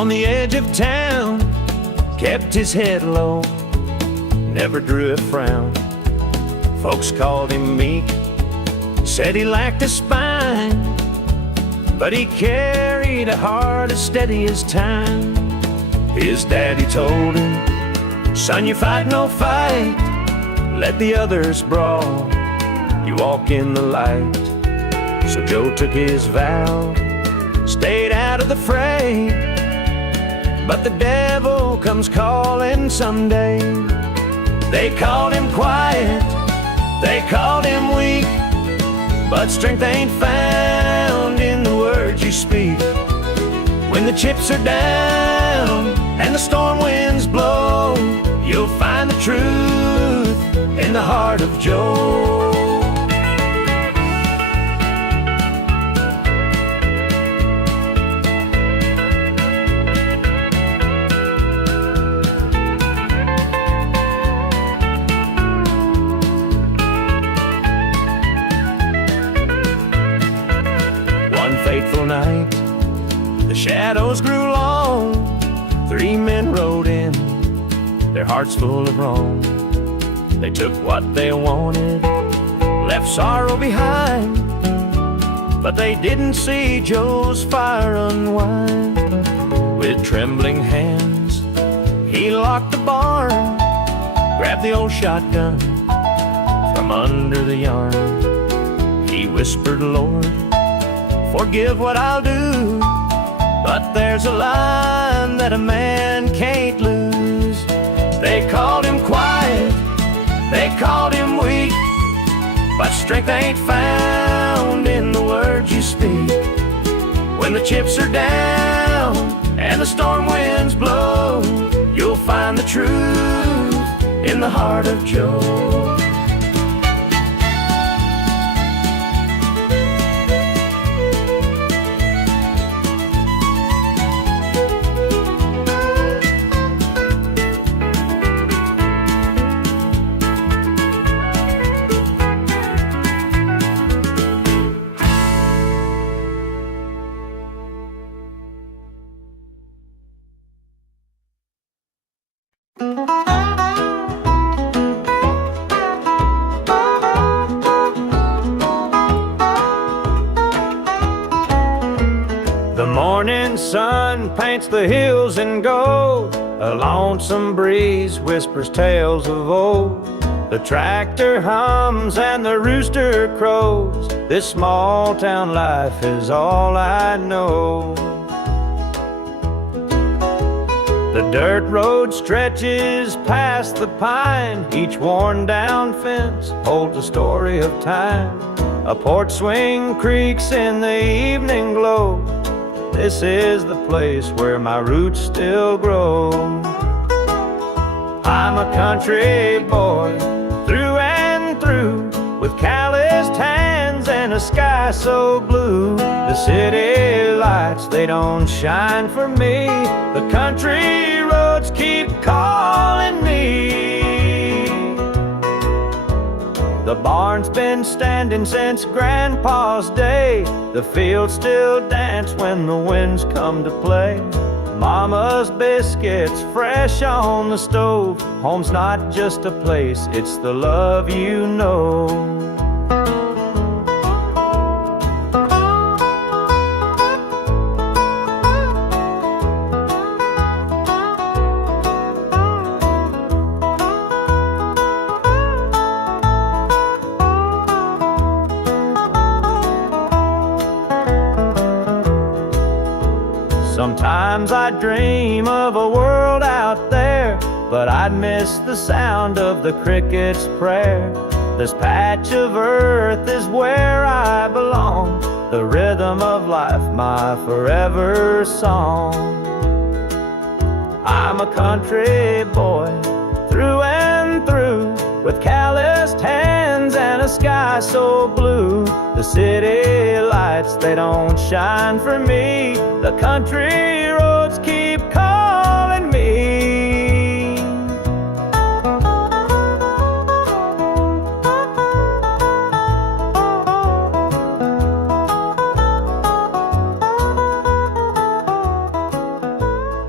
on the edge of town, kept his head low, never drew a frown. Folks called him meek, said he lacked a spine, but he carried a heart as steady as time. His daddy told him, son, you fight no fight, let the others brawl, you walk in the light. So Joe took his vow, stayed out of the fray, but the devil comes calling someday. They called him quiet, they called him weak, but strength ain't found in the words you speak. When the chips are down and the storm winds blow, you'll find the truth in the heart of Joe. Fateful night, the shadows grew long. 3 men rode in, their hearts full of wrong. They took what they wanted, left sorrow behind, but they didn't see Joe's fire unwind. With trembling hands, he locked the barn, grabbed the old shotgun from under the yarn. He whispered, Lord, forgive what I'll do, but there's a line that a man can't lose. They called him quiet, they called him weak, but strength ain't found in the words you speak. When the chips are down and the storm winds blow, you'll find the truth in the heart of Joe. The morning sun paints the hills in gold, a lonesome breeze whispers tales of old. The tractor hums and the rooster crows, this small town life is all I know. The dirt road stretches past the pine, each worn down fence holds a story of time. A porch swing creaks in the evening glow, this is the place where my roots still grow. I'm a country boy, through and through, with calloused hands and a sky so blue. The city lights, they don't shine for me, the country roads keep calling me. The barn's been standing since Grandpa's day, the fields still dance when the winds come to play. Mama's biscuits fresh on the stove, home's not just a place, it's the love you know. Sometimes I dream of a world out there, but I'd miss the sound of the cricket's prayer. This patch of earth is where I belong, the rhythm of life, my forever song. I'm a country boy, through and through, with calloused hands and a sky so blue. The city lights, they don't shine for me, the country roads keep calling me.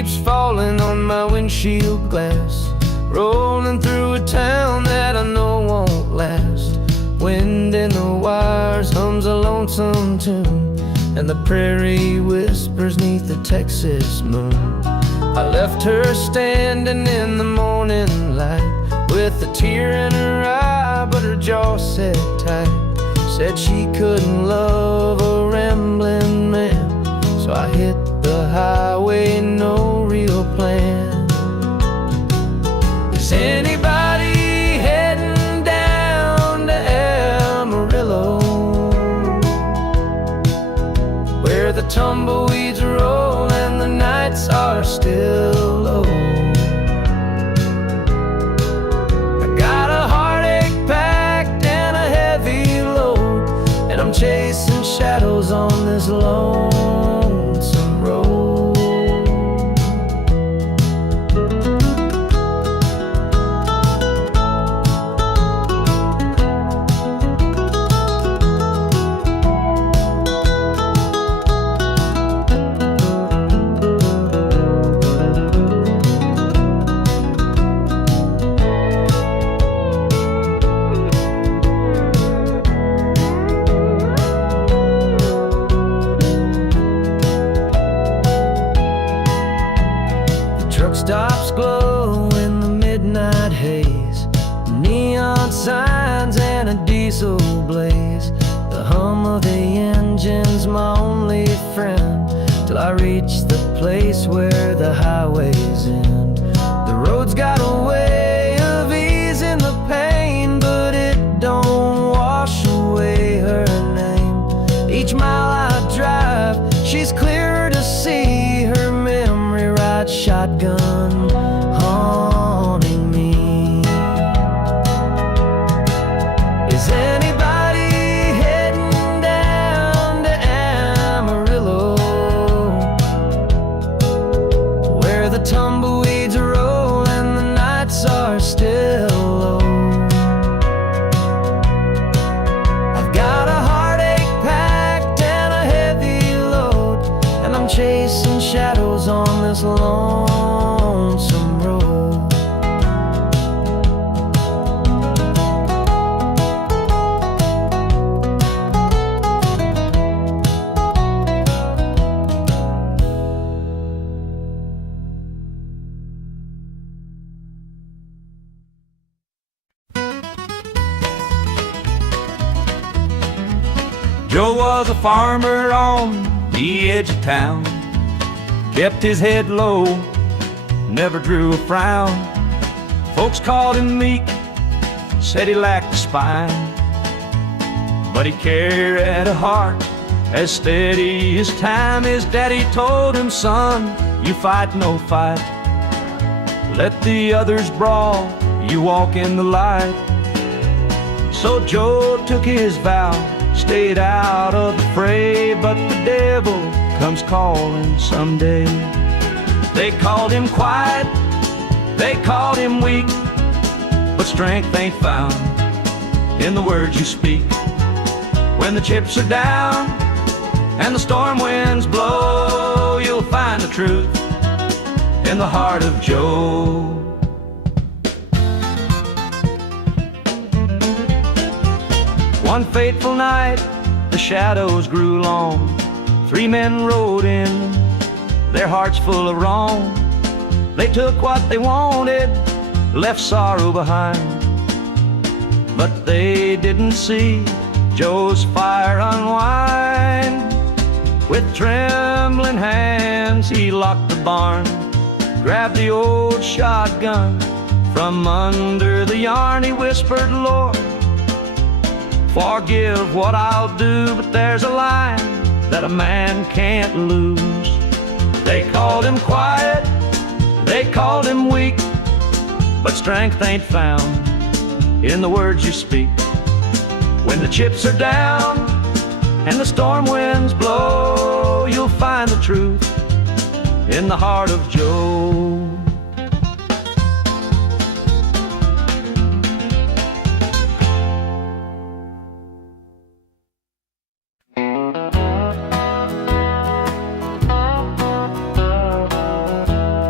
keeps falling on my windshield glass, rolling through a town that I know won't last. Wind in the wires hums a lonesome tune, and the prairie whispers 'neath the Texas moon. I left her standing in the morning light, with a tear in her eye, but her jaw set tight. Said she couldn't love a rambling man, so I hit the highway, no real plan. Is anybody heading down to Amarillo, where the tumbleweeds roll and the nights are still low? I got a heartache packed and a heavy load, and I'm chasing shadows on this lonesome road. Truck stops glow in the midnight haze, neon signs and a diesel blaze. The hum of the engine's my only friend, till I reach the place where the highways end. The road's got a way of easing the pain, but it don't wash away her name. Each mile I drive, she's clearer to see, her memory rides shotgun, haunting me. Is anybody heading down to Amarillo, where the tumbleweeds roll and the nights are still low? I've got a heartache packed and a heavy load, and I'm chasing shadows on this lonesome road. Joe was a farmer on the edge of town, kept his head low, never drew a frown. Folks called him meek, said he lacked a spine, but he carried a heart as steady as time. His daddy told him, son, you fight no fight, let the others brawl, you walk in the light. So Joe took his vow, stayed out of the fray, but the devil comes calling someday. They called him quiet, they called him weak, but strength ain't found in the words you speak. When the chips are down and the storm winds blow, you'll find the truth in the heart of Joe. One fateful night, the shadows grew long. 3 men rode in, their hearts full of wrong. They took what they wanted, left sorrow behind, but they didn't see Joe's fire unwind. With trembling hands, he locked the barn, grabbed the old shotgun from under the yarn. He whispered, Lord, forgive what I'll do, but there's a line that a man can't lose. They called him quiet, they called him weak, but strength ain't found in the words you speak. When the chips are down and the storm winds blow, you'll find the truth in the heart of Joe.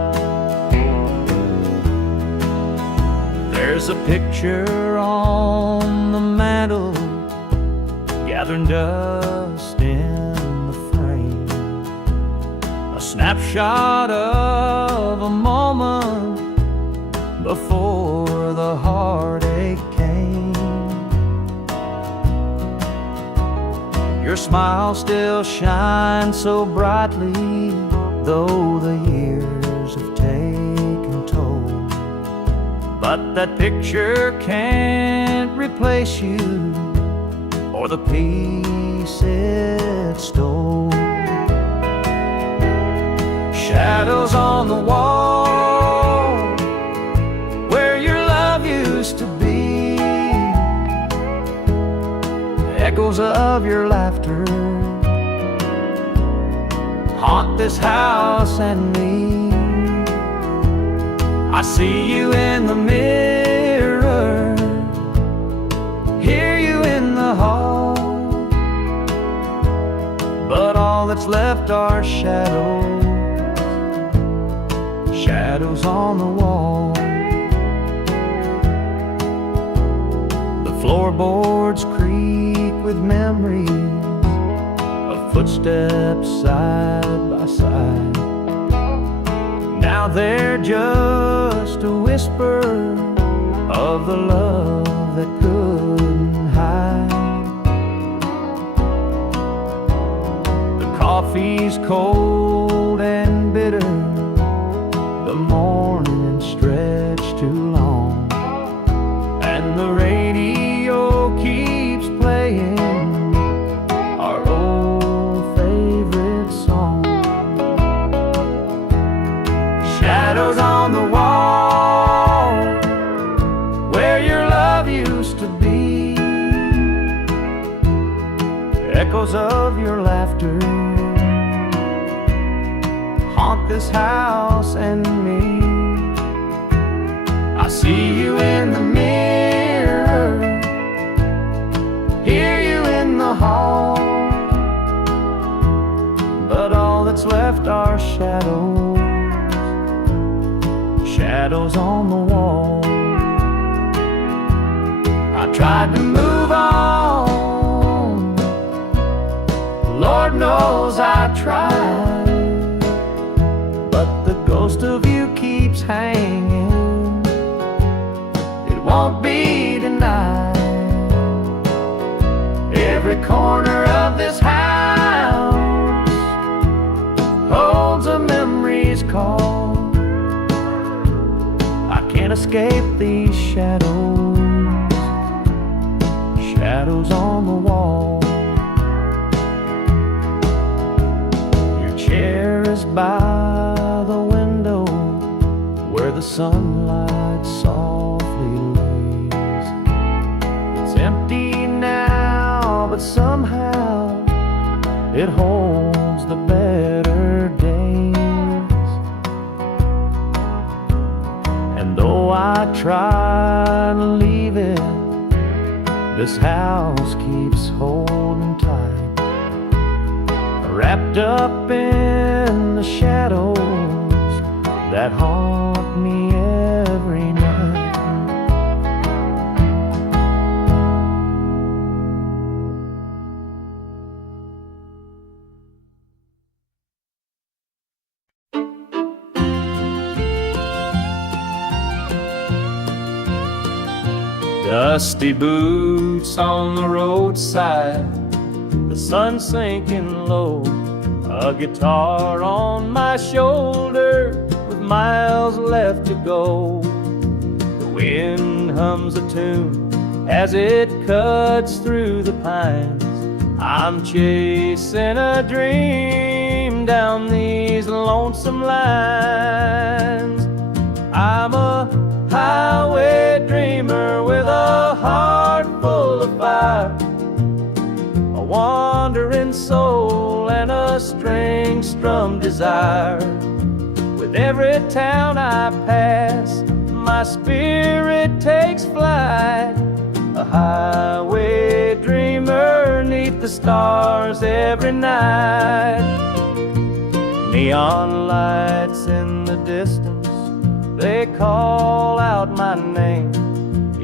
There's a picture on the mantle, gathering dust in the frame, a snapshot of a moment before the heartache came. Your smile still shines so brightly, though the years have taken toll. But that picture can't replace you or the peace it stole. Shadows on the wall where your love used to be, echoes of your laughter haunt this house and me. I see you in the mirror, hear you in the hall, but all that's left are shadows, shadows on the wall. The floorboards creak with memories of footsteps side by side. Now they're just a whisper of the love that couldn't hide. The coffee's cold and bitter, the morning stretched too long, and the radio keeps playing our old favorite song. Shadows on the wall where your love used to be, echoes of your laughter haunt this house and me. I see you in the mirror, hear you in the hall, but all that's left are shadows, shadows on the wall. I tried to move on, Lord knows I tried, but the ghost of you keeps hanging, it won't be denied. Every corner of this house holds a memory's call. I can't escape these shadows, shadows on the wall. Your chair is by the window where the sunlight softly lays. It's empty now, but somehow it holds the better days. And though I try to leave it, this house keeps holding tight, wrapped up in the shadows that haunt me every night. Dusty boots on the roadside, the sun sinking low, a guitar on my shoulder with miles left to go. The wind hums a tune as it cuts through the pines. I'm chasing a dream down these lonesome lines. I'm a highway dreamer with a heart full of fire, a wandering soul and a string-strummed desire. With every town I pass, my spirit takes flight, a highway dreamer 'neath the stars every night. Neon lights in the distance, they call out my name.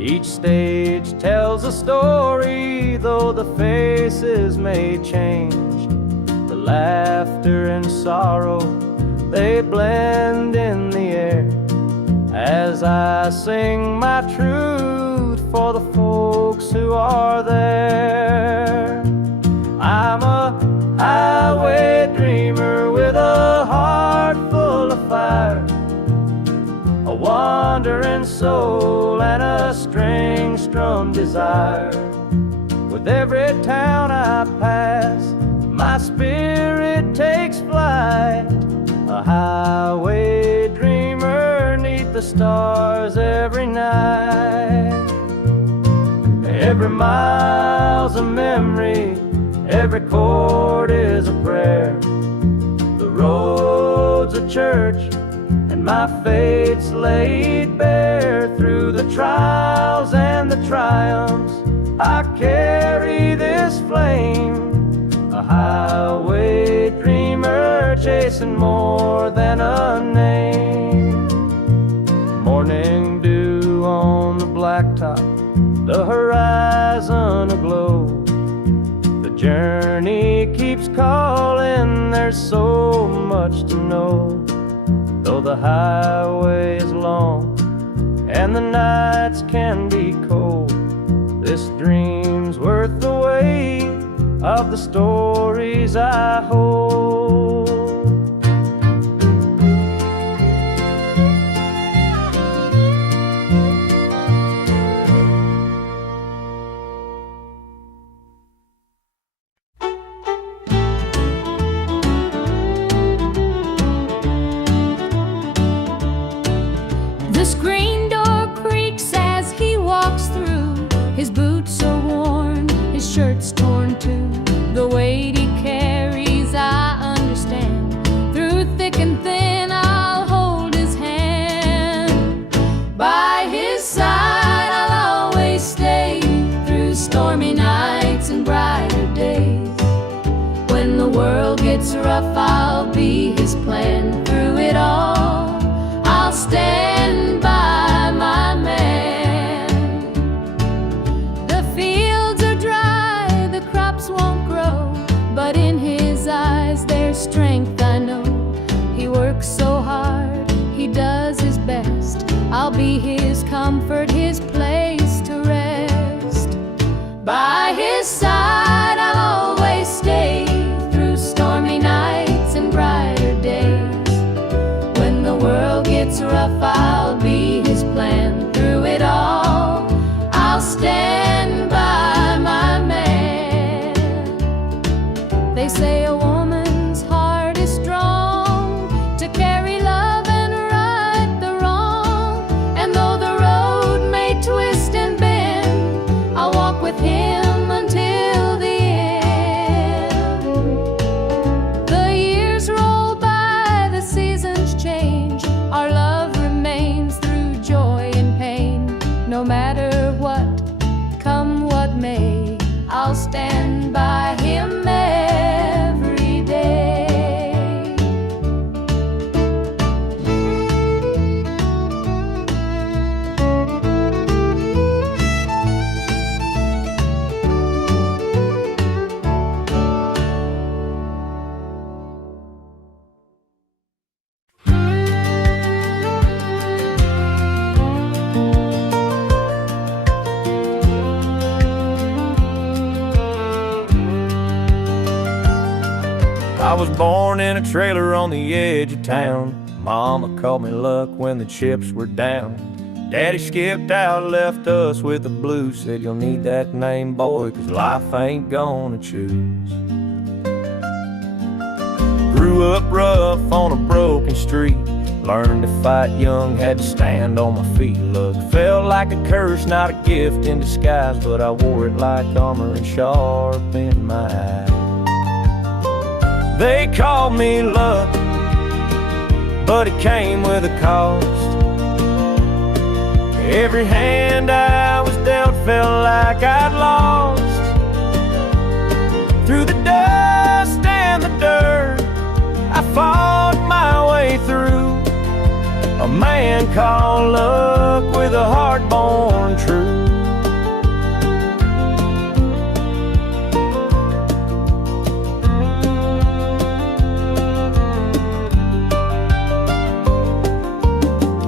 Each stage tells a story, though the faces may change. The laughter and sorrow, they blend in the air as I sing my truth for the folks who are there. I'm a highway dreamer with a heart full of fire, a wandering soul and a string-strummed desire. With every town I pass, my spirit takes flight, a highway dreamer neath the stars every night. Every mile's a memory, every chord is a prayer. The road's a church, and my fate's laid bare. Through the trials and the triumphs, I carry this flame, a highway dreamer chasing more than a name. Morning dew on the blacktop, the horizon aglow. The journey keeps calling, there's so much to know. Though the highway is long and the nights can be cold, this dream's worth the weight of the stories I hold. The screen door creaks as he walks through. His boots are worn, his shirt's torn too. The weight he carries, I understand. Through thick and thin, I'll hold his hand. By his side, I'll always stay. Through stormy nights and brighter days. When the world gets rough, I'll be his plan. Through it all, I'll stand by my man. The fields are dry, the crops won't grow, but in his eyes there's strength, I know. He works so hard, he does his best. I'll be his comfort, his place to rest. By his side I'll always stay. Through stormy nights and brighter days. When the world gets rough, I'll be his plan. Through it all, I'll stand by my man. They say a woman's heart is strong to carry love and right the wrong. And though the road may twist and bend, I'll walk with him until the end. The years roll by, the seasons change. Our love remains through joy and pain. No matter what, come what may, I'll stand by him every day. I was born in a trailer on the edge of town. Mama called me luck when the chips were down. Daddy skipped out, left us with the blues. Said you'll need that name, boy, 'cause life ain't gonna choose. Grew up rough on a broken street. Learned to fight young, had to stand on my feet. Look, felt like a curse, not a gift in disguise, but I wore it like armor and sharp in my eye. They called me luck, but it came with a cost. Every hand I was dealt felt like I'd lost. Through the dust and the dirt, I fought my way through. A man called luck with a heart born true.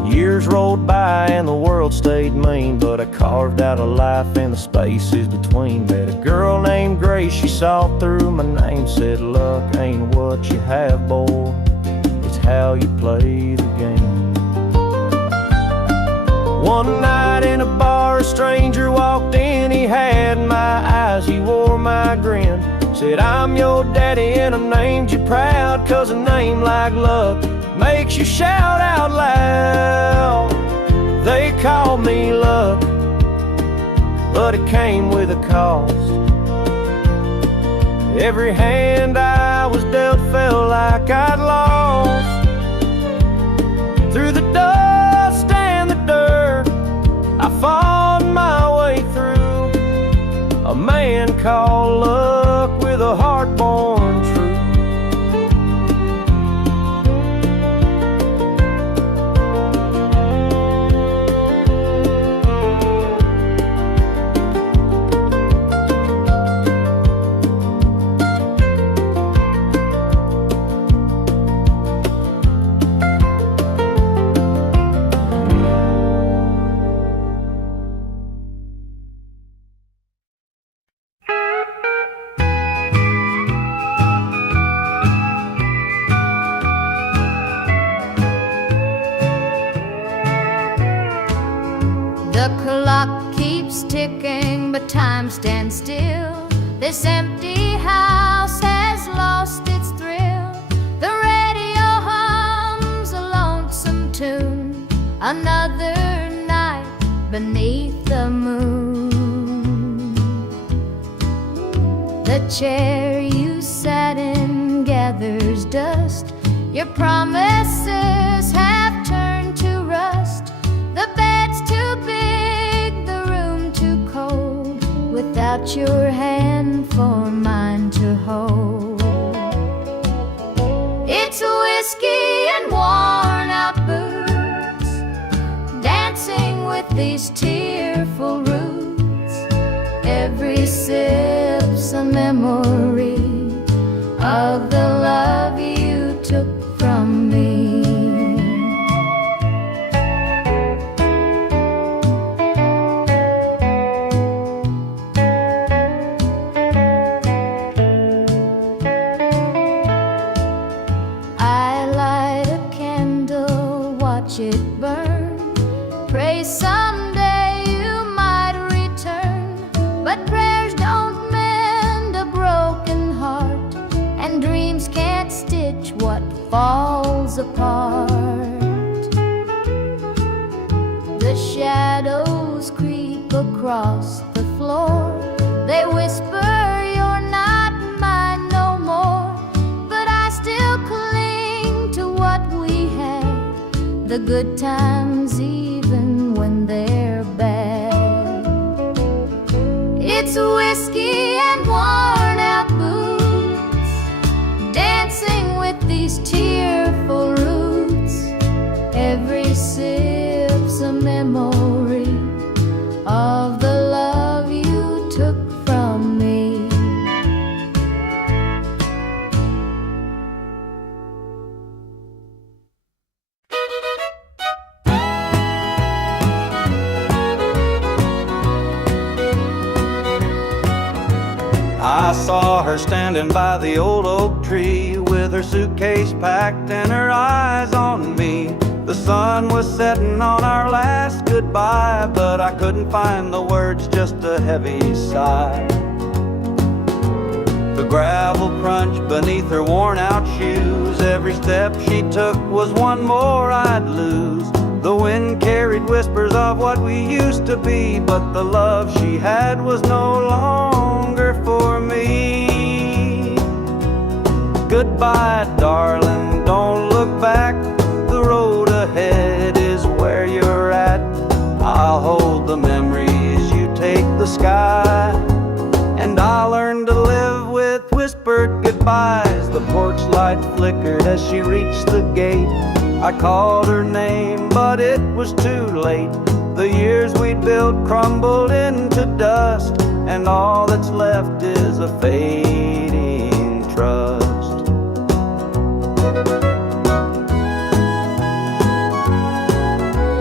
Years rolled by and the world stayed mean, but I carved out a life in the spaces between. Met a girl named Grace, she saw through my name, said luck ain't what you have, boy, it's how you play the game. One night in a bar, a stranger walked in, he had my eyes, he wore my grin. Said, I'm your daddy and I named you proud, 'cause a name like luck makes you shout out loud. They called me luck, but it came with a cost. Every hand I was dealt felt like I'd lost. Through the dust and the dirt, I fought my way through. A man called luck with a heart born true. The clock keeps ticking, but time stands still. This empty house has lost its thrill. The radio hums a lonesome tune. Another night beneath the moon. The chair you sat in gathers dust. Your promises have turned to rust. The bed's too big, the room too cold, without your hand for mine to hold. It's whiskey and worn out boots, dancing with these tearful roots. Every sip's a memory of the love you took from me. It burn, pray someday you might return, but prayers don't mend a broken heart, and dreams can't stitch what falls apart. The shadows creep across the floor, they whisper you're not mine no more, but I still cling to what we had, the good times even when they're bad. It's whiskey and worn out boots, dancing with these tearful roots. Every sip's a memory of the love you took from me. I saw her standing by the old oak tree, with her suitcase packed and her eyes on me. The sun was setting on our last goodbye, but I couldn't find the words, just a heavy sigh. The gravel crunched beneath her worn out shoes. Every step she took was one more I'd lose. The wind carried whispers of what we used to be, but the love she had was no longer for me. Goodbye, darling, don't look back. The road ahead is where you're at. I'll hold the memories, you take the sky, and I'll learn to live with whispered goodbyes. The porch light flickered as she reached the gate. I called her name, but it was too late. The years we'd built crumbled into dust, and all that's left is a fading trust.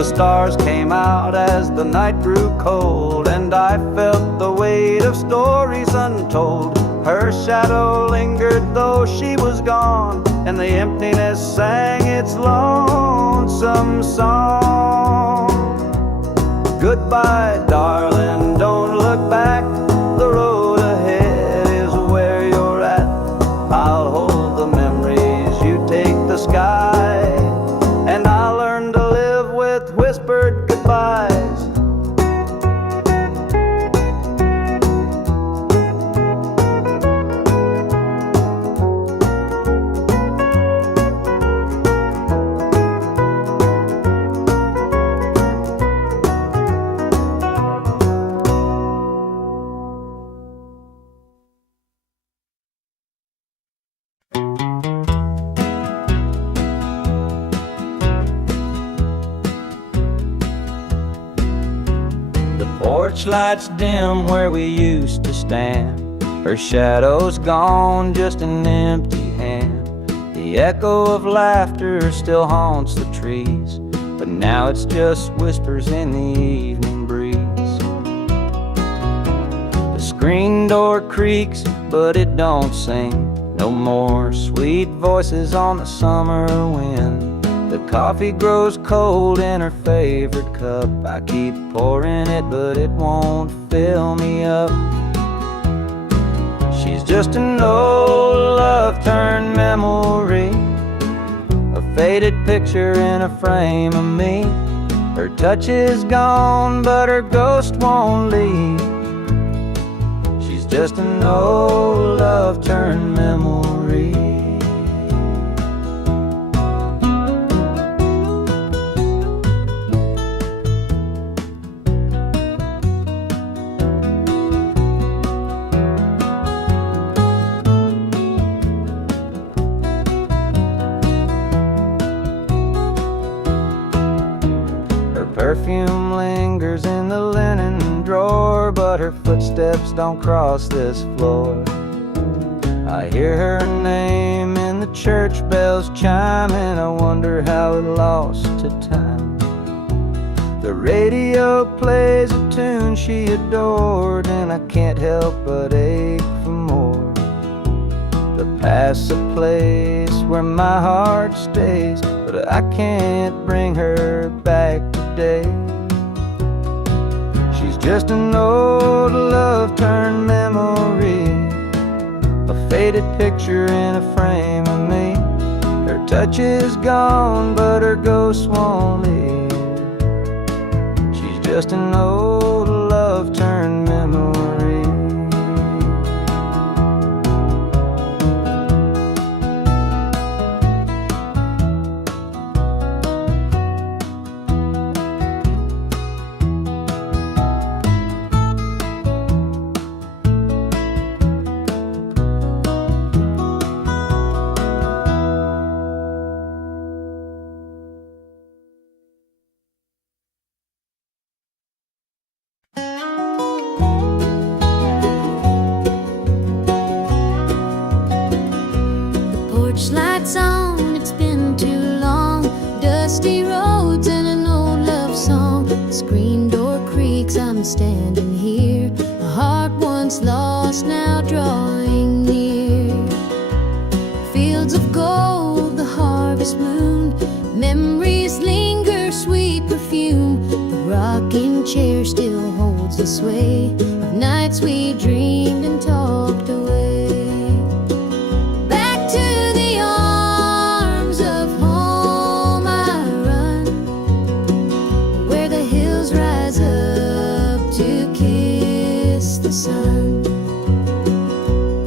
the stars came out as the night grew cold, and I felt the weight of stories untold. Her shadow lingered though she was gone, and the emptiness sang its lonesome song. Goodbye, darling, don't look back. The road ahead is where you're at. I'll hold the memories, you take the sky, and I'll learn to live with whispered goodbyes. Porch lights dim where we used to stand. Her shadow's gone, just an empty hand. The echo of laughter still haunts the trees, but now it's just whispers in the evening breeze. The screen door creaks, but it don't sing. No more sweet voices on the summer wind. The coffee grows cold in her favorite cup. I keep pouring it, but it won't fill me up. She's just an old love-turned memory, a faded picture in a frame of me. Her touch is gone, but her ghost won't leave. She's just an old love-turned memory. Perfume lingers in the linen drawer, but her footsteps don't cross this floor. I hear her name in the church bells chime, and I wonder how it lost to time. The radio plays a tune she adored, and I can't help but ache for more. The past's a place where my heart stays, but I can't bring her back today. She's just an old love-turned memory, a faded picture in a frame of me. Her touch is gone, but her ghost won't leave. She's just an old love-turned memory. Lights on, it's been too long. Dusty roads and an old love song. The screen door creaks, I'm standing here. A heart once lost, now drawing near. Fields of gold, the harvest moon. Memories linger, sweet perfume. The rocking chair still holds the sway of nights we dreamed and talked away.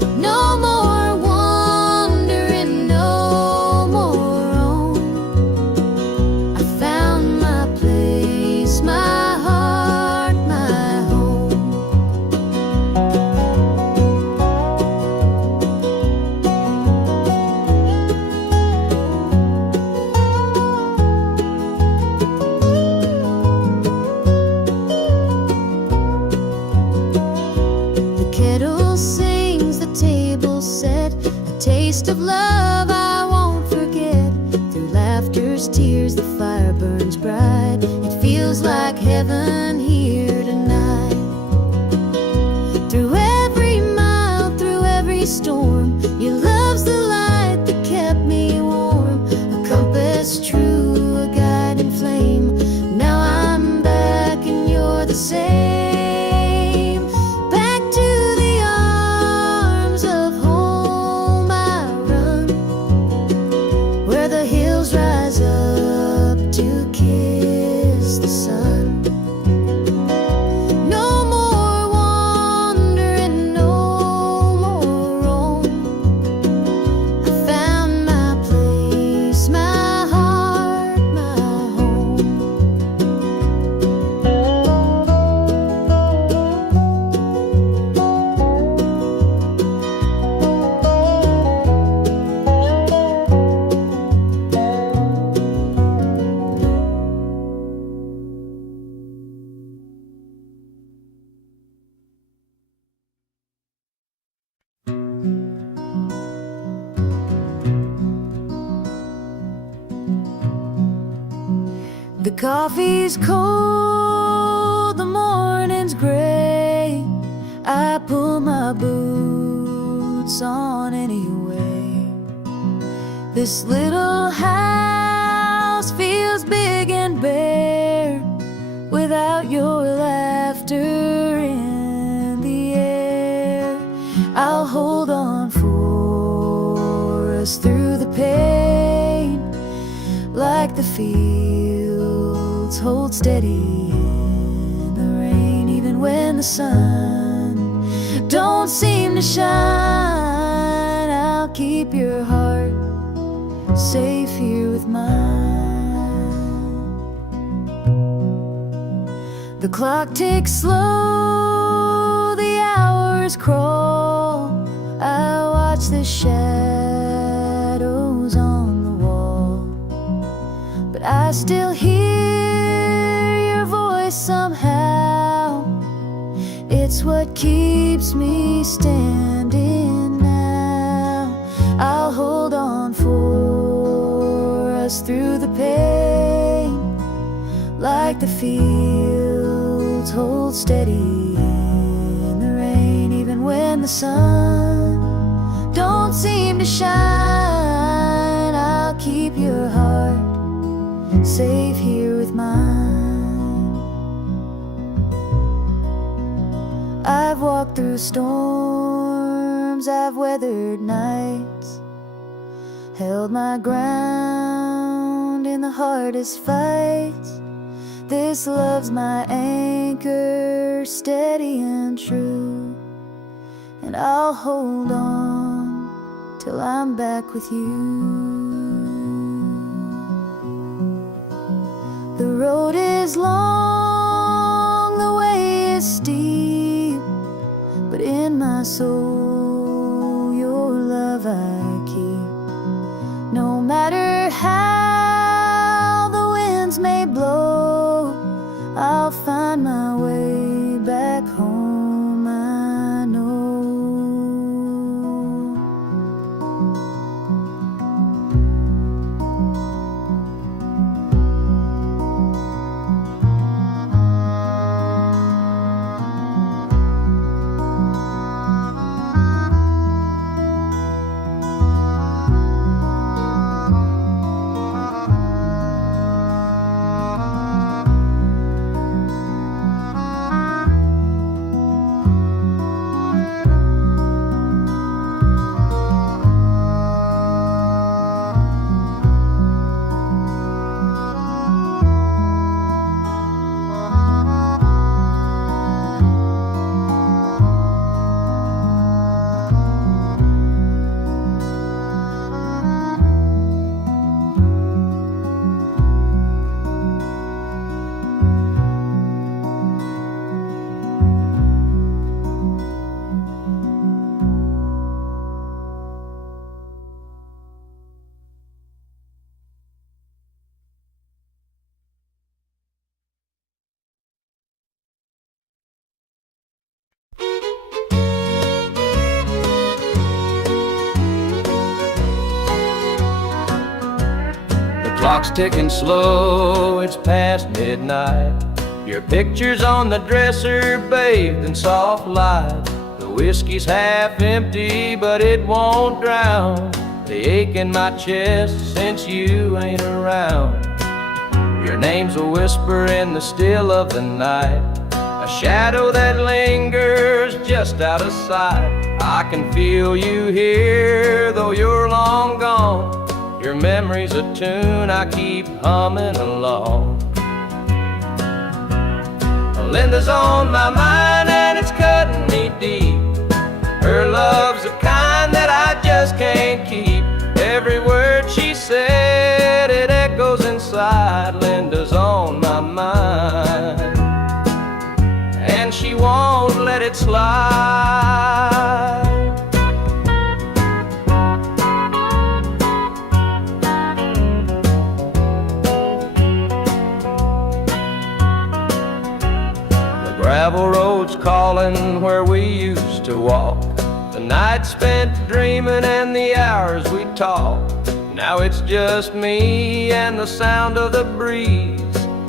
The coffee's cold, the morning's gray. I pull my boots on anyway. This little house feels big and bare without your laughter in the air. I'll hold on for us through the pain, like the fields hold steady in the rain. Even when the sun don't seem to shine, I'll keep your heart safe here with mine. The clock ticks slow, the hours crawl. I watch the shadows on the wall, but I still hear your voice somehow. It's what keeps me standing now. I'll hold on for us through the pain, like the fields hold steady in the rain. Even when the sun don't seem to shine, I'll keep your heart safe here with mine. I've walked through storms, I've weathered nights, held my ground in the hardest fights. This love's my anchor, steady and true, and I'll hold on till I'm back with you. The road is long, the way is steep, but in my soul your love I keep. No matter how the winds may blow, I'll find my way back home, I know. Clock's ticking slow, it's past midnight. Your picture's on the dresser, bathed in soft light. The whiskey's half empty, but it won't drown the ache in my chest since you ain't around. Your name's a whisper in the still of the night, a shadow that lingers just out of sight. I can feel you here, though you're long gone. Your memory's a tune I keep humming along. Linda's on my mind and it's cutting me deep. Her love's the kind that I just can't keep. Every word she said, it echoes inside. Linda's on my mind, and she won't let it slide. Gravel roads calling where we used to walk, the nights spent dreaming and the hours we talked. Now it's just me and the sound of the breeze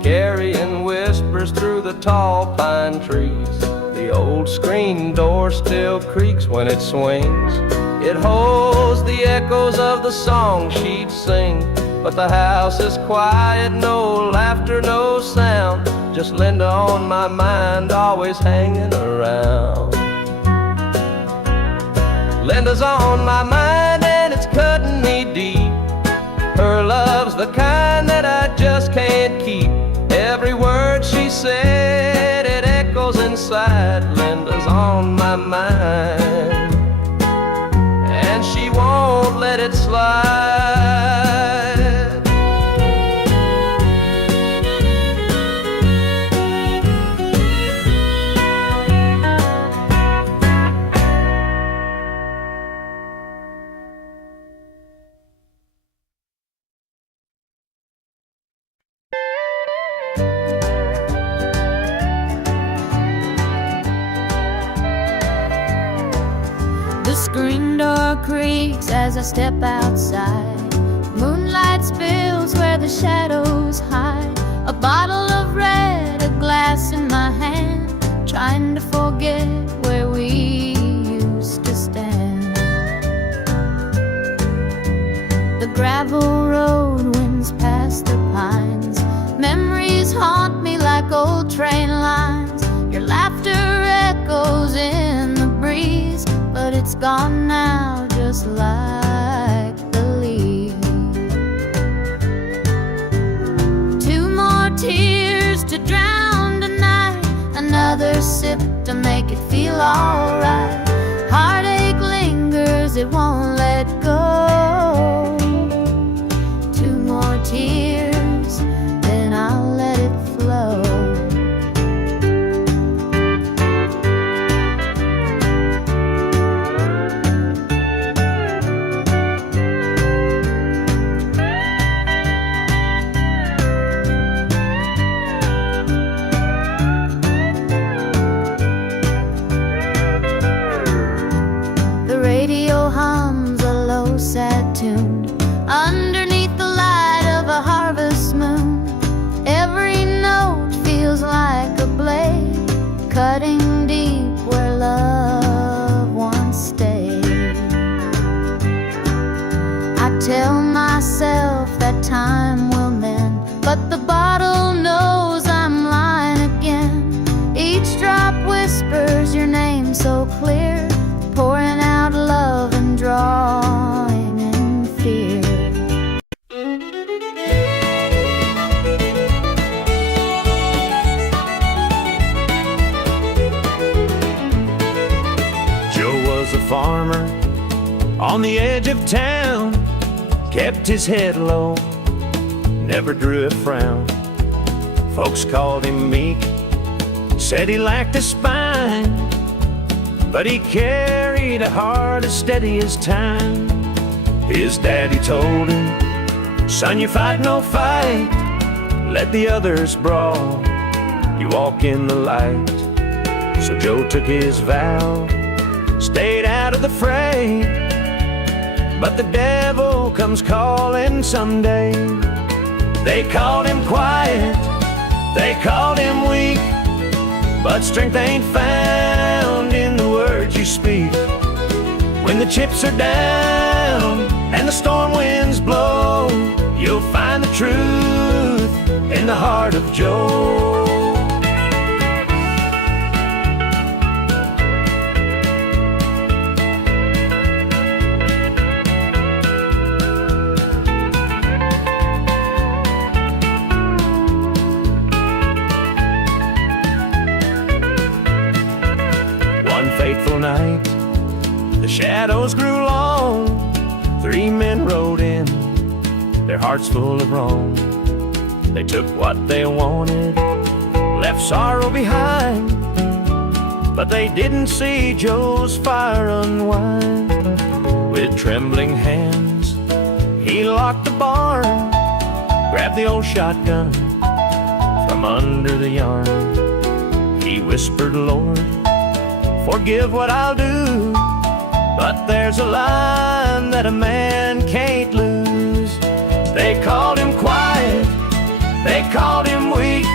carrying whispers through the tall pine trees. The old screen door still creaks when it swings. It holds the echoes of the song she'd sing. But the house is quiet, no laughter, no sound. Just Linda on my mind, always hanging around. Linda's on my mind and it's cutting me deep. Her love's the kind that I just can't keep. Every word she said, it echoes inside. Linda's on my mind and she won't let it slide. The screen door creaks as I step outside. Moonlight spills where the shadows hide. A bottle of red, a glass in my hand, trying to forget where we used to stand. The gravel road winds past the pines. Memories haunt me like old train lines. Your laughter echoes in the breeze, but it's gone now, just like the leaves. Two more tears to drown tonight, another sip to make it feel alright. Heartache lingers, it won't let go. Two more tears, then I'll let it flow. Sad tune underneath the light of a harvest moon. Every note feels like a blade, cutting deep where love once stayed. I tell myself that time will mend, but the bottle knows I'm lying again. Each drop whispers your name so clear, pouring out love and drawing in fear. Joe was a farmer on the edge of town, kept his head low, never drew a frown. Folks called him meek, said he lacked a spine, but he carried a heart as steady as time. His daddy told him, son, you fight no fight, let the others brawl, you walk in the light. So Joe took his vow, stayed out of the fray, but the devil comes calling someday. They called him quiet, they called him weak, but strength ain't found in the words you speak. When the chips are down and the storm winds blow, you'll find the truth in the heart of Joe. One fateful night, the shadows grew long. Three men rode in, their hearts full of wrong. They took what they wanted, left sorrow behind, but they didn't see Joe's fire unwind. With trembling hands, he locked the barn, grabbed the old shotgun from under the yarn. He whispered, Lord, forgive what I'll do, but there's a line that a man can't lose. They called him quiet, they called him weak,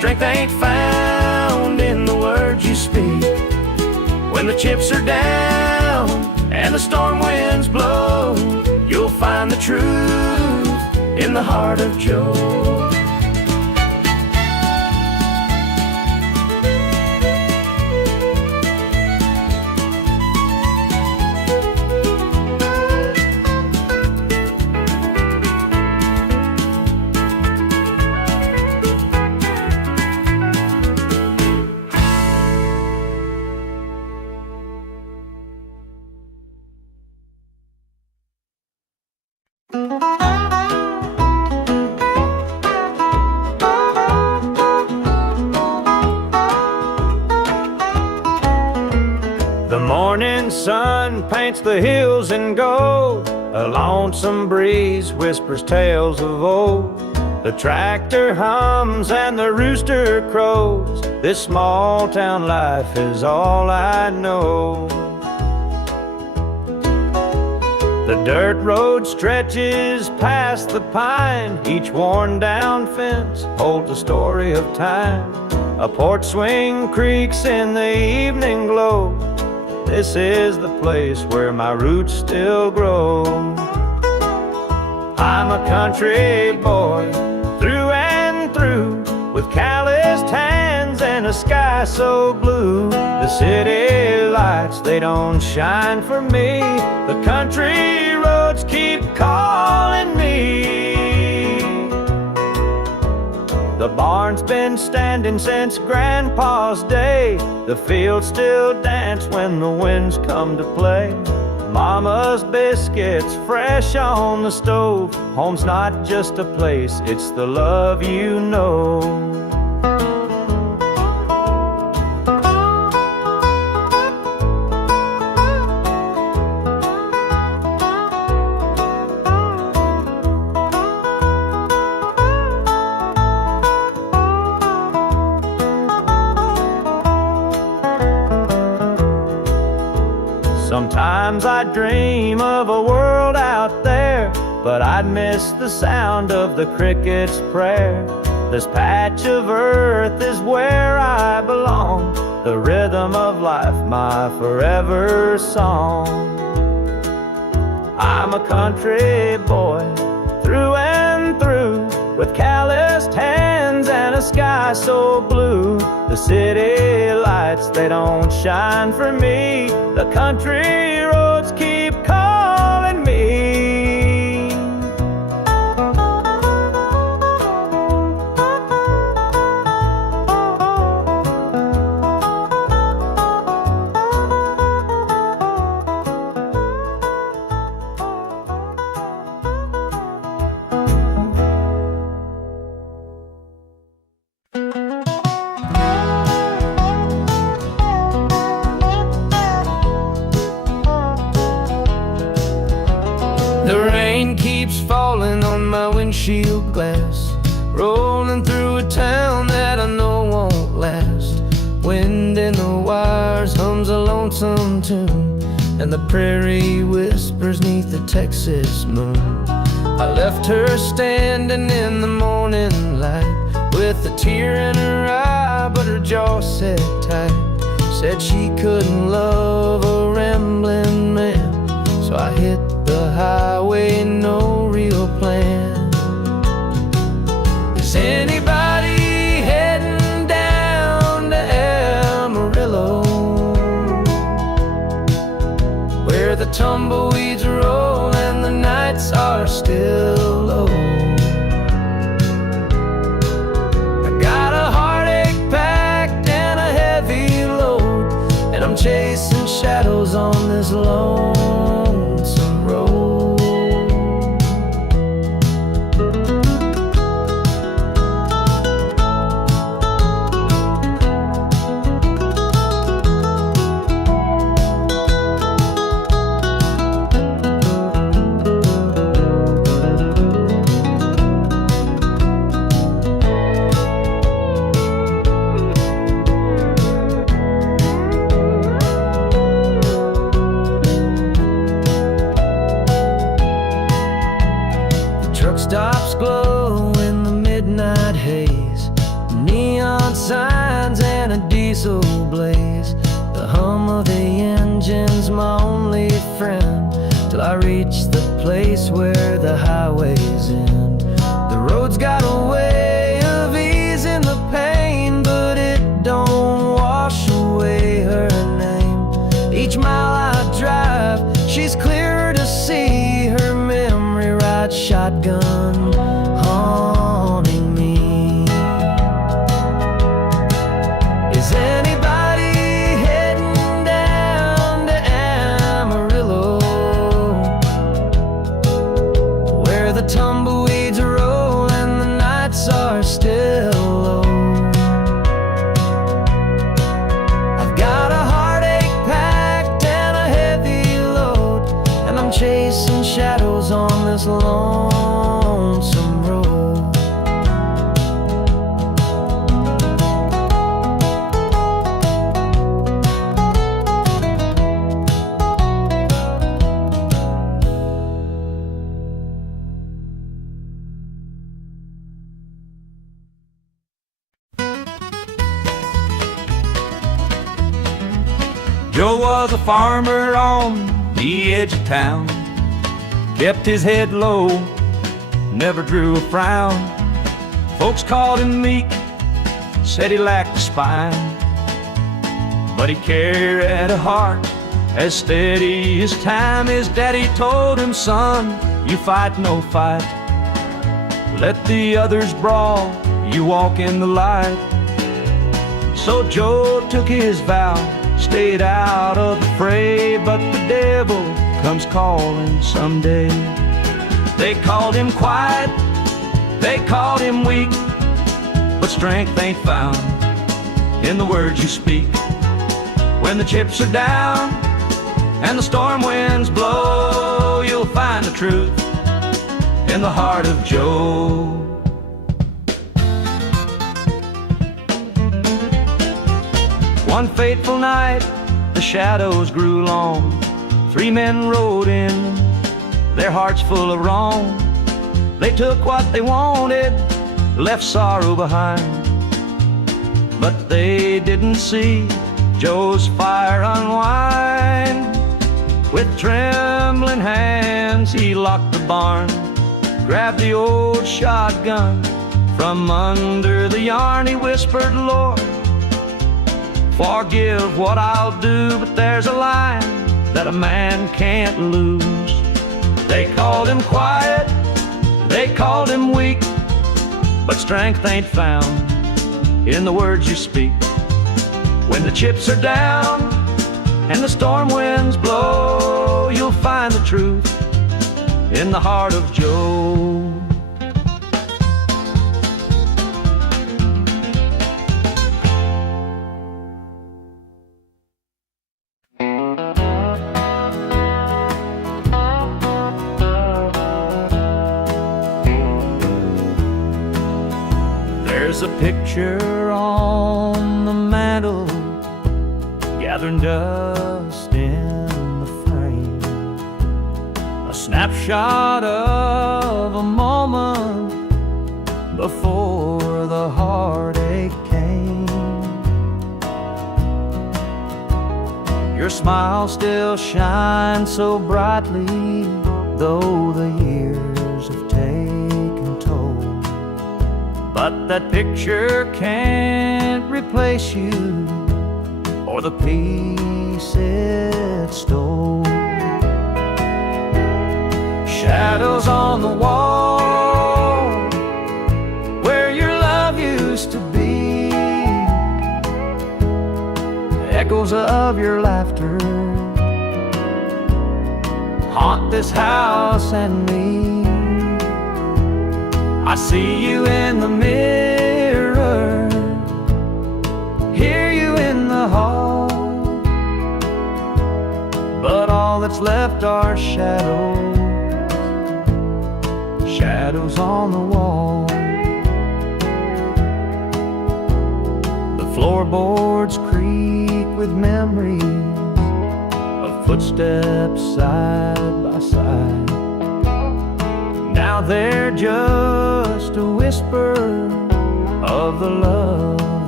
Strength ain't found in the words you speak. When the chips are down and the storm winds blow, you'll find the truth in the heart of Joe. The morning sun paints the hills in gold. A lonesome breeze whispers tales of old. The tractor hums and the rooster crows. This small town life is all I know. The dirt road stretches past the pine. Each worn down fence holds a story of time. A porch swing creaks in the evening glow. This is the place where my roots still grow. I'm a country boy through and through, with calloused hands and a sky so blue. The city lights, they don't shine for me. The country roads keep calling me. The barn's been standing since Grandpa's day. The fields still dance when the winds come to play. Mama's biscuits fresh on the stove. Home's not just a place, it's the love you know. Sometimes I dream of a world out there, but I'd miss the sound of the cricket's prayer. This patch of earth is where I belong, the rhythm of life, my forever song. I'm a country boy through and through, with calloused hands and a sky so blue. The city lights, they don't shine for me. The country roads keep calling me. The rain keeps falling on my windshield glass, rolling through a town that I know won't last. Wind in the wires hums a lonesome tune, and the prairie whispers neath the Texas moon. I left her standing in the morning light, with a tear in her eye, but her jaw set tight. Said she couldn't love a rambling man, so I hit the highway, no real plan. Is anybody heading down to Amarillo, where the tumbleweeds roll and the nights are still low? I got a heartache packed and a heavy load, and I'm chasing shadows on this lonesome road. Truck stops glow in the midnight haze. Neon neon signs and a diesel blaze. The hum of the engine's my only friend, till I reach the place where the highways end. The road's got a way of easing the pain, but it don't wash away her name. Each mile I drive, she's clearer to see, her memory rides shotgun, haunting me. Is anybody heading down to Amarillo, where the tumbleweeds roll and the nights are still low? I've got a heartache packed and a heavy load, and I'm chasing shadows on this lonesome road. Joe was a farmer on the edge of town, kept his head low, never drew a frown. Folks called him meek, said he lacked a spine, but he carried a heart as steady as time. His daddy told him, son, you fight no fight, let the others brawl, you walk in the light. So Joe took his vow, stayed out of the fray, but the devil comes calling someday. They called him quiet, they called him weak, but strength ain't found in the words you speak. When the chips are down and the storm winds blow, you'll find the truth in the heart of Joe. One fateful night, the shadows grew long. 3 men rode in, their hearts full of wrong. They took what they wanted, left sorrow behind, but they didn't see Joe's fire unwind. With trembling hands, he locked the barn, grabbed the old shotgun from under the yarn. He whispered, Lord, forgive what I'll do, but there's a line that a man can't lose. They called him quiet, they called him weak, but strength ain't found in the words you speak. When the chips are down and the storm winds blow, you'll find the truth in the heart of Joe. There's a picture on the mantle, gathering dust in the frame, a snapshot of a moment before the heartache came. Your smile still shines so brightly, though the years have taken toll. But that picture can't replace you or the peace it stole. Shadows on the wall where your love used to be, echoes of your laughter haunt this house and me. I see you in the mirror, hear you in the hall, but all that's left are shadows, shadows on the wall. The floorboards creak with memories of footsteps side by side. Now they're just a whisper of the love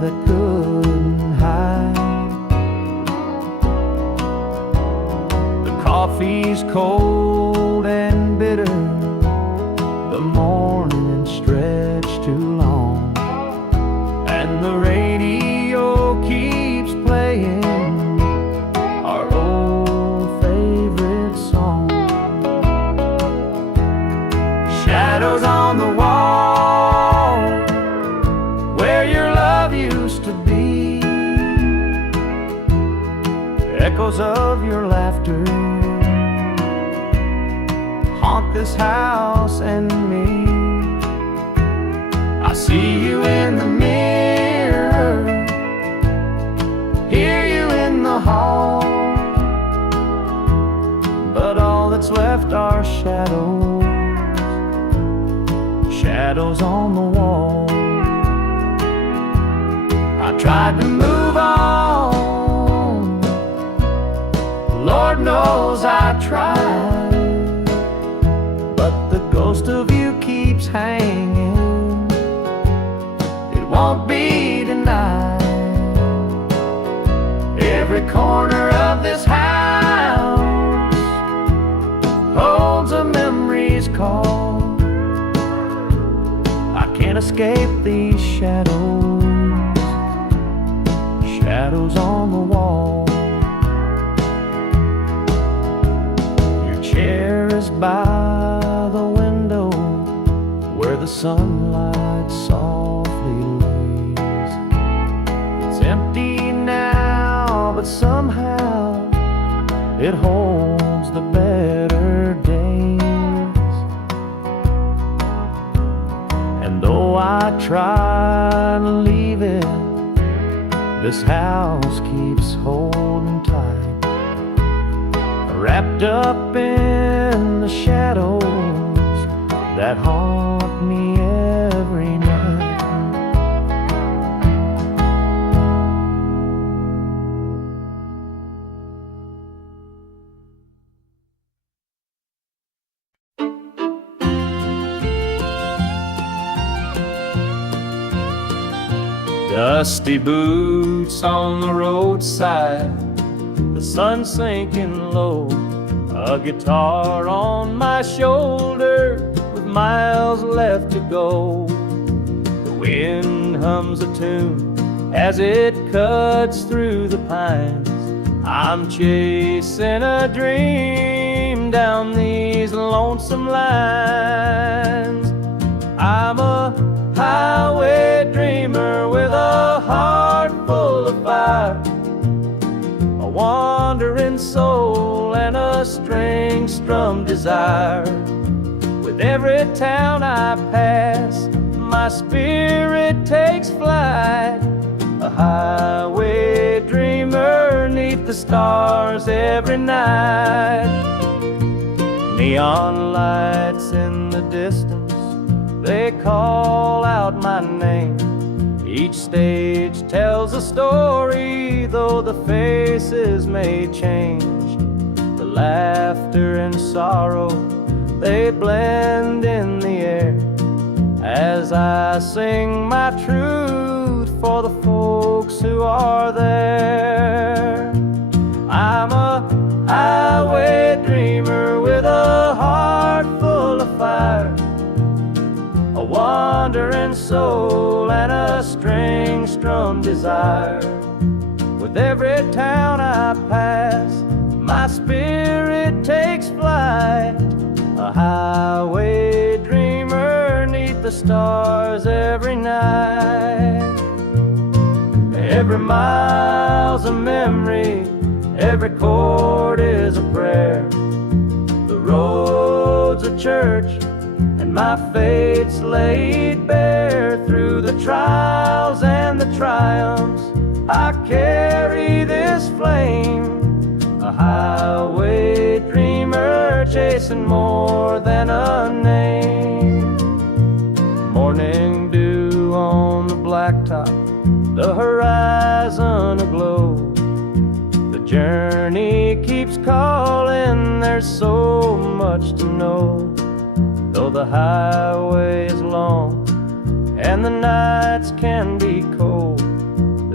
that couldn't hide. The coffee's cold and bitter, the morning stretched too long, and the radio keeps playing our old favorite song. Shadows on the wall where your love used to be, echoes of your laughter haunt this house and me. I see you in the mirror, hear you in the hall, but all that's left are shadows, shadows on the wall. I tried to move on, Lord knows I tried, but the ghost of you keeps hanging, it won't be denied. Every corner of this house holds a memory's call. I can't escape these shadows, shadows on the wall. Your chair is by the window where the sunlight softly lays. It's empty now, but somehow it holds the better days. And though I try to leave it, this house keeps holding tight, wrapped up in the shadows that haunt me every night. Dusty boots on the roadside, the sun sinking low, a guitar on my shoulder with miles left to go. The wind hums a tune as it cuts through the pines. I'm chasing a dream down these lonesome lines. I'm a highway dreamer with a heart full of fire, a wandering soul and a string-strummed desire. With every town I pass, my spirit takes flight, a highway dreamer 'neath the stars every night. Neon lights in the distance, they call out my name. Each stage tells a story, though the faces may change. The laughter and sorrow, they blend in the air as I sing my truth for the folks who are there. I'm a highway dreamer with a heart full of fire, a wandering soul and a string-strummed desire. With every town I pass, my spirit takes flight, a highway dreamer 'neath the stars every night. Every mile's a memory, every chord is a prayer. The road's a church, and my fate's laid bare. Through the trials and the triumphs, I carry this flame, a highway dreamer chasing more than a name. Morning dew on the blacktop, the horizon aglow. The journey keeps calling, there's so much to know. Though the highway is long and the nights can be cold,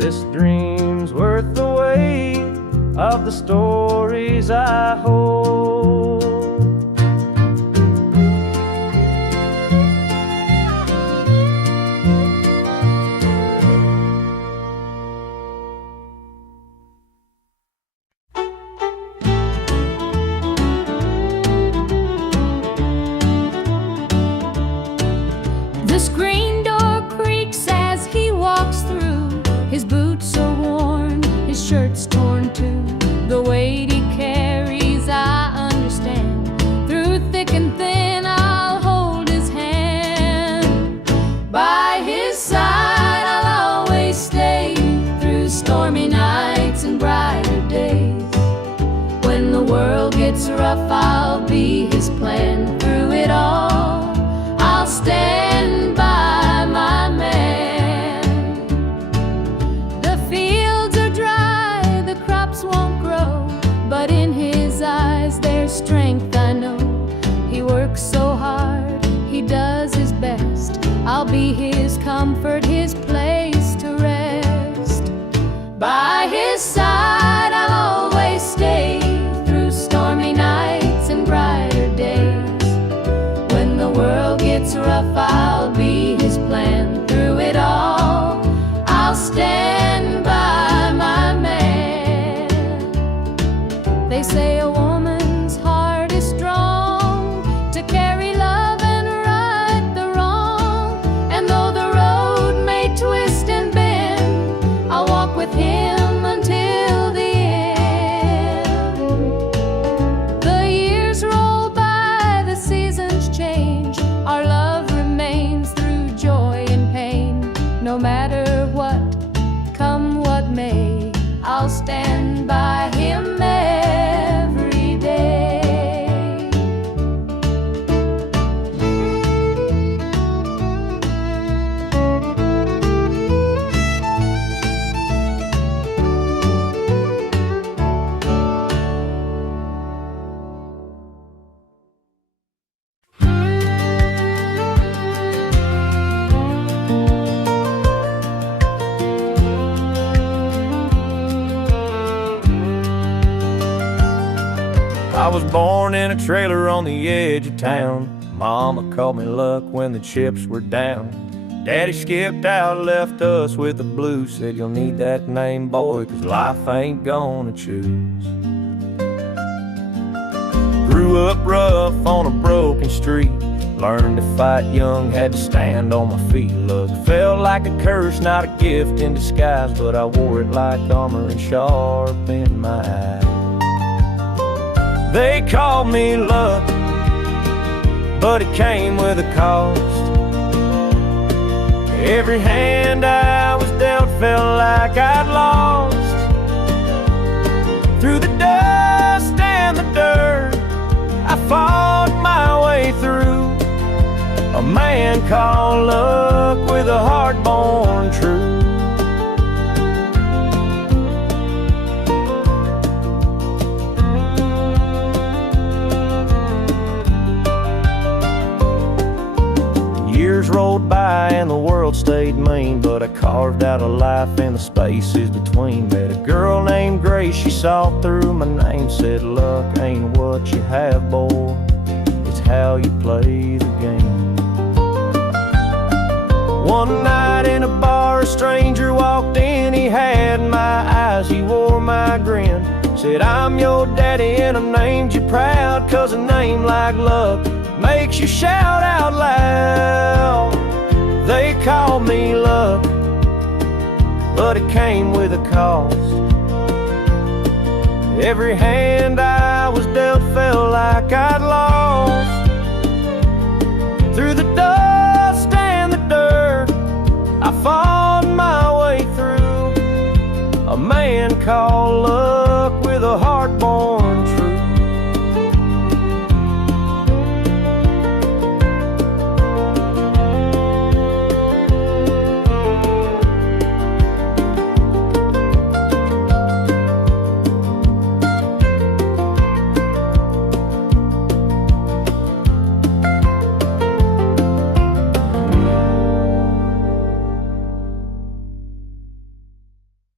this dream's worth the weight of the stories I hold. The screen door creaks as he walks through. His boots are worn, his shirt's torn too. The weight he carries, I understand. Through thick and thin, I'll hold his hand. By his side, I'll always stay. Through stormy nights and brighter days. When the world gets rough, I'll be his plan. Through it all, I'll stand by my man. The fields are dry, the crops won't grow, but in his eyes there's strength, I know. He works so hard, he does his best. I'll be his comfort, his place to rest. By his side I'll always stay. Through stormy nights and brighter days. When the world gets rough, I'll be his plan. Through it all, I'll stand by my man. They say a woman's heart is strong to carry love and right the wrong. And though the road may twist and bend, I'll walk with him until the end. The years roll by, the seasons change. Our love remains through joy and pain. No matter what, come what may, I'll stand by him every day. I was born in a trailer on the edge of town. Mama called me luck when the chips were down. Daddy skipped out, left us with the blues. Said you'll need that name, boy, 'cause life ain't gonna choose. Grew up rough on a broken street. Learned to fight young, had to stand on my feet. Love felt like a curse, not a gift in disguise, but I wore it like armor and sharp in my eye. They called me luck, but it came with a cost. Every hand I was dealt felt like I'd lost. Through the dust and the dirt, I fought my way through. A man called luck with a heart born true. Years rolled by and the world stayed mean, but I carved out a life in the spaces between. Met a girl named Grace, she saw through my name. Said luck ain't what you have, boy, it's how you play the game. One night in a bar, a stranger walked in. He had my eyes, he wore my grin. Said I'm your daddy and I named you proud, 'cause a name like luck makes you shout out loud. They called me luck, but it came with a cost. Every hand I was dealt felt like I'd lost. Through the dust and the dirt, I fought my way through. A man called luck with a heart born true.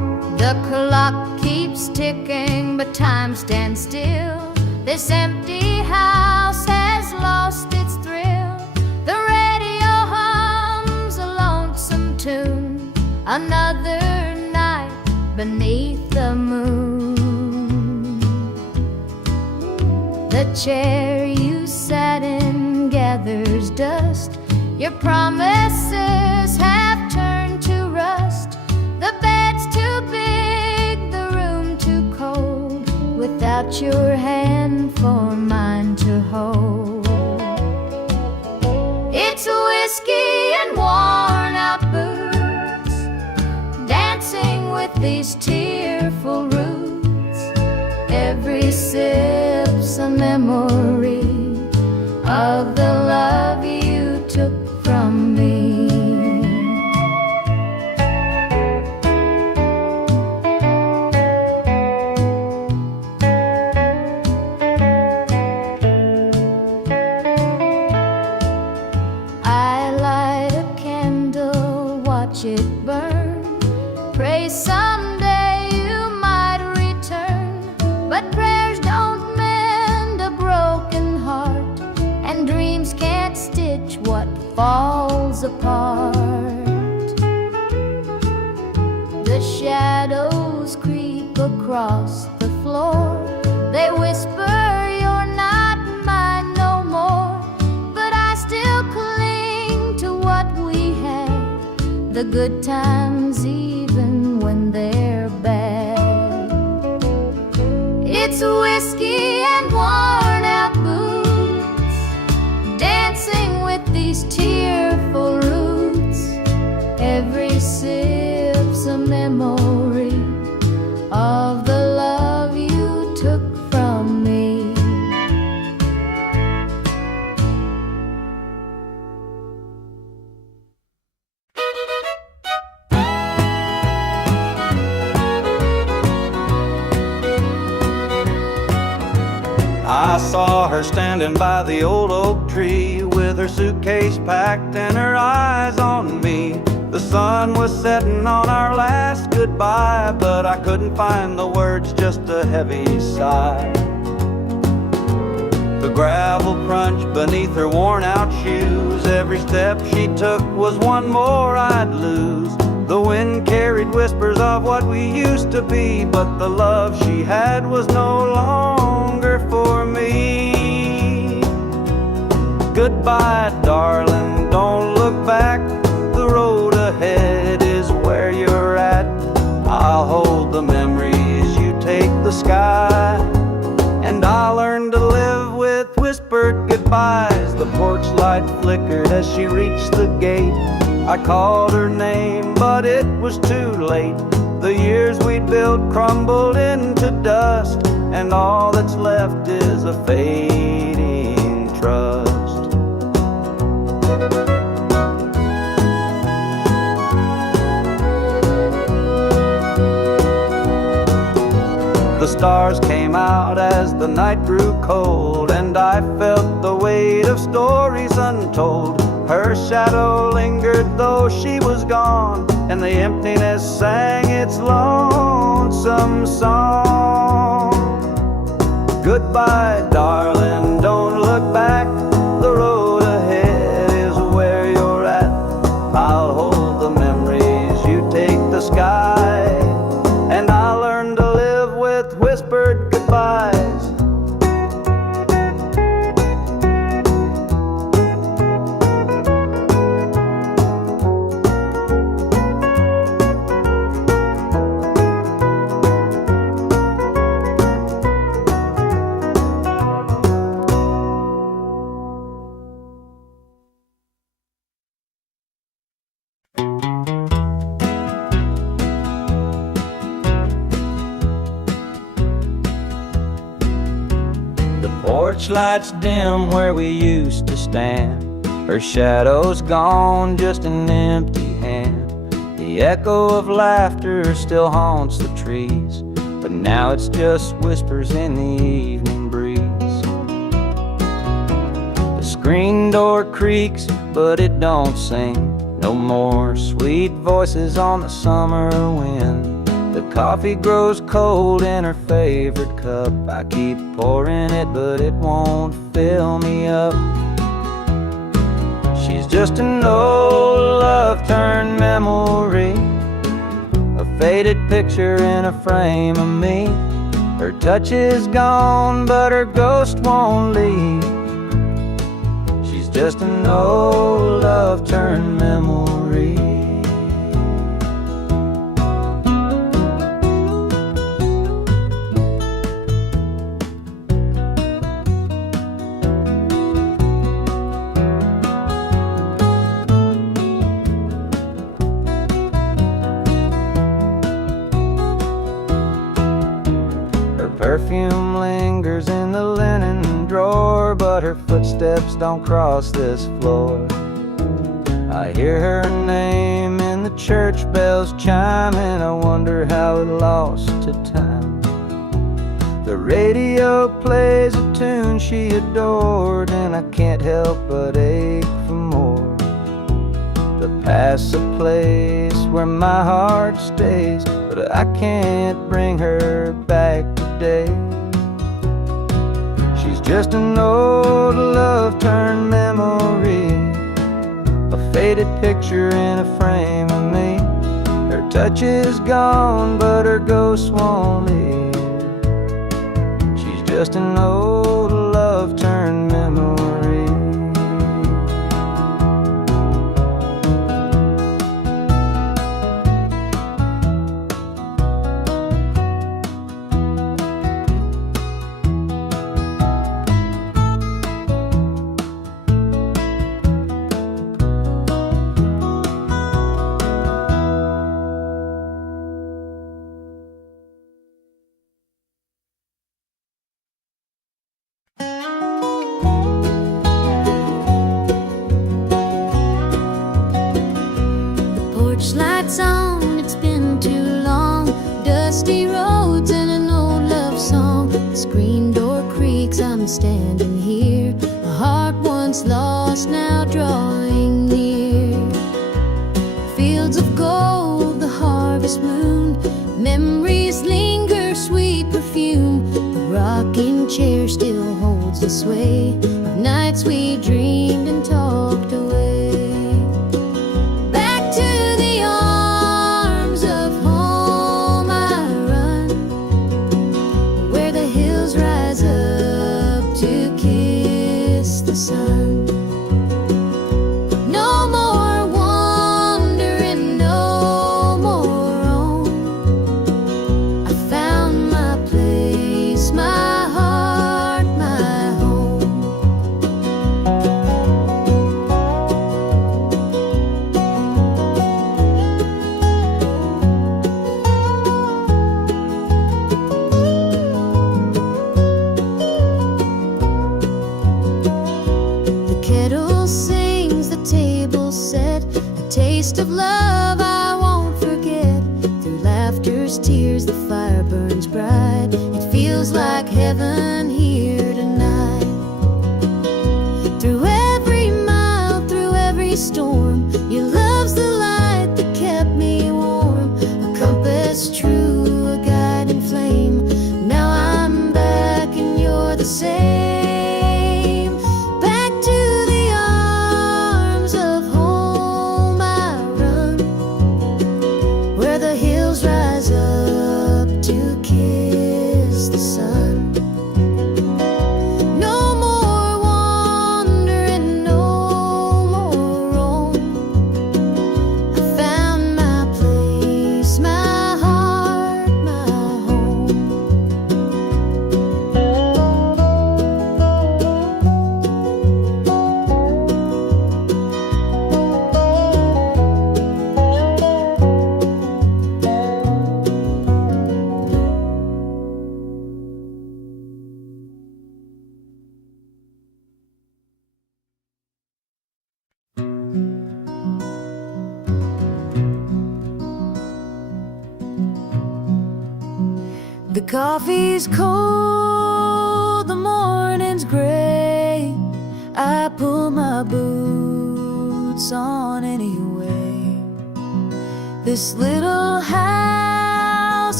The clock keeps ticking, but time stands still. This empty house has lost its thrill. The radio hums a lonesome tune. Another night beneath the moon. The chair you sat in gathers dust. Your promises have turned to rust. The bed's too big, the room too cold, without your hand for mine to hold. It's whiskey and worn out boots, dancing with these tearful roots. Every sip's a memory of the love you took from me. I light a candle, watch it burn, pray someday you might return. But prayers don't mend a broken heart, and dreams can't stitch what falls apart. The shadows creep across the floor. They whisper you're not mine no more. But I still cling to what we had, the good times even when they're bad. It's whiskey and worn out boots, dancing with these tearful roots. Every sip's a memory of the love you took from me. I saw her standing by the old oak tree with her suitcase packed and her eyes on me. The sun was setting on our last goodbye, but I couldn't find the words, just a heavy sigh. The gravel crunched beneath her worn out shoes. Every step she took was one more I'd lose. The wind carried whispers of what we used to be, but the love she had was no longer for me. Goodbye, darling, don't look back. The road ahead is where you're at. I'll hold the memories, you take the sky. And I'll learn to live with whispered goodbyes. The porch light flickered as she reached the gate. I called her name, but it was too late. The years we'd built crumbled into dust, and all that's left is a fading trust. The stars came out as the night grew cold, and I felt the weight of stories untold. Her shadow lingered though she was gone, and the emptiness sang its lonesome song. Goodbye, darling, don't look back. The road ahead is where you're at. I'll hold the memories, you take the sky. And I'll learn to live with whispered goodbyes. Porch lights dim where we used to stand. Her shadow's gone, just an empty hand. The echo of laughter still haunts the trees, but now it's just whispers in the evening breeze. The screen door creaks, but it don't sing. No more sweet voices on the summer wind. The coffee grows cold in her favorite cup. I keep pouring it, but it won't fill me up. She's just an old love turned memory, a faded picture in a frame of me. Her touch is gone, but her ghost won't leave. She's just an old love turned memory. Perfume lingers in the linen drawer, but her footsteps don't cross this floor. I hear her name in the church bells chiming. I wonder how it lost to time. The radio plays a tune she adored, and I can't help but ache for more. The past's a place where my heart stays, but I can't bring her back today. She's just an old love turned memory, a faded picture in a frame of me. Her touch is gone, but her ghost won't leave. She's just an old love turned memory. Porch lights on, it's been too long. Dusty roads and an old love song. The screen door creaks, I'm standing here. A heart once lost, now drawing near. Fields of gold, the harvest moon. Memories linger, sweet perfume. The rocking chair still holds the sway of nights we dreamed and talked away. Sun. No more wandering, no more roam. I found my place, my heart, my home. Kettle sings, the table set, a taste of love I won't forget. Through laughter's tears, the fire burns bright. It feels like heaven here tonight. Through every mile, through every storm, your love's the light that kept me warm. A compass true, a guiding flame. Now I'm back and you're the same. The coffee's cold, the morning's gray. I pull my boots on anyway. This little house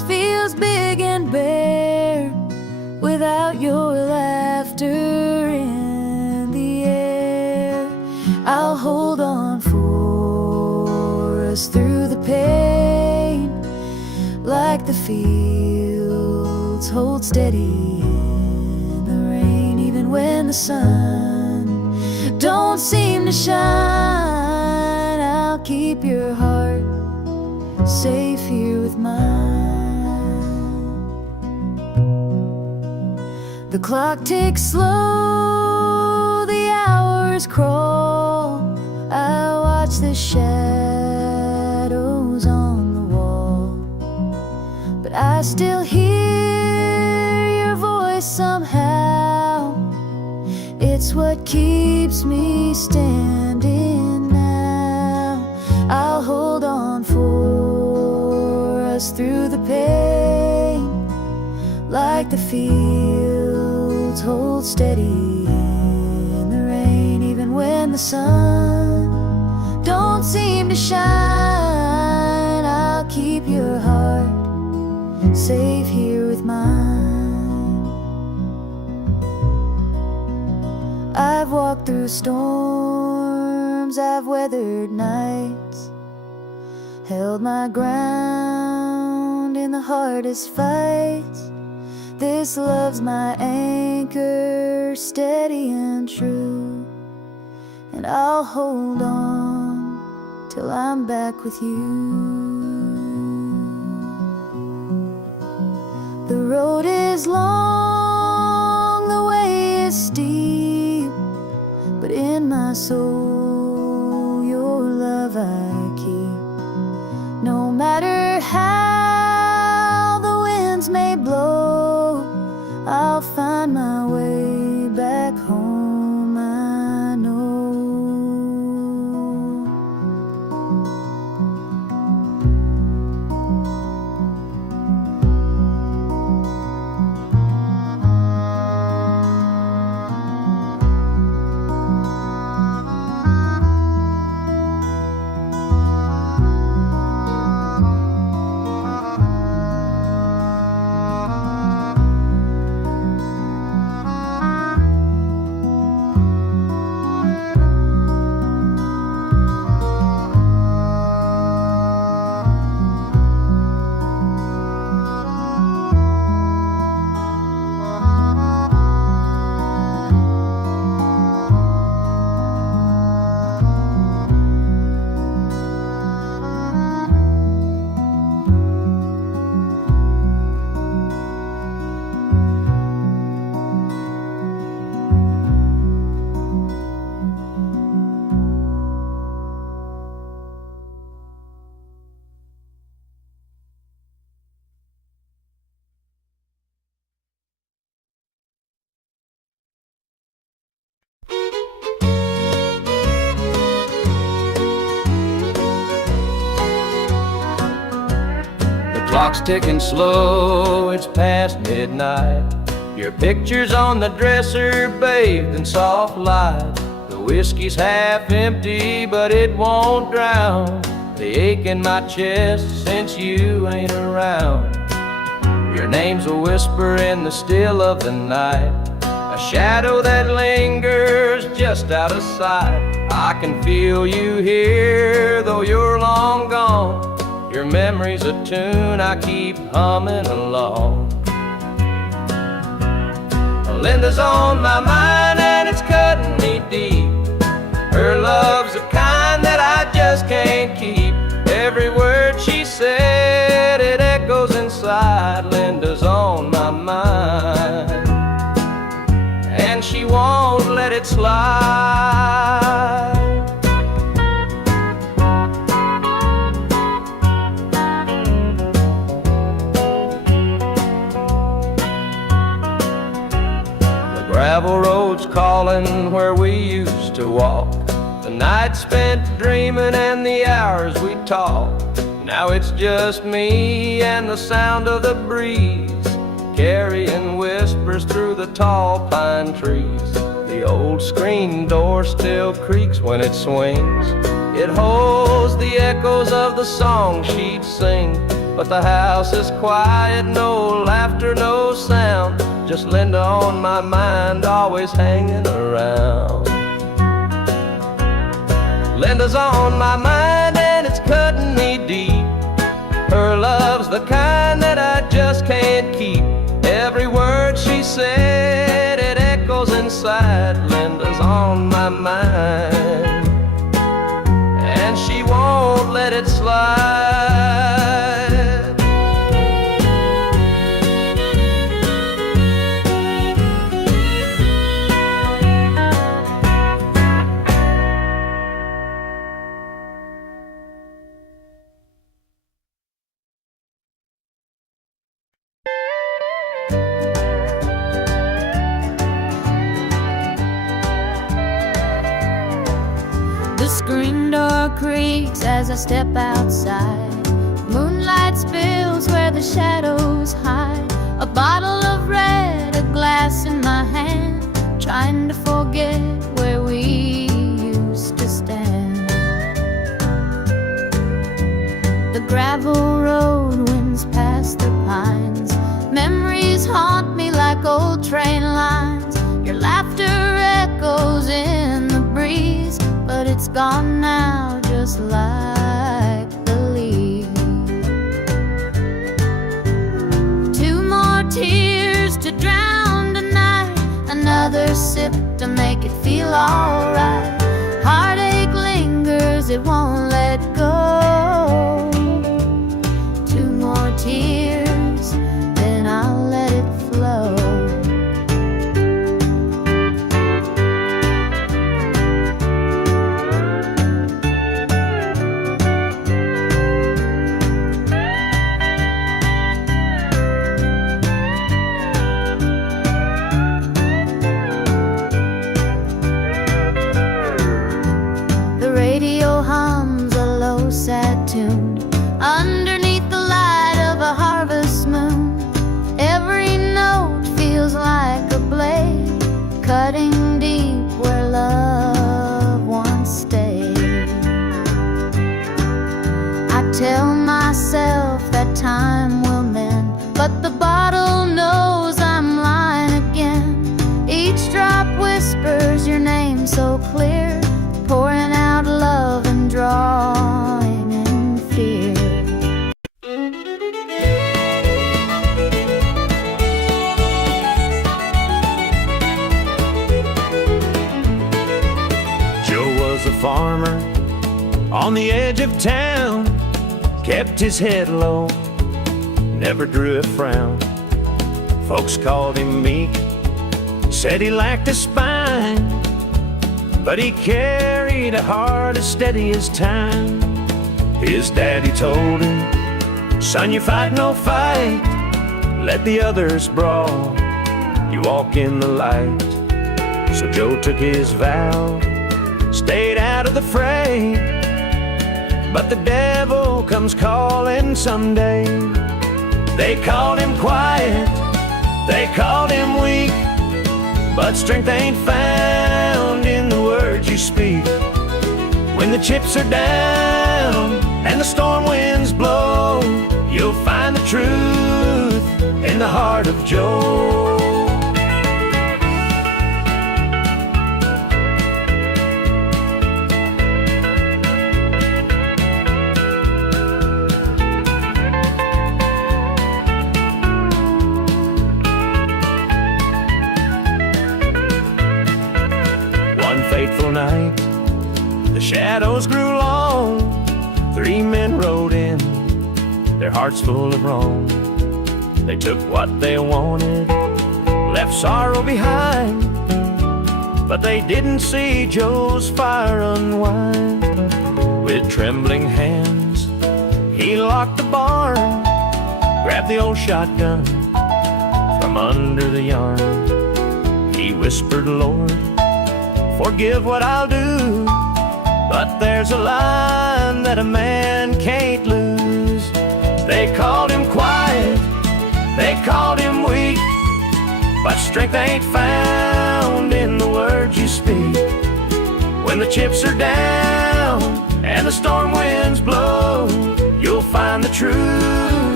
house feels big and bare without your laughter in the air. I'll hold on for us through the pain, like the fields hold steady in the rain. Even when the sun don't seem to shine, I'll keep your heart safe here with mine. The clock ticks slow, the hours crawl. I watch the shadows on the wall, but I still hear your voice somehow. It's what keeps me standing now. I'll hold on for us through the pain, like the fields hold steady in the rain. Even when the sun don't seem to shine, I'll keep your heart safe here with mine. I've walked through storms, I've weathered nights, held my ground in the hardest fights. This love's my anchor, steady and true, and I'll hold on till I'm back with you. The road is long, the way is steep, but in my soul your love I keep. No matter how the winds may blow, I'll find my way back home, I know. Clock's ticking slow, it's past midnight. Your picture's on the dresser, bathed in soft light. The whiskey's half empty, but it won't drown the ache in my chest since you ain't around. Your name's a whisper in the still of the night, a shadow that lingers just out of sight. I can feel you here, though you're long gone. Your memory's a tune I keep humming along. Linda's on my mind and it's cutting me deep. Her love's the kind that I just can't keep. Every word she said, it echoes inside. Linda's on my mind, and she won't let it slide. Gravel roads calling where we used to walk, the nights spent dreaming and the hours we talked. Now it's just me and the sound of the breeze, carrying whispers through the tall pine trees. The old screen door still creaks when it swings. It holds the echoes of the song she'd sing But the house is quiet, no laughter, no sound, just Linda on my mind, always hanging around. Linda's on my mind and it's cutting me deep. Her love's the kind that I just can't keep. Every word she said, it echoes inside. Linda's on my mind, and she won't let it slide. The screen door creaks as I step outside. Moonlight spills where the shadows hide. A bottle of red, a glass in my hand, trying to forget where we used to stand. The gravel road winds past the pines. Memories haunt me like old train lines. Your laughter echoes in the breeze, but it's gone now, just like the leaves. Two more tears to drown tonight, another sip to make it feel alright. Heartache lingers, it won't let go. Two more tears, then I'll let it flow. Sad tune underneath the light of a harvest moon. Every note feels like a blade, cutting deep where love once stayed. I tell myself that time will mend, but the bottle knows I'm lying again. Each drop whispers your name so clear, pouring out love and drawing in fear. Joe was a farmer on the edge of town, kept his head low, never drew a frown. Folks called him meek, said he lacked a spine, but he carried a heart as steady as time. His daddy told him, son, you fight no fight, let the others brawl, you walk in the light. So Joe took his vow, stayed out of the fray, but the devil comes calling someday. They called him quiet, they called him weak, but strength ain't found in the words you speak. When the chips are down and the storm winds blow, you'll find the truth in the heart of Joe. One fateful night, the shadows grew long. Three men rode in, their hearts full of wrong. They took what they wanted, left sorrow behind, but they didn't see Joe's fire unwind. With trembling hands, he locked the barn, grabbed the old shotgun from under the yarn. He whispered, Lord, forgive what I'll do, but there's a line that a man can't lose. They called him quiet, they called him weak, but strength ain't found in the words you speak. When the chips are down and the storm winds blow, you'll find the truth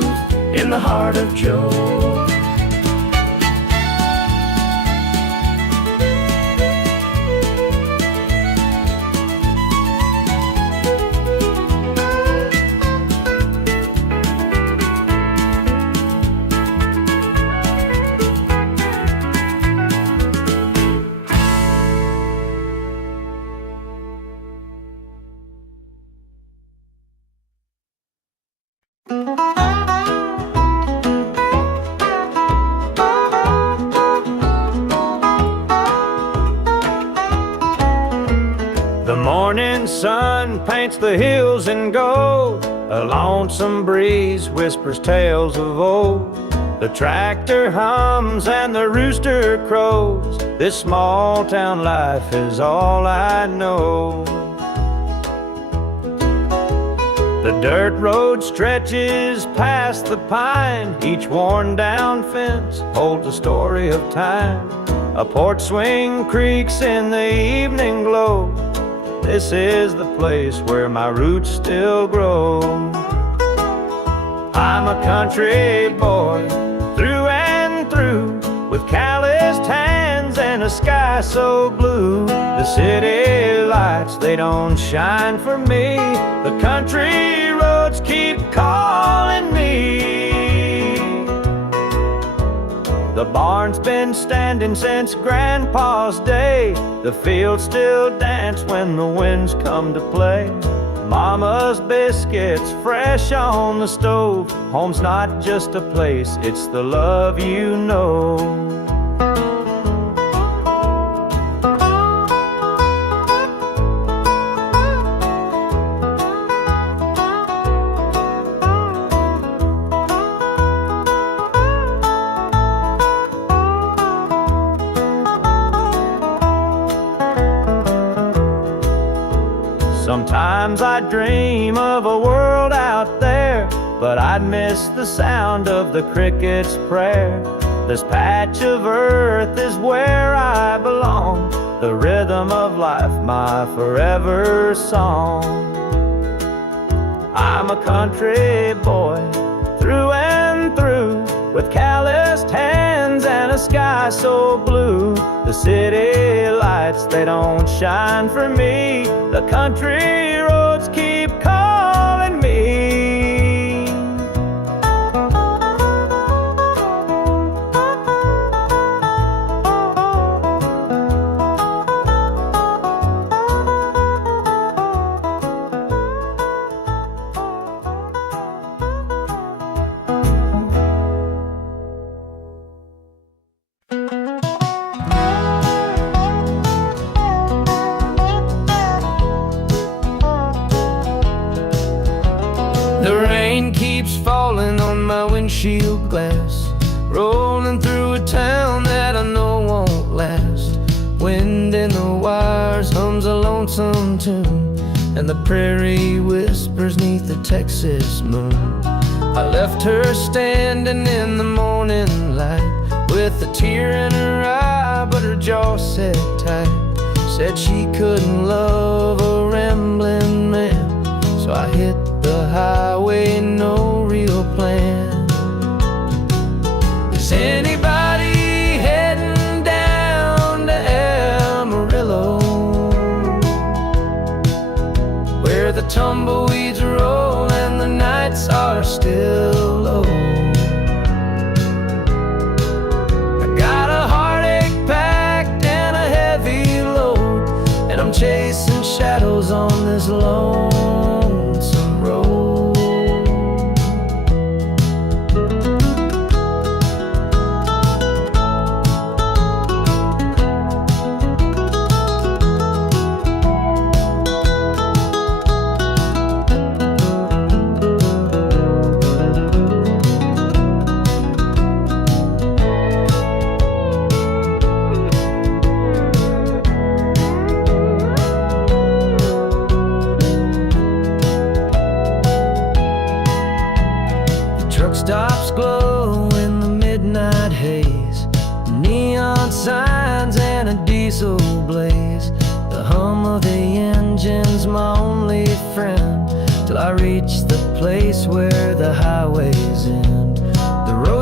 in the heart of Joe. The morning sun paints the hills in gold. A lonesome breeze whispers tales of old. The tractor hums and the rooster crows. This small town life is all I know. The dirt road stretches past the pine. Each worn down fence holds a story of time. A porch swing creaks in the evening glow. This is the place where my roots still grow. I'm a country boy through and through, with calloused hands and a sky so blue. The city lights, they don't shine for me. The country roads keep calling me. The barn's been standing since Grandpa's day. The fields still dance when the winds come to play. Mama's biscuits fresh on the stove. Home's not just a place, it's the love you know. Sometimes I dream of a world out there, but I'd miss the sound of the cricket's prayer. This patch of earth is where I belong, the rhythm of life, my forever song. I'm a country boy through and through, with calloused hands and a sky so blue. The city lights, they don't shine for me. The country roads keep calling me. The rain keeps falling on my windshield glass, rolling through a town that I know won't last. Wind in the wires hums a lonesome tune, and the prairie whispers neath the Texas moon. I left her standing in the morning light, with a tear in her eye, but her jaw set tight. Said she couldn't love a rambling man, so I hit the highway, no real plan. Is anybody heading down to Amarillo, where the tumbleweeds roll and the nights are still low? I got a heartache packed and a heavy load, and I'm chasing shadows on this lonesome road. Stops glow in the midnight haze, neon signs and a diesel blaze. The hum of the engine's my only friend, till I reach the place where the highways end.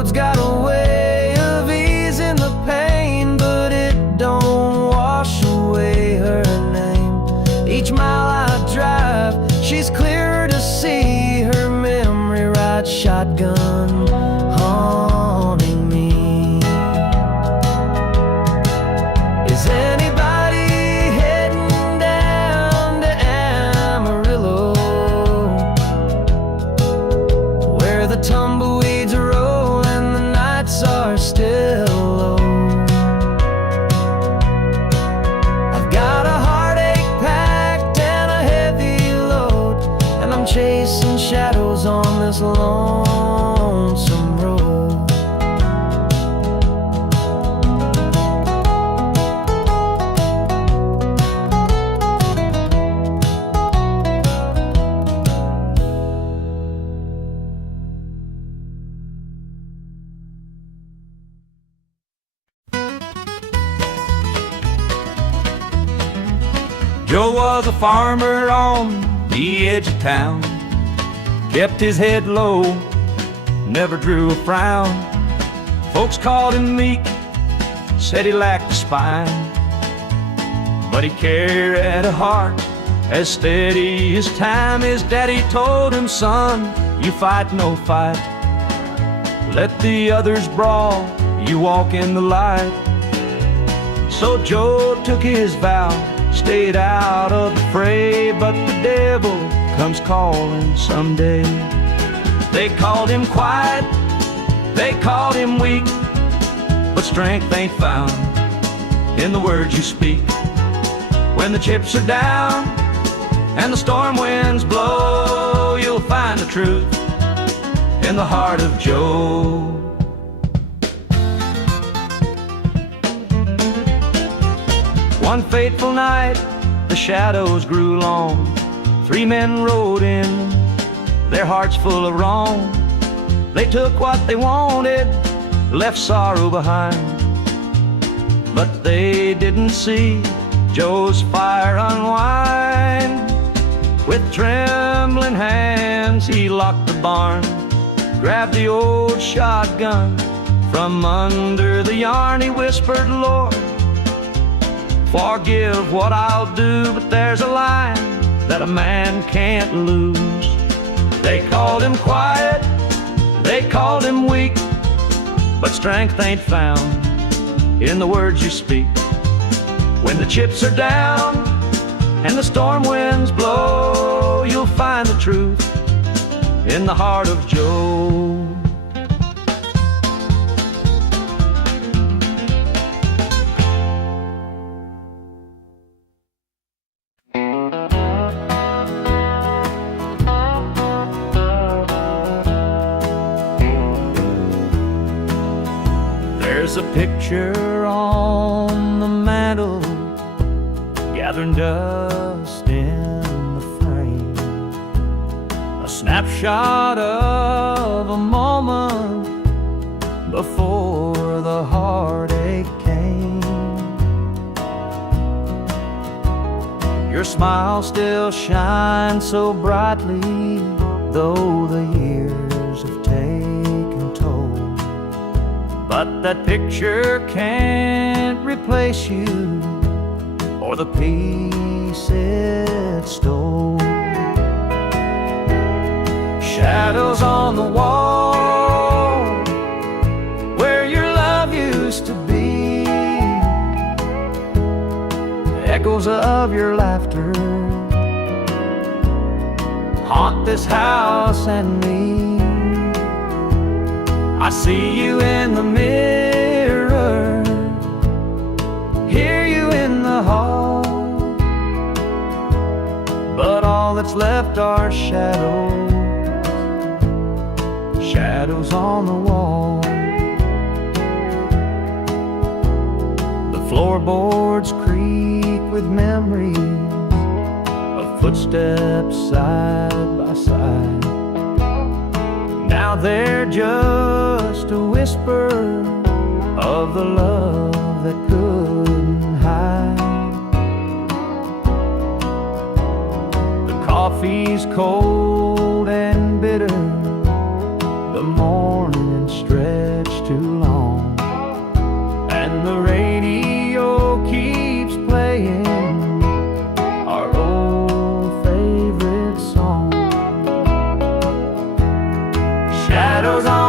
road's got a way of easing the pain, but it don't wash away her name. Each mile I drive, she's clearer to see, her memory ride shotgun haunting me. Is anybody heading down to Amarillo, where the tumbleweeds roll and the nights are still low? I've got a heartache packed and a heavy load, and I'm chasing shadows on this lonesome road. Joe was a farmer on the edge of town, kept his head low, never drew a frown. Folks called him meek, said he lacked a spine, but he carried a heart as steady as time. His daddy told him, son, you fight no fight, let the others brawl, you walk in the light. So Joe took his vow, stayed out of the fray, but the devil comes calling someday. They called him quiet, they called him weak, but strength ain't found in the words you speak. When the chips are down and the storm winds blow, you'll find the truth in the heart of Joe. One fateful night, the shadows grew long. 3 men rode in, their hearts full of wrong. They took what they wanted, left sorrow behind, but they didn't see Joe's fire unwind. With trembling hands, he locked the barn, grabbed the old shotgun from under the yarn. He whispered, Lord, forgive what I'll do, but there's a line that a man can't lose. They called him quiet, they called him weak, but strength ain't found in the words you speak. When the chips are down and the storm winds blow, you'll find the truth in the heart of Joe. There's a picture on the mantle, gathering dust in the frame, a snapshot of a moment before the heartache came. Your smile still shines so brightly, though the years have taken toll. But that picture can't replace you or the peace it stole. Shadows on the wall where your love used to be, echoes of your laughter haunt this house and me. I see you in the mirror, hear you in the hall, but all that's left are shadows, shadows on the wall. The floorboards creak with memories of footsteps side by side. Now they're just a whisper of the love that couldn't hide. The coffee's cold and bitter, the morning stretch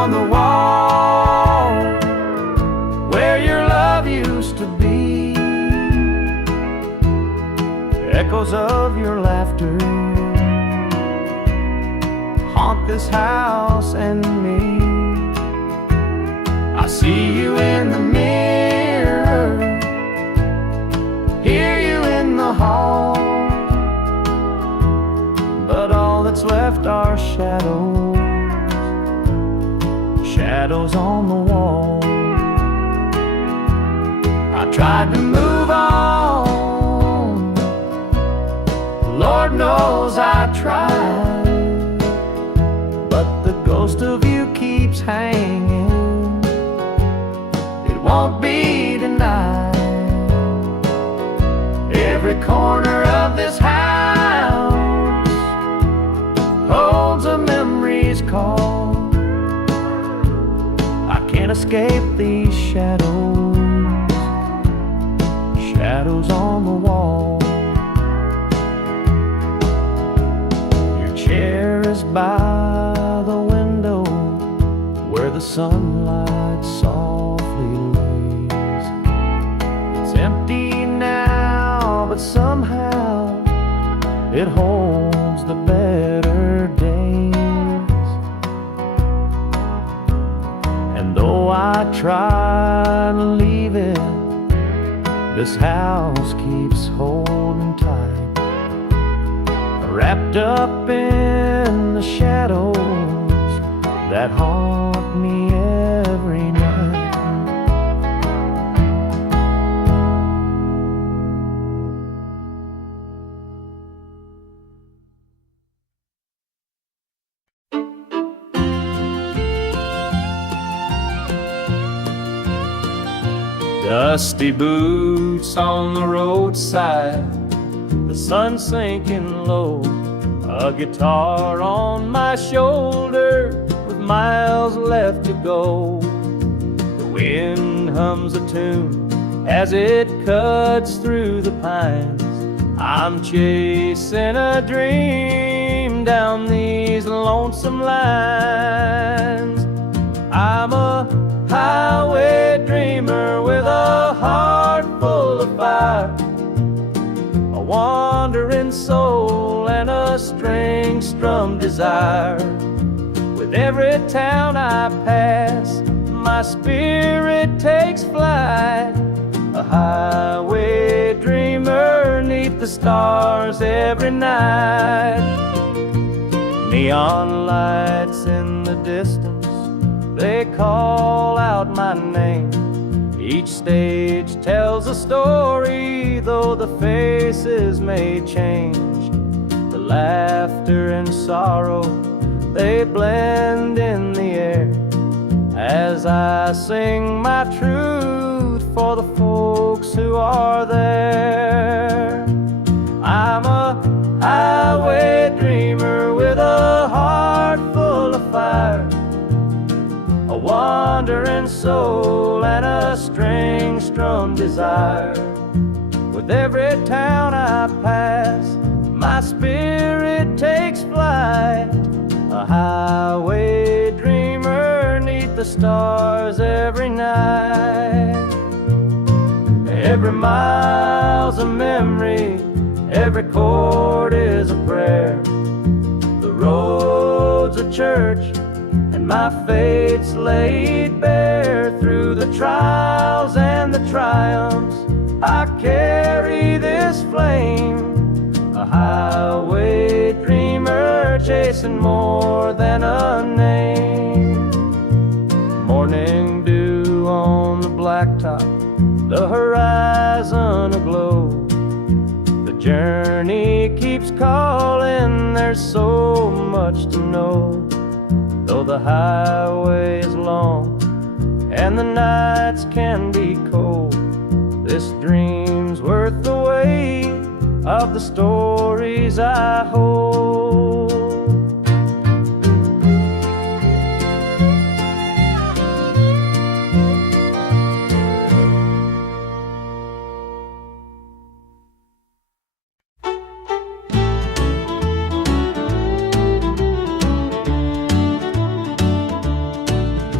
on the wall where your love used to be. Echoes of your laughter haunt this house and me. I see you in the mirror, hear you in the hall, but all that's left are shadows, shadows on the wall. I tried to move on, Lord knows I tried, but the ghost of you keeps hanging, it won't be denied. Every corner of this house holds a memory's call. I can't escape these shadows, shadows on the wall. Your chair is by the window where the sunlight softly lays. It's empty now, but somehow it holds the better days. And though I try to leave it, this house keeps holding tight, wrapped up in the shadows that haunt me every night. Dusty boots on the roadside, the sun sinking low, a guitar on my shoulder with miles left to go. The wind hums a tune as it cuts through the pines. I'm chasing a dream down these lonesome lines. I'm a highway dreamer with a heart full of fire, a wandering soul and a string-strummed desire. With every town I pass, my spirit takes flight, a highway dreamer 'neath the stars every night. Neon lights in the distance, they call out my name. Each stage tells a story, though the faces may change. The laughter and sorrow, they blend in the air as I sing my truth for the folks who are there. I'm a highway dreamer with a heart full of fire, a wandering soul and a string-strummed desire. With every town I pass, my spirit takes flight, a highway dreamer 'neath the stars every night. Every mile's a memory, every chord is a prayer. The road's a church, and my fate's laid bare. Through the trials and the triumphs, I carry this flame, a highway dreamer chasing more than a name. Morning dew on the blacktop, the horizon aglow. The journey keeps calling, there's so much to know. Though the highway is long and the nights can be cold, this dream's worth the weight of the stories I hold.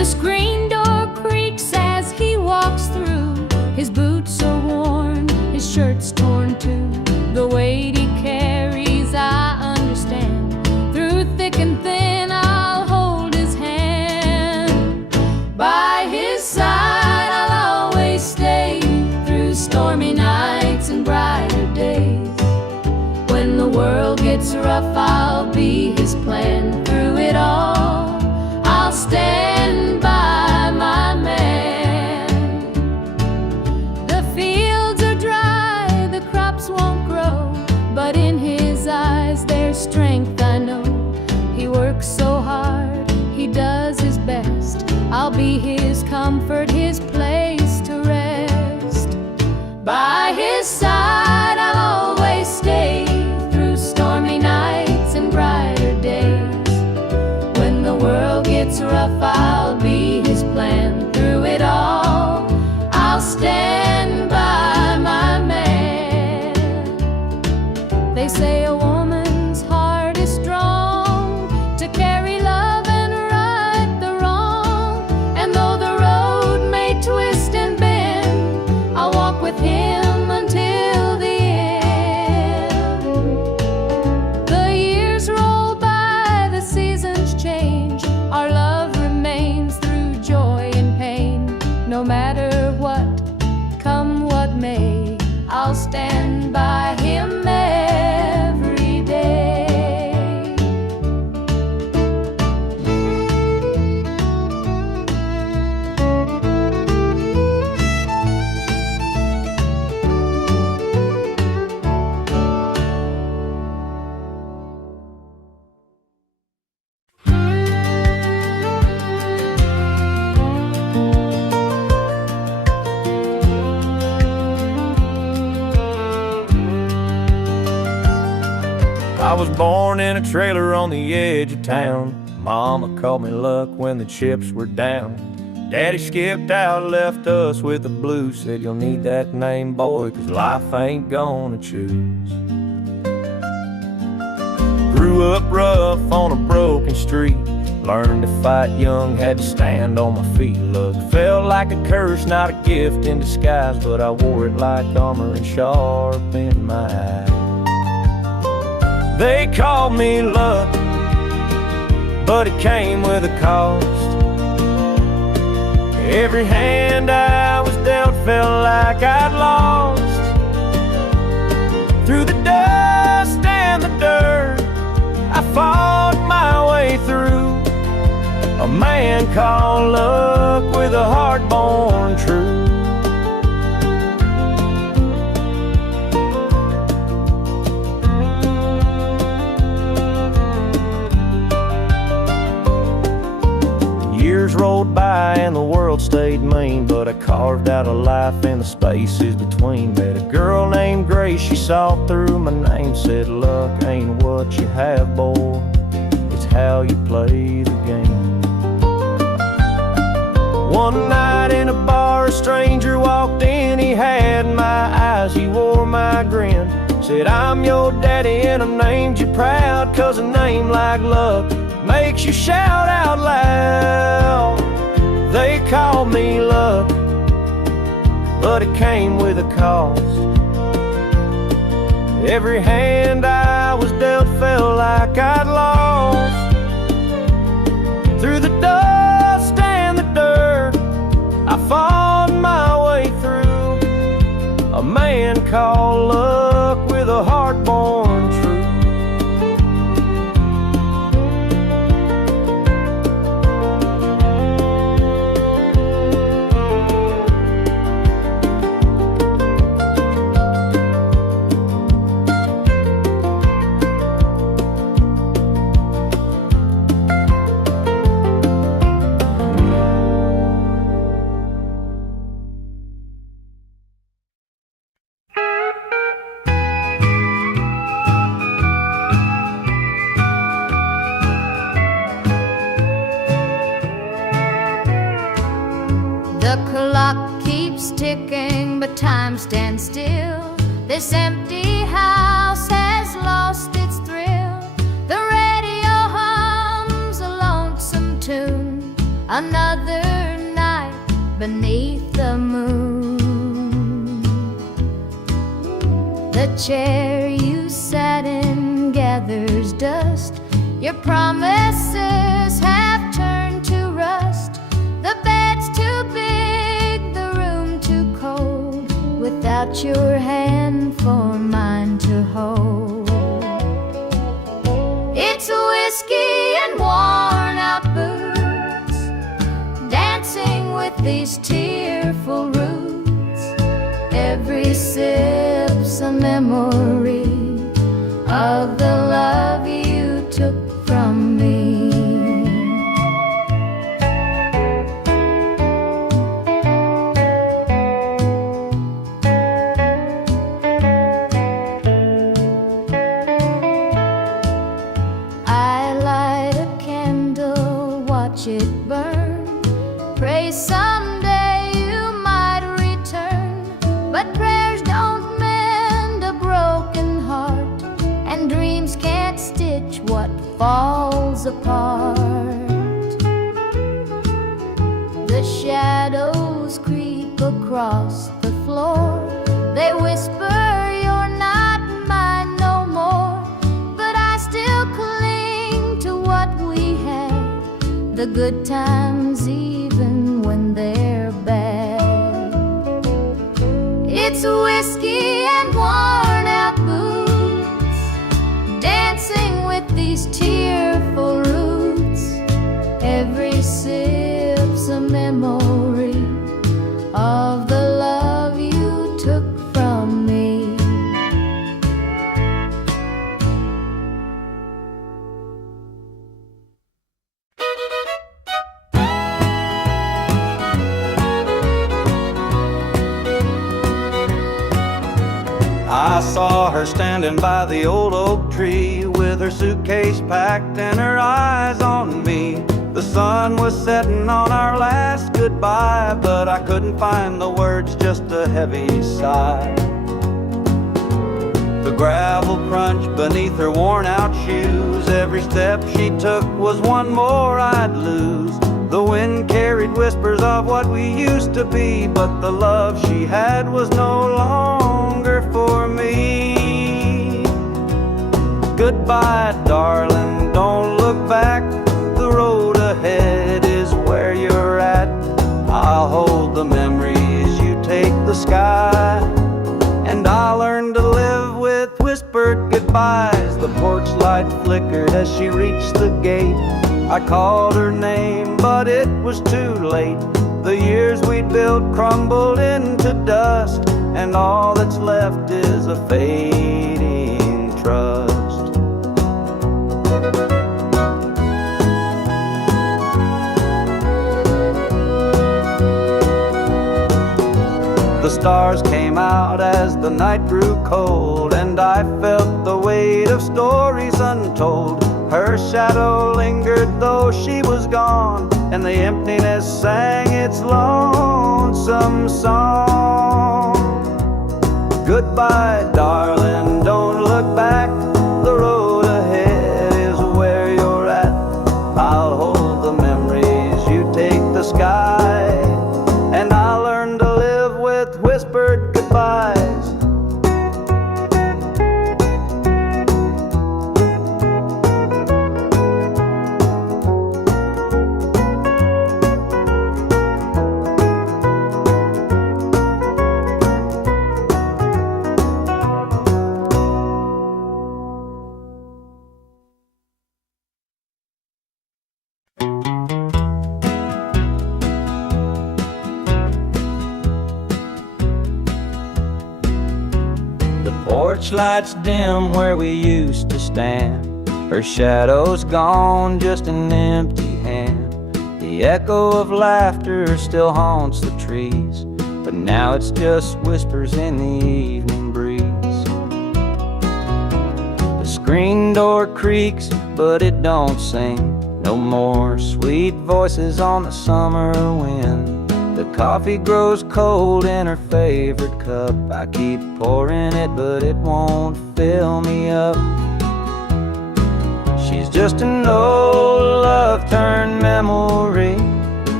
The screen door creaks as he walks through. His boots are worn, his shirt's torn too. The weight he carries, I understand. Through thick and thin, I'll hold his hand. By his side, I'll always stay. Through stormy nights and brighter days. When the world gets rough, I'll be his plan. Through it all, I'll stand by my man. The fields are dry, the crops won't grow, but in his eyes there's strength, I know. He works so hard, he does his best. I'll be his comfort, his place to rest. By his side I'll always stay. Through stormy nights and brighter days. When the world gets rough, I'll be his plan. Through it all, I'll stand by my man. They say a woman's heart is strong to carry love and right the wrong. And though the road may twist and bend, I'll walk with him until the end. The years roll by, the seasons change. Our love remains through joy and pain. No matter what, come what may, I'll stand by him every day. I was born in a trailer on the edge of town. Mama called me luck when the chips were down. Daddy skipped out, left us with the blues. Said you'll need that name, boy, 'cause life ain't gonna choose. Grew up rough on a broken street. Learned to fight young, had to stand on my feet. Look, felt like a curse, not a gift in disguise, but I wore it like armor and sharp in my eye. They called me luck, but it came with a cost. Every hand I was dealt felt like I'd lost. Through the dust and the dirt, I fought my way through. A man called luck with a heart born true. Years rolled by and the world stayed mean, but I carved out a life in the spaces between. Met a girl named Grace, she saw through my name. Said luck ain't what you have, boy, it's how you play the game. One night in a bar, a stranger walked in. He had my eyes, he wore my grin. Said, I'm your daddy and I've named you proud, 'cause a name like luck makes you shout out loud. They called me luck, but it came with a cost. Every hand I was dealt felt like I'd lost. Through the dust and the dirt, I fought my way through. A man called luck with a heart born true. The clock keeps ticking, but time stands still. This empty house has lost its thrill. The radio hums a lonesome tune. another night beneath the moon. The chair you sat in gathers dust. Your promises have turned to rust. The bed's too big, the room too cold, without your hand for mine to hold. It's whiskey and worn out boots, dancing with these tearful roots. Every sip's a memory of the love you took from me. I light a candle, watch it burn, pray someday you might return. But prayers don't mend a broken heart, and dreams can't stitch what falls apart. The shadows creep across the floor. They whisper you're not mine no more, but I still cling to what we had, the good times even when they're bad. It's whiskey and worn out boots, dancing with these tearful roots. Every sip's a memory of the love you took from me. I saw her standing by the old oak tree with her suitcase packed and her eyes on me. The sun was setting on our last goodbye, but I couldn't find the words, just a heavy sigh. The gravel crunched beneath her worn out shoes. Every step she took was one more I'd lose. The wind carried whispers of what we used to be, but the love she had was no longer for me. Goodbye, darling, don't look back. The road ahead is where you're at. I'll hold the memories, you take the sky, and I'll learn to live with whispered goodbyes. The porch light flickered as she reached the gate. I called her name, but it was too late. The years we'd built crumbled into dust, and all that's left is a fading trust. The stars came out as the night grew cold, and I felt the weight of stories untold. Her shadow lingered though she was gone, and the emptiness sang its lonesome song. Goodbye, darling, don't look back. The road ahead is where you're at. I'll hold the memories, you take the sky, and I'll learn to live with whispered goodbyes. Porch lights dim where we used to stand. Her shadow's gone, just an empty hand. The echo of laughter still haunts the trees, but now it's just whispers in the evening breeze. The screen door creaks, but it don't sing. No more sweet voices on the summer wind. The coffee grows cold in her favorite cup. I keep pouring it, but it won't fill me up. She's just an old love-turned memory,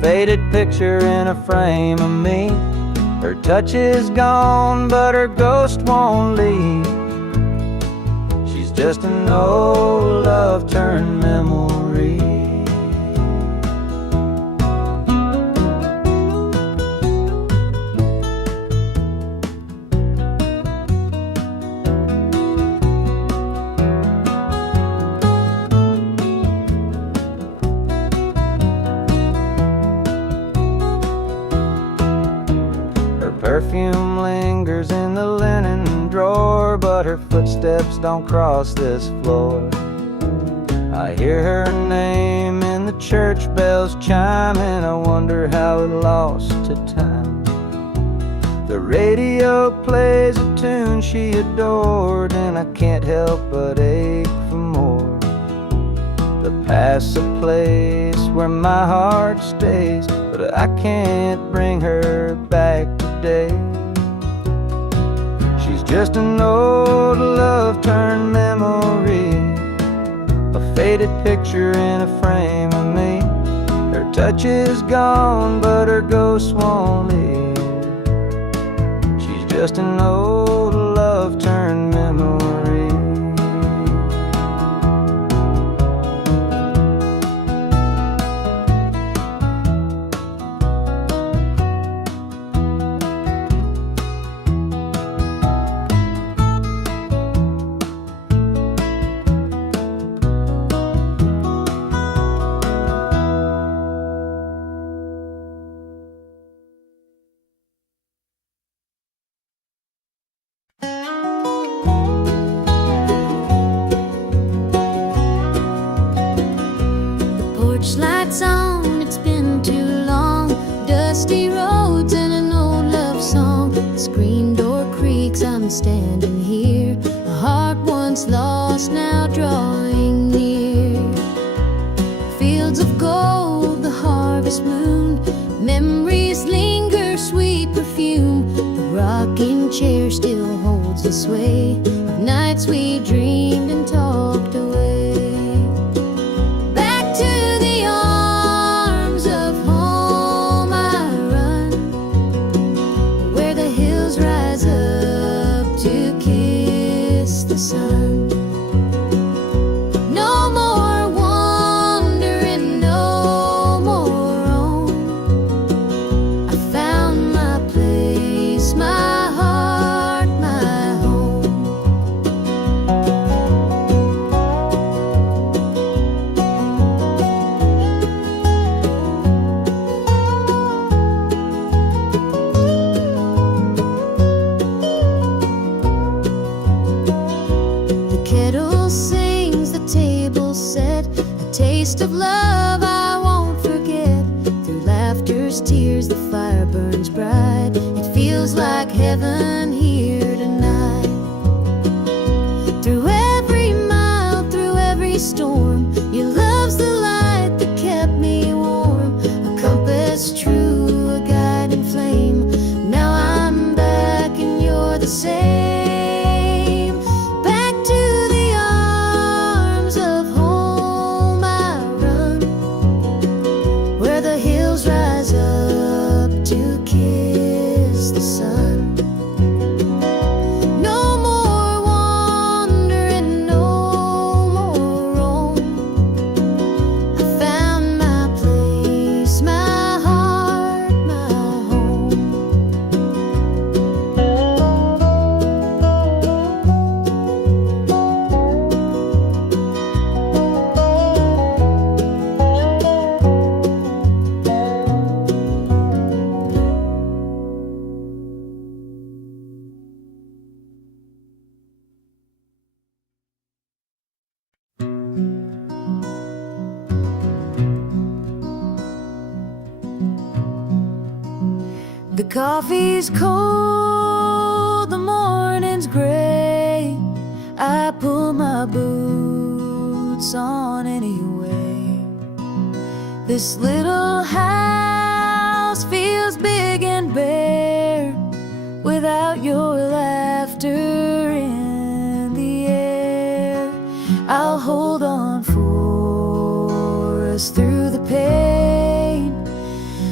faded picture in a frame of me. Her touch is gone, but her ghost won't leave. She's just an old love turned memory. Perfume lingers in the linen drawer, but her footsteps don't cross this floor. I hear her name in the church bells chiming. I wonder how it lost to time. The radio plays a tune she adored, and I can't help but ache for more. The past's a place where my heart stays, but I can't bring her back today. She's just an old love turned memory, a faded picture in a frame of me. Her touch is gone, but her ghost won't leave. She's just an old love turned memory. Porch lights on, it's been too long. Dusty roads and an old love song. The screen door creaks, I'm standing here. A heart once lost, now drawing near. Fields of gold, the harvest moon. Memories linger, sweet perfume. The rocking chair still holds the sway of nights we dreamed and talked away. Sun. No more wandering, no more roam. I found my place, my heart, my home. Kettle sings, the table set, a taste of love I won't forget. Through laughter's tears, the fire burns bright. It feels like heaven here tonight. Through every mile, through every storm, your love's the light that kept me warm. A compass true, a guiding flame. Now I'm back and you're the same. The coffee's cold, the morning's gray. I pull my boots on anyway. This little house feels big and bare without your laughter in the air. I'll hold on for us through the pain.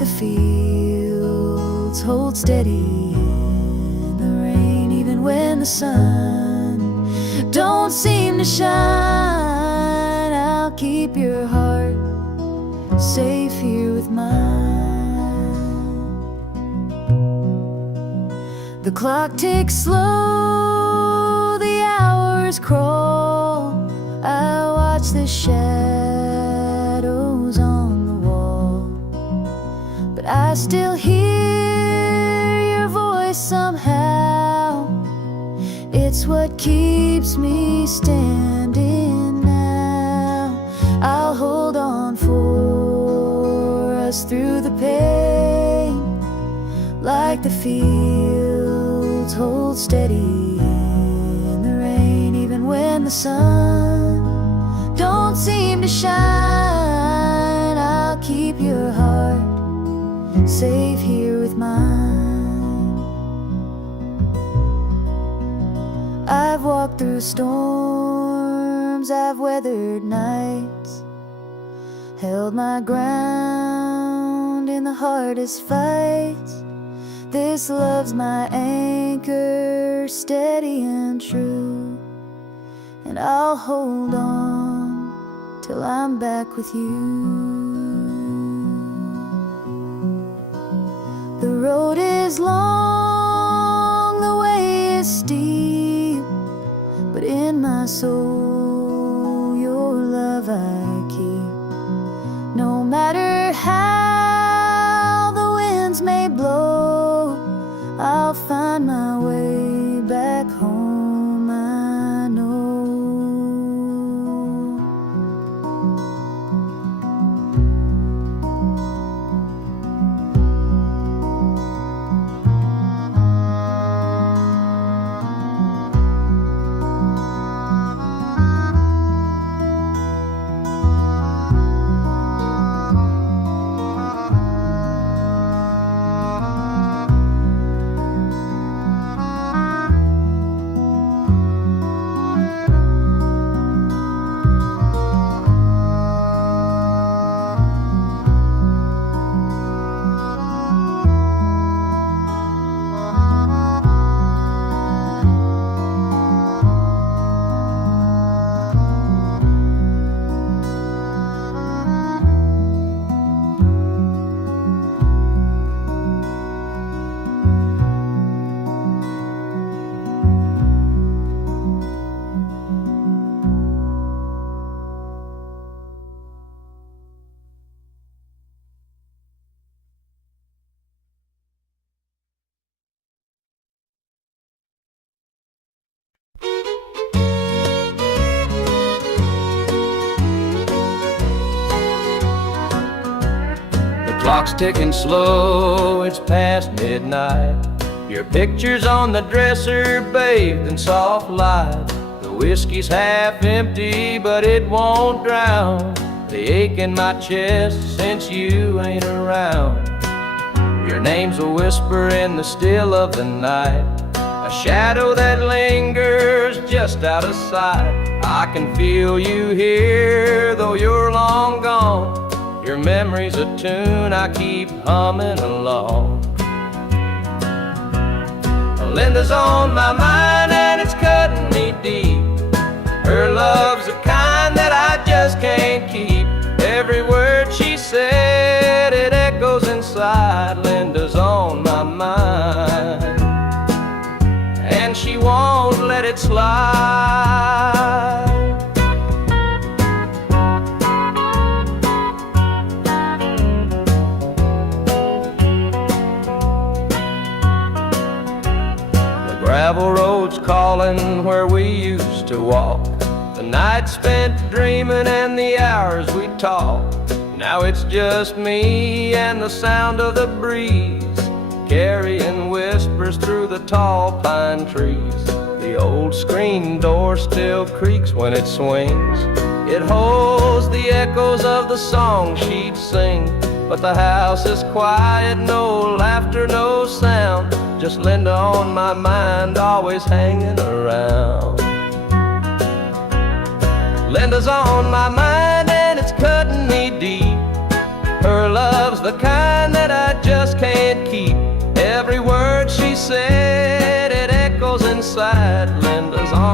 the fields hold steady in the rain, even when the sun don't seem to shine. I'll keep your heart safe here with mine. The clock ticks slow, the hours crawl. I watch the shadows on the wall, but I still hear your voice somehow. It's what keeps me standing now. I'll hold on for us through the pain, like the fields hold steady in the rain, even when the sun don't seem to shine. I'll keep your heart safe here with mine. I've walked through storms, I've weathered nights, held my ground in the hardest fights. This love's my anchor, steady and true, and I'll hold on till I'm back with you. The road is long, the way is steep, but in my soul your love I keep. No matter how the winds may blow, I'll find my way back home, I know. Clock's ticking slow, it's past midnight. Your picture's on the dresser, bathed in soft light. The whiskey's half empty, but it won't drown the ache in my chest since you ain't around. Your name's a whisper in the still of the night, a shadow that lingers just out of sight. I can feel you here, though you're long gone. Your memory's a tune I keep humming along. Linda's on my mind and it's cutting me deep. Her love's the kind that I just can't keep. Every word she said, it echoes inside. Linda's on my mind, and she won't let it slide. Gravel roads calling where we used to walk, the nights spent dreaming and the hours we talked. Now it's just me and the sound of the breeze, carrying whispers through the tall pine trees. The old screen door still creaks when it swings. It holds the echoes of the song she'd sing. But the house is quiet, no laughter, no sound. Just Linda on my mind, always hanging around. Linda's on my mind and it's cutting me deep. Her love's the kind that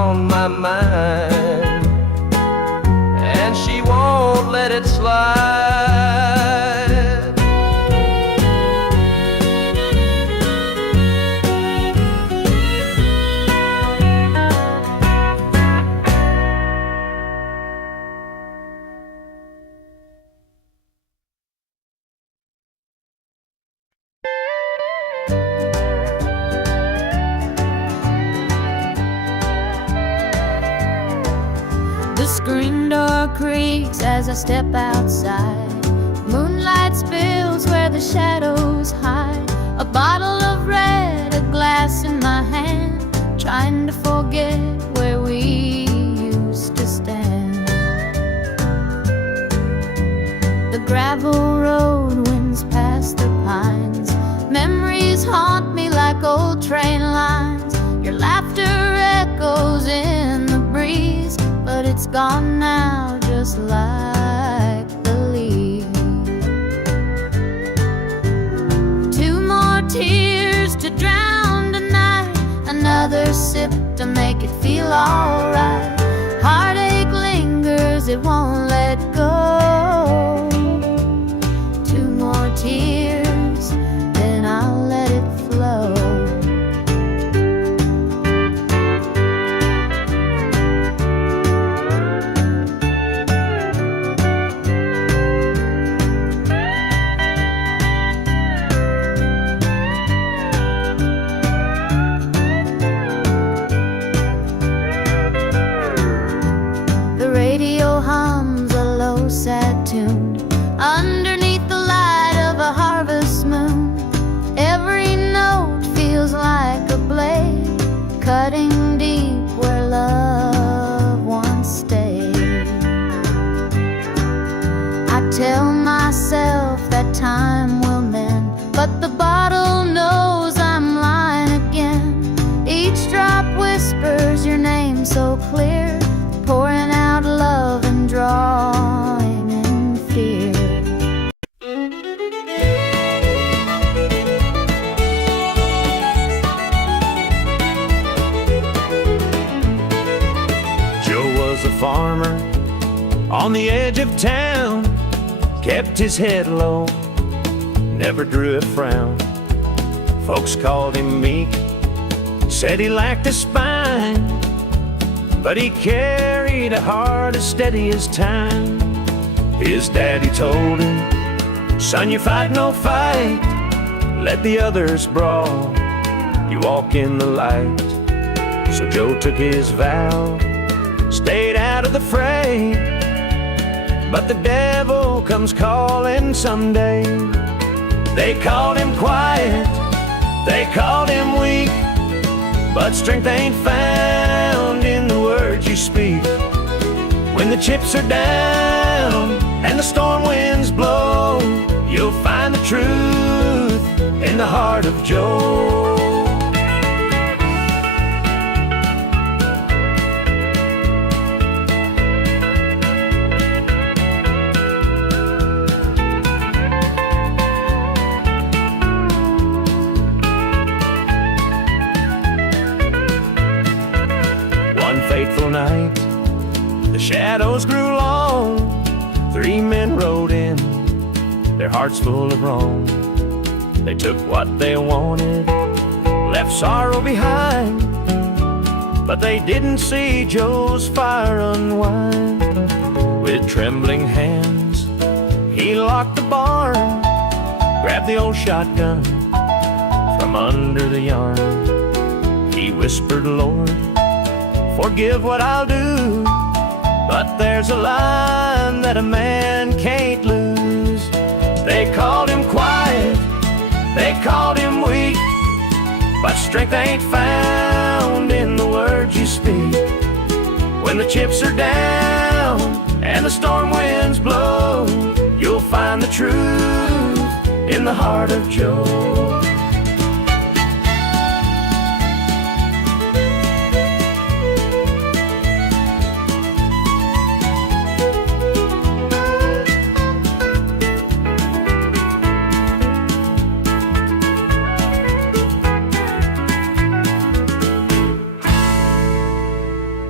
on my mind, and she won't let it slide. The screen door creaks as I step outside. Moonlight spills where the shadows hide. A bottle of red, a glass in my hand, trying to forget where we used to stand. The gravel road winds past the pines. Memories haunt me like old train lines. Your laughter echoes in the breeze, but it's gone now, just like the leaves. Two more tears to drown tonight, another sip to make it feel alright. Heartache lingers, it won't let go. Two more tears, then I'll let it flow. Radio hums a low, sad tune underneath the light of a harvest moon. Every note feels like a blade, cutting deep where love once stayed. I tell myself that time will mend, but the bottle knows I'm lying again. Each drop whispers your name so clear, pouring out love and drawing in fear. Joe was a farmer on the edge of town, kept his head low, never drew a frown. Folks called him meek, said he lacked a spine, but he carried a heart as steady as time. His daddy told him, son, you fight no fight, let the others brawl, you walk in the light. So Joe took his vow, stayed out of the fray, but the devil comes calling someday. They called him quiet, they called him weak, but strength ain't found in the words you speak. When the chips are down and the storm winds blow, you'll find the truth in the heart of Joe. Fateful night, the shadows grew long. Three men rode in, their hearts full of wrong. They took what they wanted, left sorrow behind, but they didn't see Joe's fire unwind. With trembling hands, he locked the barn, grabbed the old shotgun from under the yarn. He whispered, Lord, forgive what I'll do, but there's a line that a man can't lose. They called him quiet, they called him weak, but strength ain't found in the words you speak. When the chips are down and the storm winds blow, you'll find the truth in the heart of Joe.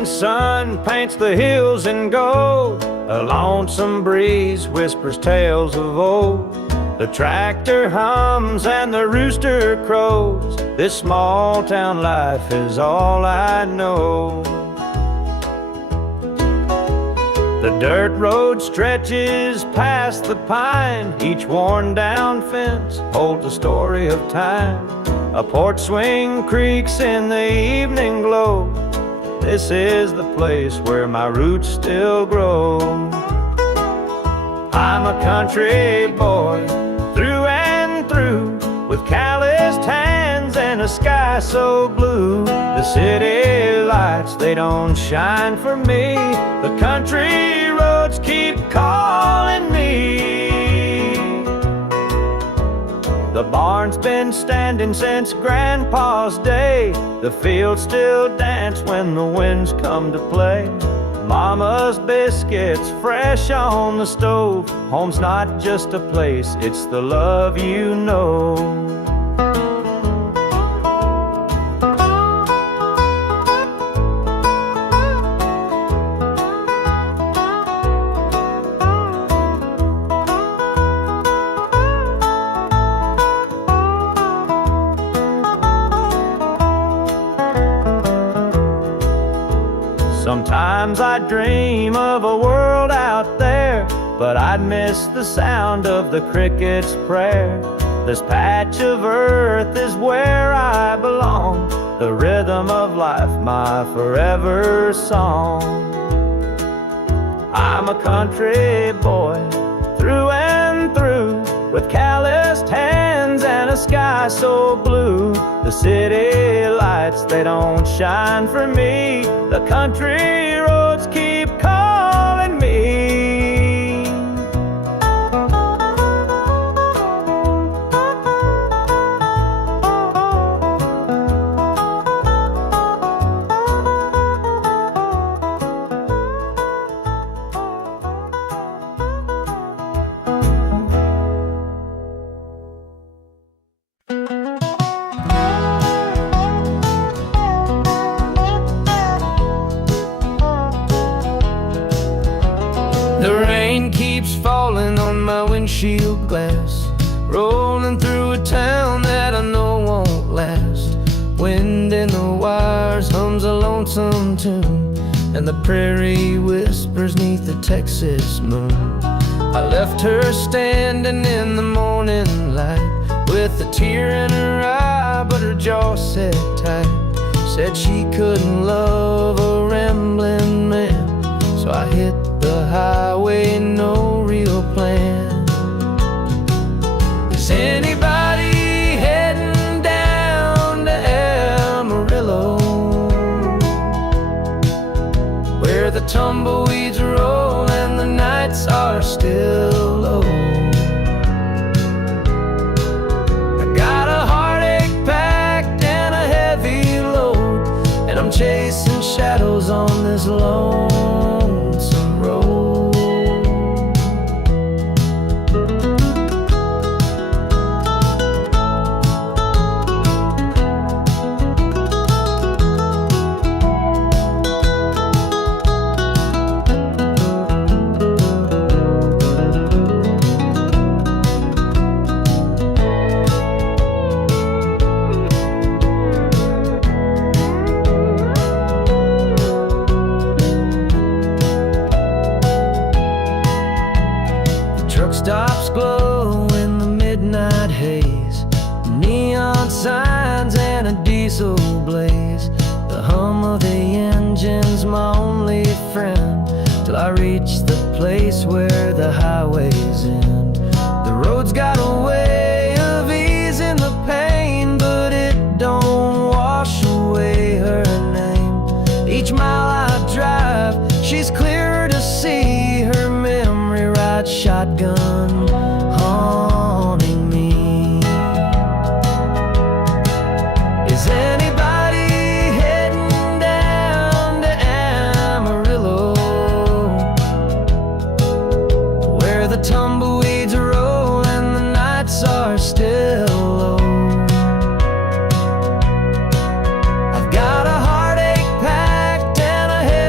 morning sun paints the hills in gold. A lonesome breeze whispers tales of old. The tractor hums and the rooster crows. This small town life is all I know. The dirt road stretches past the pine. Each worn down fence holds a story of time. A porch swing creaks in the evening glow. This is the place where my roots still grow. I'm a country boy, through and through, with calloused hands and a sky so blue. The city lights, they don't shine for me. The country roads keep calling me. The barn's been standing since Grandpa's day. The fields still dance when the winds come to play. Mama's biscuits fresh on the stove. Home's not just a place, it's the love you know. Sometimes I dream of a world out there, but I'd miss the sound of the cricket's prayer. This patch of earth is where I belong, the rhythm of life, my forever song. I'm a country boy, through and through, with calloused hands and a sky so blue. The city lights, they don't shine for me. The country roads keep calling me. The rain keeps falling on my windshield glass, rolling through a town that I know won't last. Wind in the wires hums a lonesome tune, and the prairie whispers 'neath the Texas moon. I left her standing in the morning light, with a tear in her eye, but her jaw set tight. Said she couldn't love a rambling man, so I hit the highway, no real plan. Is anybody heading down to Amarillo, where the tumbleweeds roll and the nights are still low? I got a heartache packed and a heavy load, and I'm chasing shadows on this lonesome road. Truck stops glow in the midnight haze, neon signs and a diesel blaze. The hum of the engine's my only friend, till I reach the place where the highways end. The road's got a way of easing the pain, but it don't wash away her name. Each mile I drive, she's clearer to see, her memory rides shotgun, haunting me. Is anybody heading down to Amarillo, where the tumbleweeds roll and the nights are still low? I've got a heartache packed and a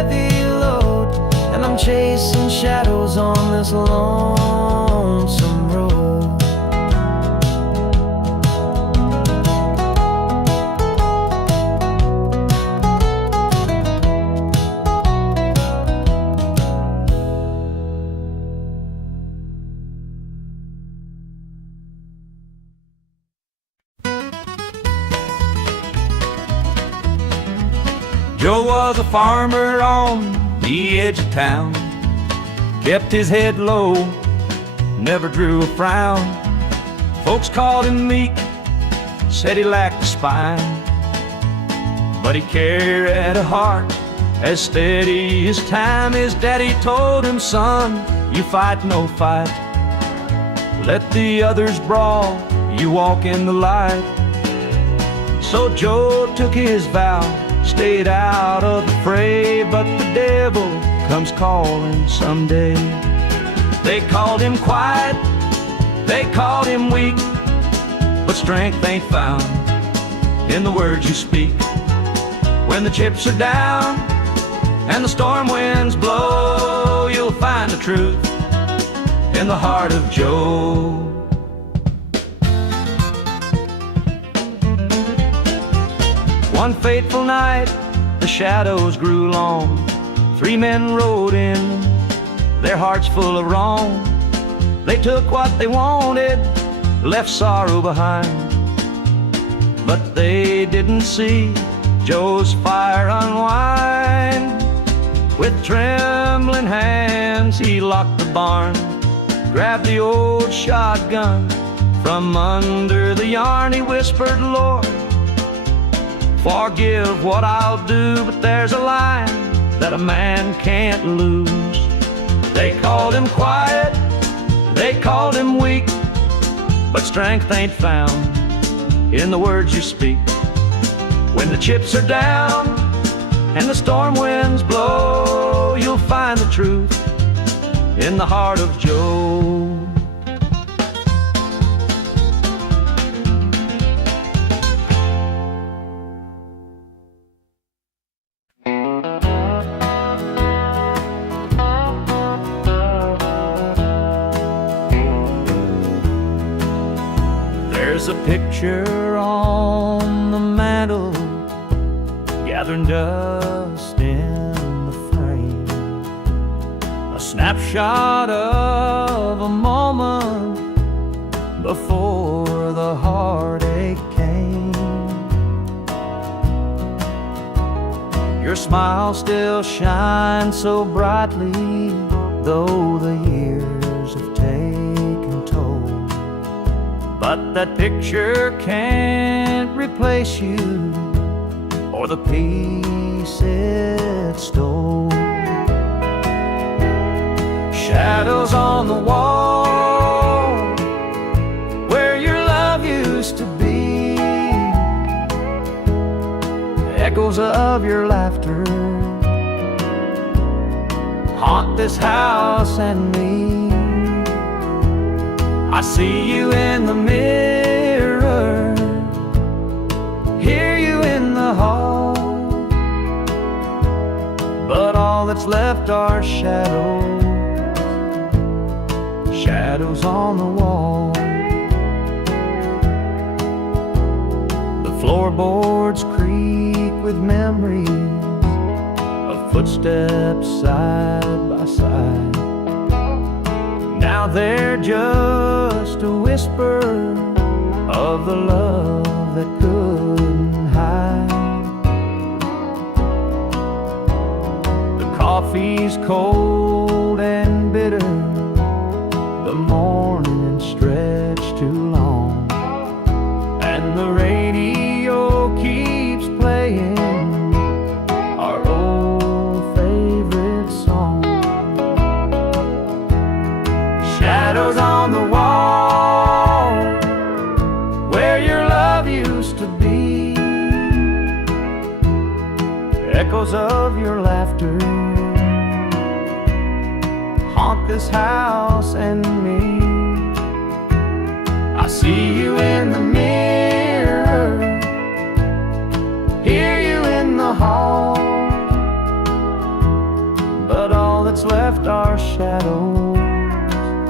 lonesome road. Joe was a farmer on the edge of town, kept his head low, never drew a frown. Folks called him meek, said he lacked a spine, but he carried a heart as steady as time. His daddy told him, son, you fight no fight, let the others brawl, you walk in the light. So Joe took his vow, stayed out of the fray, but the devil comes calling someday. They called him quiet, they called him weak, but strength ain't found in the words you speak. When the chips are down and the storm winds blow, you'll find the truth in the heart of Joe. One fateful night, the shadows grew long. 3 men rode in, their hearts full of wrong. They took what they wanted, left sorrow behind, but they didn't see Joe's fire unwind. With trembling hands, he locked the barn, grabbed the old shotgun from under the yarn. He whispered, Lord, forgive what I'll do, but there's a line that a man can't lose. They called him quiet, they called him weak, but strength ain't found in the words you speak. When the chips are down and the storm winds blow, you'll find the truth in the heart of Joe. There's a picture on the mantle, gathering dust in the frame, a snapshot of a moment before the heartache came. Your smile still shines so brightly, though the years have taken toll. But that picture can't replace you or the peace it stole. Shadows on the wall where your love used to be, echoes of your laughter haunt this house and me. I see you in the mirror, hear you in the hall, but all that's left are shadows, shadows on the wall. The floorboards creak with memories of footsteps side by side. Now they're just a whisper of the love that couldn't hide. The coffee's cold and bitter, the morning stretched too long, and the radio keeps playing our old favorite song. Shadows on the wall where your love used to be, echoes of your laughter haunt this house and me. I see you in the mirror, hear you in the hall, but all that's left are shadows,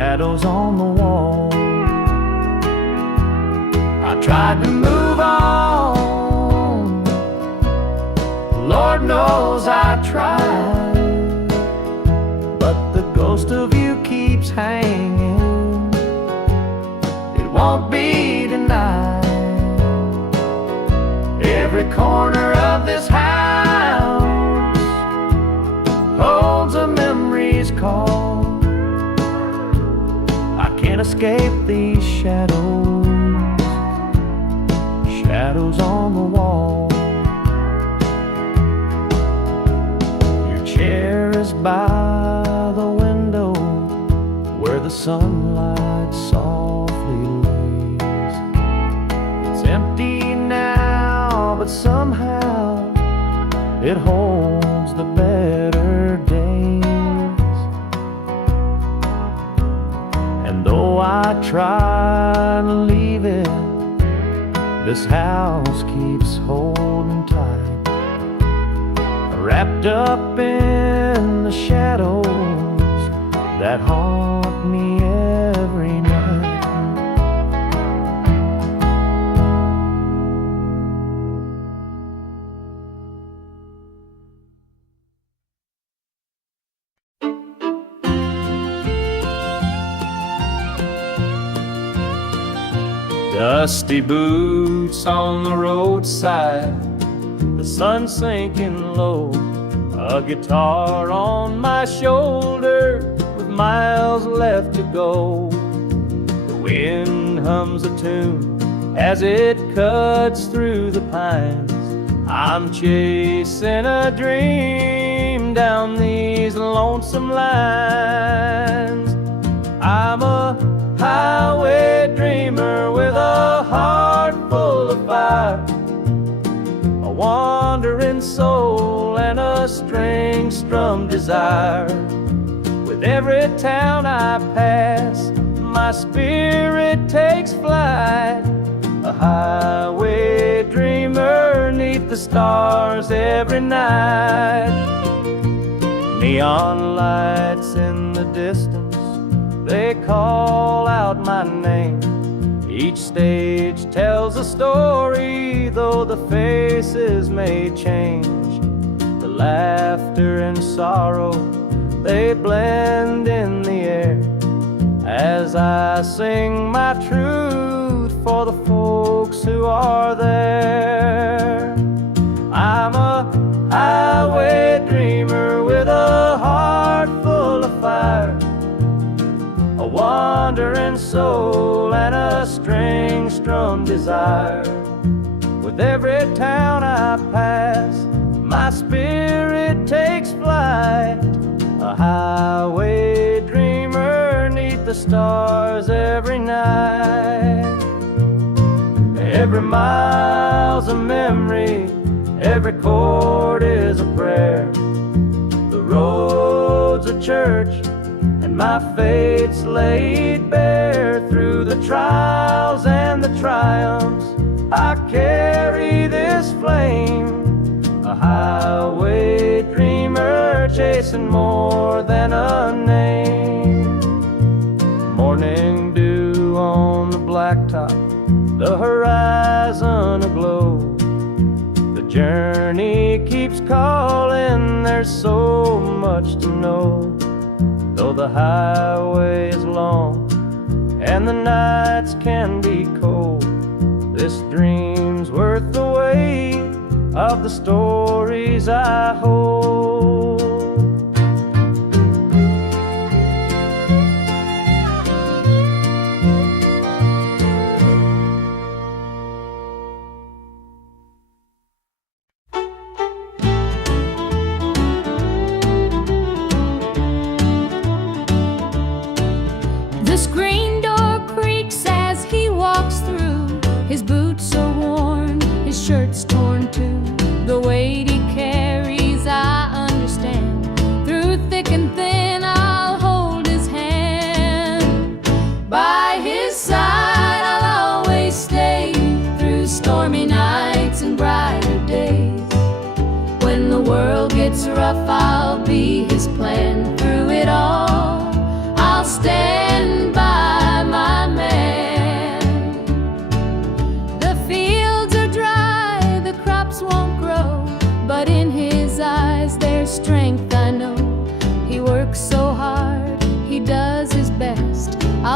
shadows on the wall. I tried to move on, Lord knows I tried, but the ghost of you keeps hanging, it won't be denied. Every corner of this house holds a memory's call. I can't escape these shadows, shadows on the wall. Your chair is by the window where the sunlight softly lays. It's empty now, but somehow it holds the better days. And though I try to leave it, this house keeps holding tight, wrapped up in the shadows that haunt me every night. Dusty boots on the roadside, the sun sinking low, a guitar on my shoulder with miles left to go. The wind hums a tune as it cuts through the pines. I'm chasing a dream down these lonesome lines. I'm a highway dreamer with a heart full of fire, a wandering soul and a string-strummed desire. With every town I pass, my spirit takes flight, a highway dreamer 'neath the stars every night. Neon lights in the distance, they call out my name. Each stage tells a story, though the faces may change. The laughter and sorrow, they blend in the air as I sing my truth for the folks who are there. I'm a highway dreamer with a heart full of fire, a wandering soul and a string-strummed desire. With every town I pass, my spirit takes flight, a highway dreamer 'neath the stars every night. Every mile's a memory, every chord is a prayer. The road's a church, and my fate's laid bare. Through the trials and the triumphs, I carry this flame, a highway dreamer chasing more than a name. Morning dew on the blacktop, the horizon aglow. The journey keeps calling, there's so much to know. Though the highway is long and the nights can be cold, this dream's worth the weight of the stories I hold. The screen door creaks as he walks through. His boots are worn, his shirt's torn too. The weight he carries, I understand.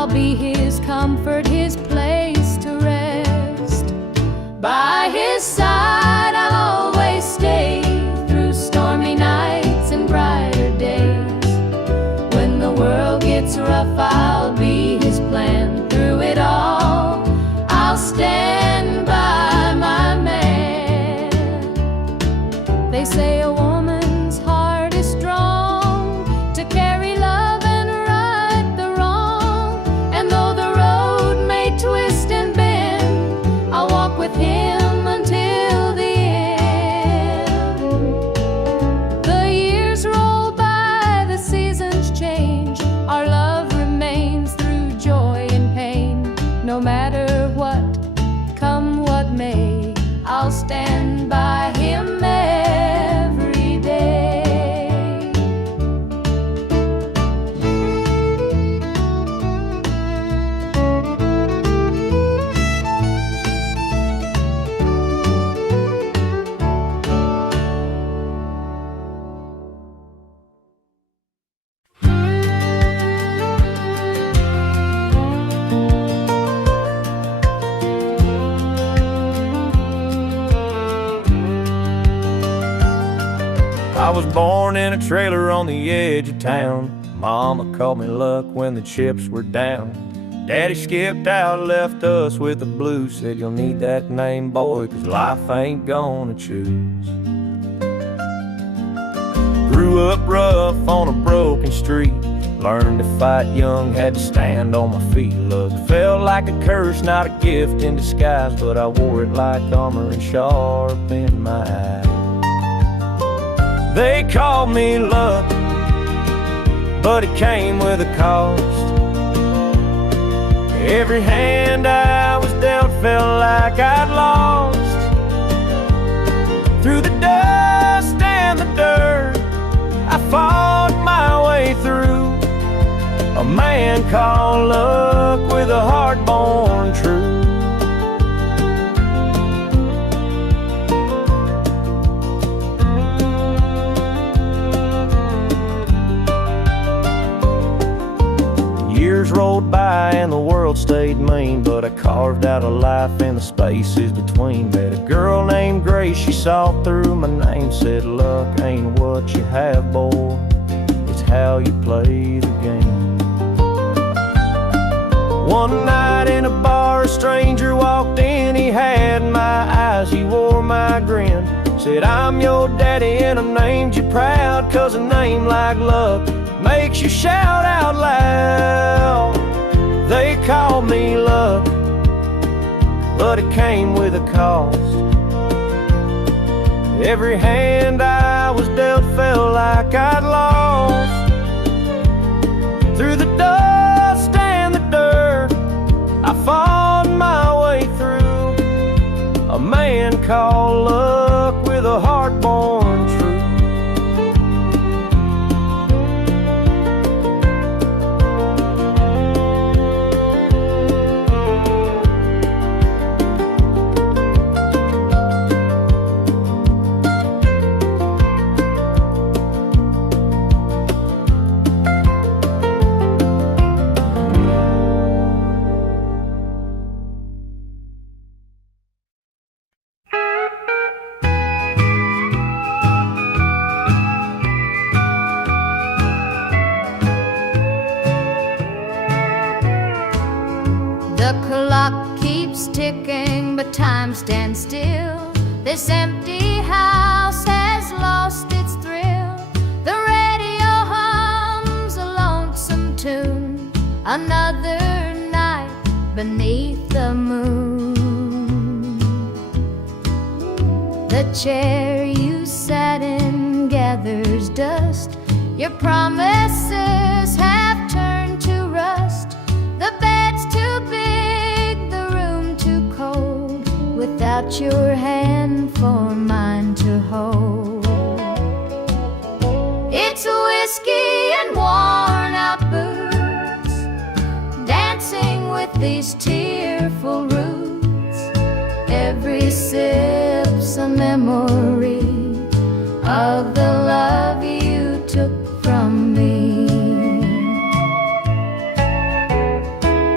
I'll be his comfort, his place to rest. By his side I'll always stay, through stormy nights and brighter days. When the world gets rough, I'll be his plan. Through it all, I'll stand by my man. They say a woman's heart is strong to carry love and right the wrong. And though the road may twist and bend, I'll walk with him until the end. The years roll by, the seasons change, our love remains through joy and pain. No matter what, come what may, I'll stand by him every day. I was born in a trailer on the edge of town. Mama called me luck when the chips were down. Daddy skipped out, left us with the blues. Said you'll need that name, boy, 'cause life ain't gonna choose. Grew up rough on a broken street. Learned to fight young, had to stand on my feet. Look, felt like a curse, not a gift in disguise, but I wore it like armor and sharp in my eye. They called me luck, but it came with a cost. Every hand I was dealt felt like I'd lost. Through the dust and the dirt, I fought my way through. A man called luck with a heart born true. Years rolled by and the world stayed mean, but I carved out a life in the spaces between. Met a girl named Grace, she saw through my name, said luck ain't what you have, boy, it's how you play the game. One night in a bar, a stranger walked in, he had my eyes, he wore my grin. Said, I'm your daddy and I named you proud, 'cause a name like luck makes you shout out loud. They called me luck, but it came with a cost. Every hand I was dealt felt like I'd lost. Through the dust and the dirt, I fought my way through. A man called luck with a heart born true. The clock keeps ticking, but time stands still. This empty house has lost its thrill. The radio hums a lonesome tune. Another night beneath the moon. The chair you sat in gathers dust. Your promises have turned to rust. The bed's too big, the room too cold, without your hand for mine to hold. It's whiskey and worn out boots, dancing with these tearful roots. Every sip's a memory of the love you took from me.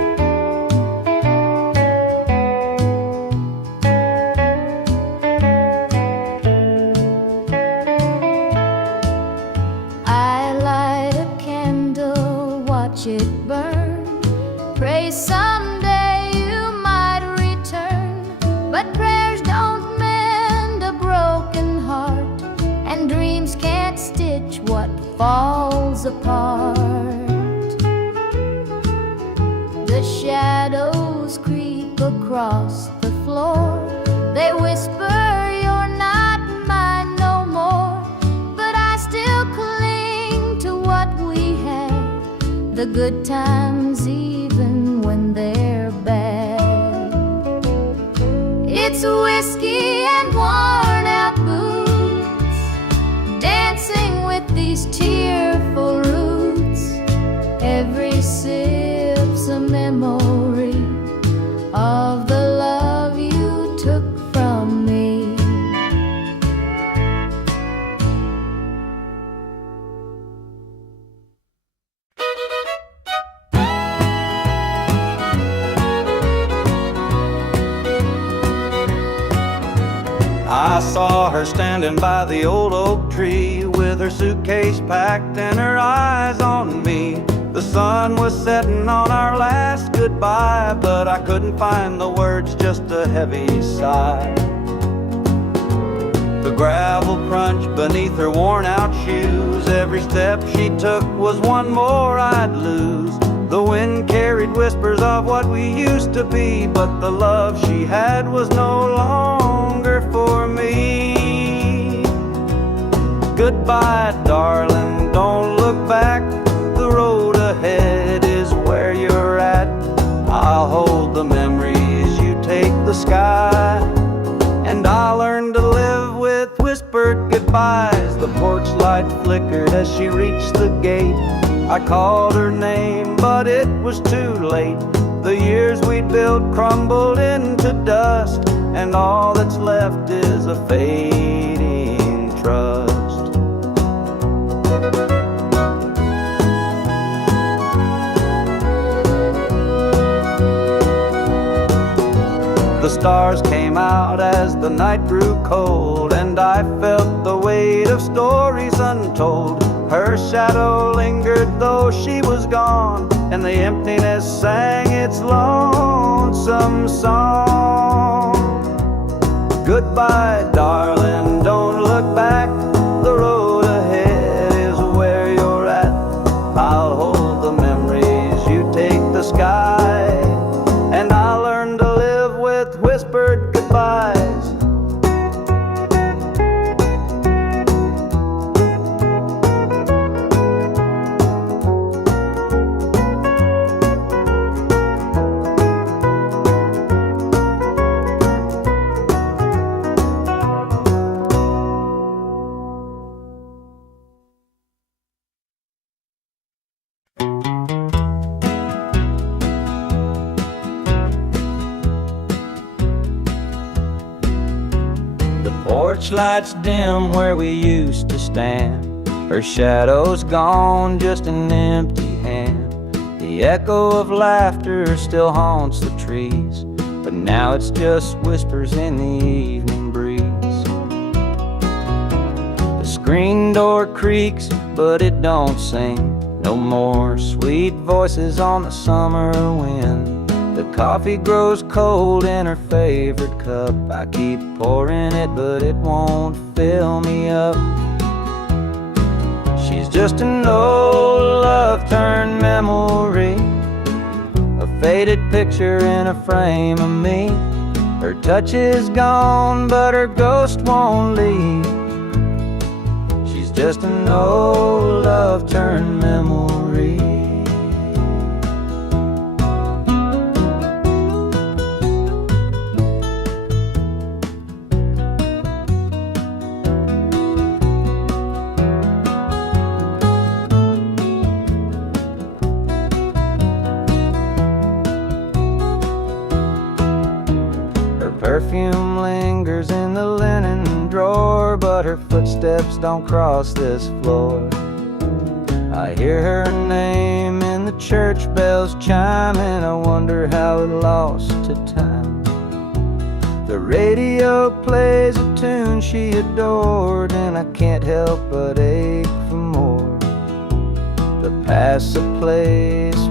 watch it burn. Pray someday you might return, but prayers don't mend a broken heart, and dreams can't stitch what falls apart. The shadows creep across the floor. They whisper you're not mine no more, but I still cling to what we had, the good times even when they're bad. It's whiskey and worn out boots, dancing with these tearful roots. Every sip's a memory of the love you took from me. I saw her standing by the old oak tree, with her suitcase packed and her eyes on me. The sun was setting on our last goodbye, but I couldn't find the words, just a heavy sigh. The gravel crunched beneath her worn out shoes. Every step she took was one more I'd lose. The wind carried whispers of what we used to be, but the love she had was no longer for me. Goodbye, darling, don't look back. The road ahead is where you're at. I'll hold the memories, you take the sky, and I'll learn to live with whispered goodbyes. The porch light flickered as she reached the gate. I called her name, but it was too late. The years we'd built crumbled into dust, and all that's left is a fading trust. The stars came out as the night grew cold, and I felt the weight of stories untold. Her shadow lingered though she was gone, and the emptiness sang its lonesome song. Goodbye, darling, don't look back. The road ahead is where you're at. I'll hold the memories, you take the sky, and I'll learn to live with whispered goodbyes. Porch lights dim where we used to stand. Her shadow's gone, just an empty hand. The echo of laughter still haunts the trees, but now it's just whispers in the evening breeze. The screen door creaks, but it don't sing. No more sweet voices on the summer wind. The coffee grows cold in her favorite cup. I keep pouring it, but it won't fill me up. She's just an old love-turned memory, a faded picture in a frame of me. Her touch is gone, but her ghost won't leave. She's just an old love-turned memory. Perfume lingers in the linen drawer, but her footsteps don't cross this floor. I hear her name in the church bells chiming. I wonder how it lost to time. The radio plays a tune she adored, and I can't help but ache for more. The past's a place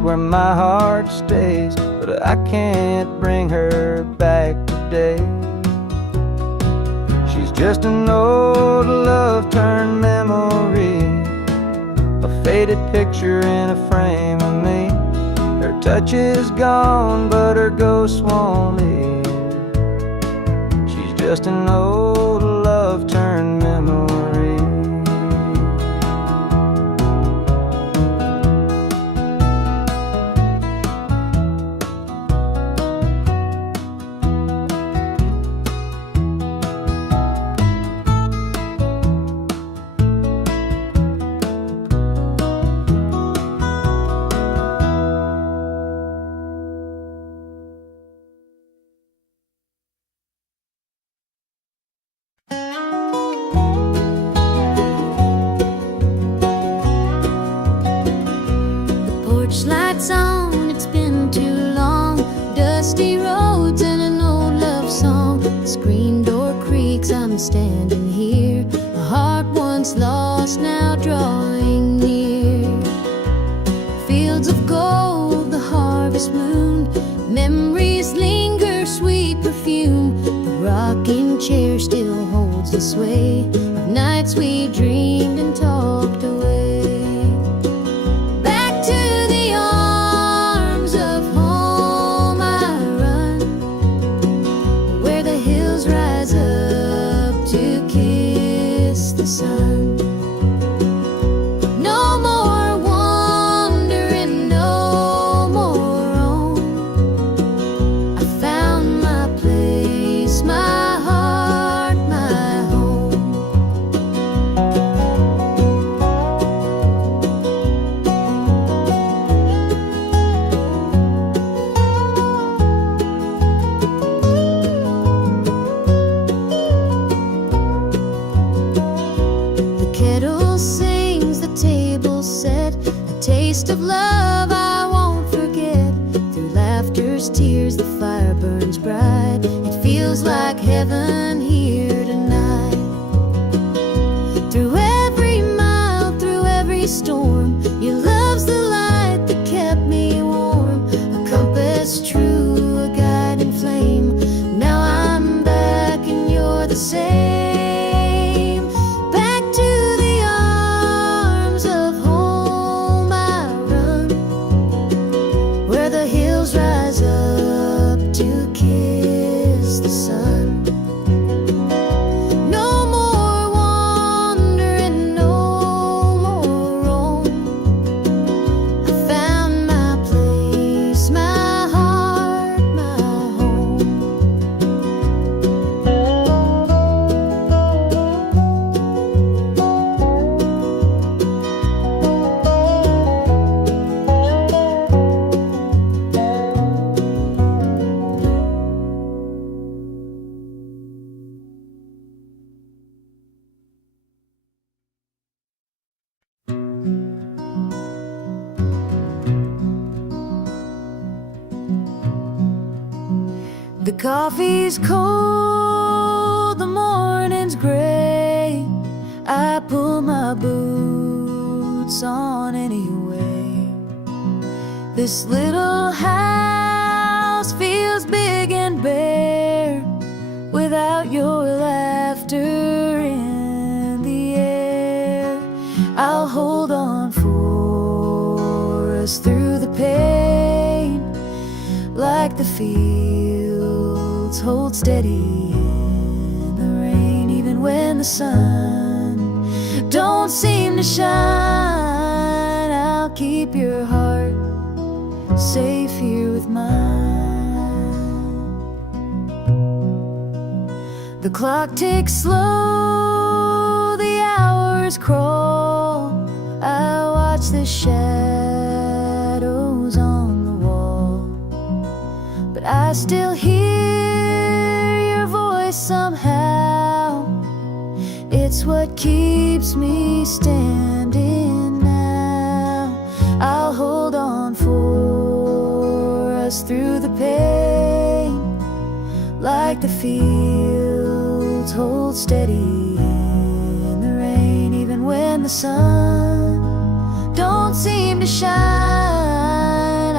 where my heart stays, but I can't bring her back today. She's just an old love turned memory, a faded picture in a frame of me. Her touch is gone, but her ghost won't leave. She's just an old love turned memory. Porch lights on, it's been too long. Dusty roads and an old love song. The screen door creaks, I'm standing here. A heart once lost, now drawing near. Fields of gold, the harvest moon. Memories linger, sweet perfume. The rocking chair still holds the sway of nights we dreamed and talked away. Of love I won't forget. Through laughter's tears the fire burns bright. It feels like heaven here tonight. Through every mile, through every storm, your love's the light that kept me warm. A compass true, a guiding flame. Now I'm back and you're the same. The coffee's cold, the morning's gray. I pull my boots on anyway. This little house feels big and bare without your laughter in the air. I'll hold on for us through the pain, like the fields hold steady in the rain. Even when the sun don't seem to shine, I'll keep your heart safe here with mine. The clock ticks slow, the hours crawl. I watch the shadows on the wall, but I still hear your voice somehow. It's what keeps me standing now. I'll hold on for us through the pain, like the fields hold steady in the rain. Even when the sun don't seem to shine,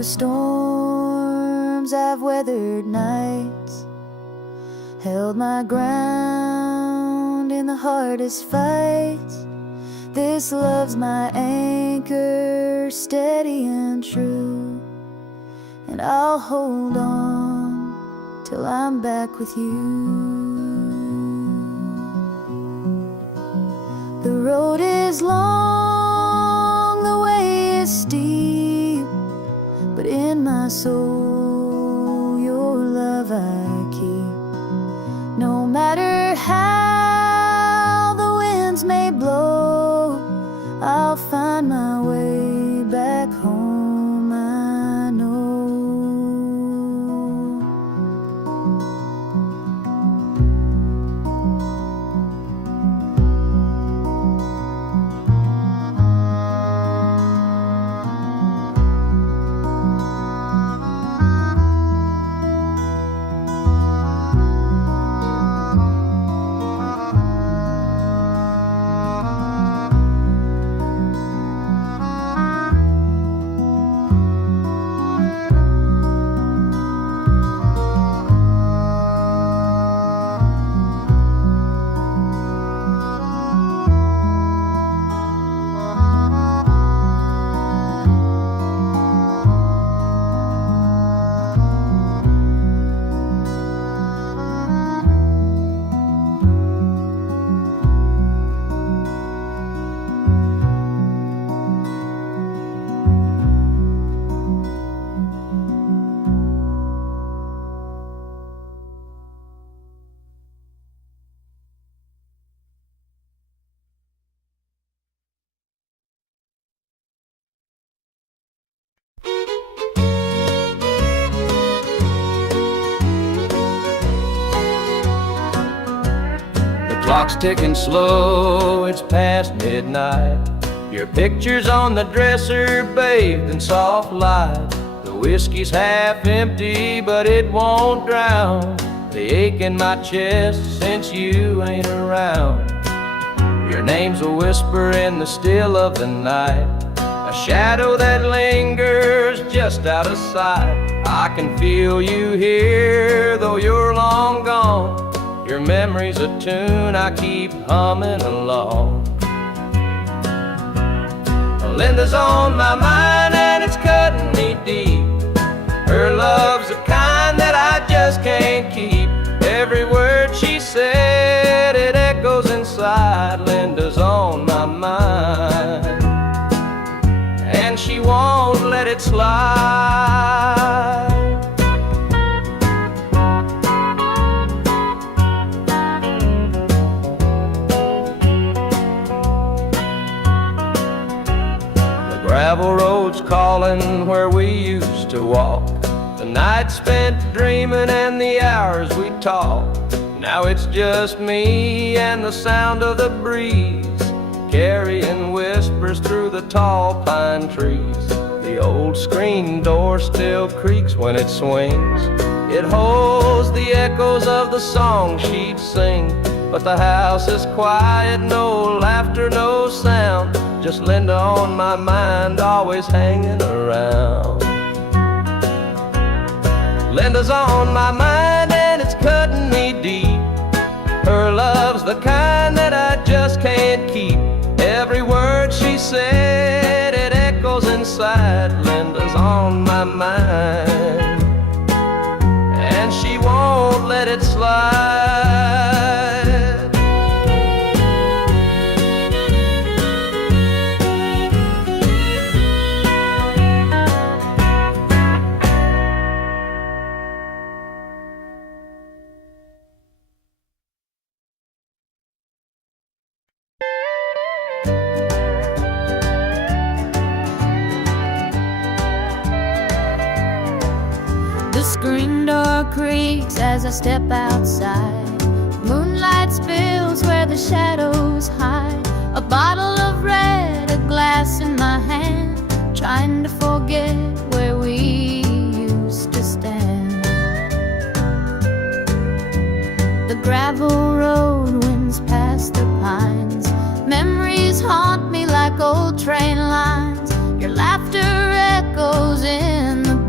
through storms, I've weathered nights, held my ground in the hardest fights. This love's my anchor, steady and true, and I'll hold on till I'm back with you. The road is long, the way is steep, but in my soul your love I keep. No matter how the winds may blow, I'll find my way back home, I know. Clock's ticking slow, it's past midnight. Your picture's on the dresser, bathed in soft light. The whiskey's half empty, but it won't drown the ache in my chest since you ain't around. Your name's a whisper in the still of the night, a shadow that lingers just out of sight. I can feel you here, though you're long gone. Your memory's a tune I keep humming along. Linda's on my mind and it's cutting me deep. Her love's the kind that I just can't keep. Every word she said, it echoes inside. Linda's on my mind, and she won't let it slide. Gravel roads calling where we used to walk, the nights spent dreaming and the hours we talked. Now it's just me and the sound of the breeze, carrying whispers through the tall pine trees. The old screen door still creaks when it swings. It holds the echoes of the song she'd sing. But the house is quiet, no laughter, no sound. Just Linda on my mind, always hanging around. Linda's on my mind and it's cutting me deep. Her love's the kind that I just can't keep. Every word she said, it echoes inside. Linda's on my mind, and she won't let it slide. The screen door creaks as I step outside. Moonlight spills where the shadows hide. A bottle of red, a glass in my hand, trying to forget where we used to stand. The gravel road winds past the pines. Memories haunt me like old train lines. Your laughter echoes in the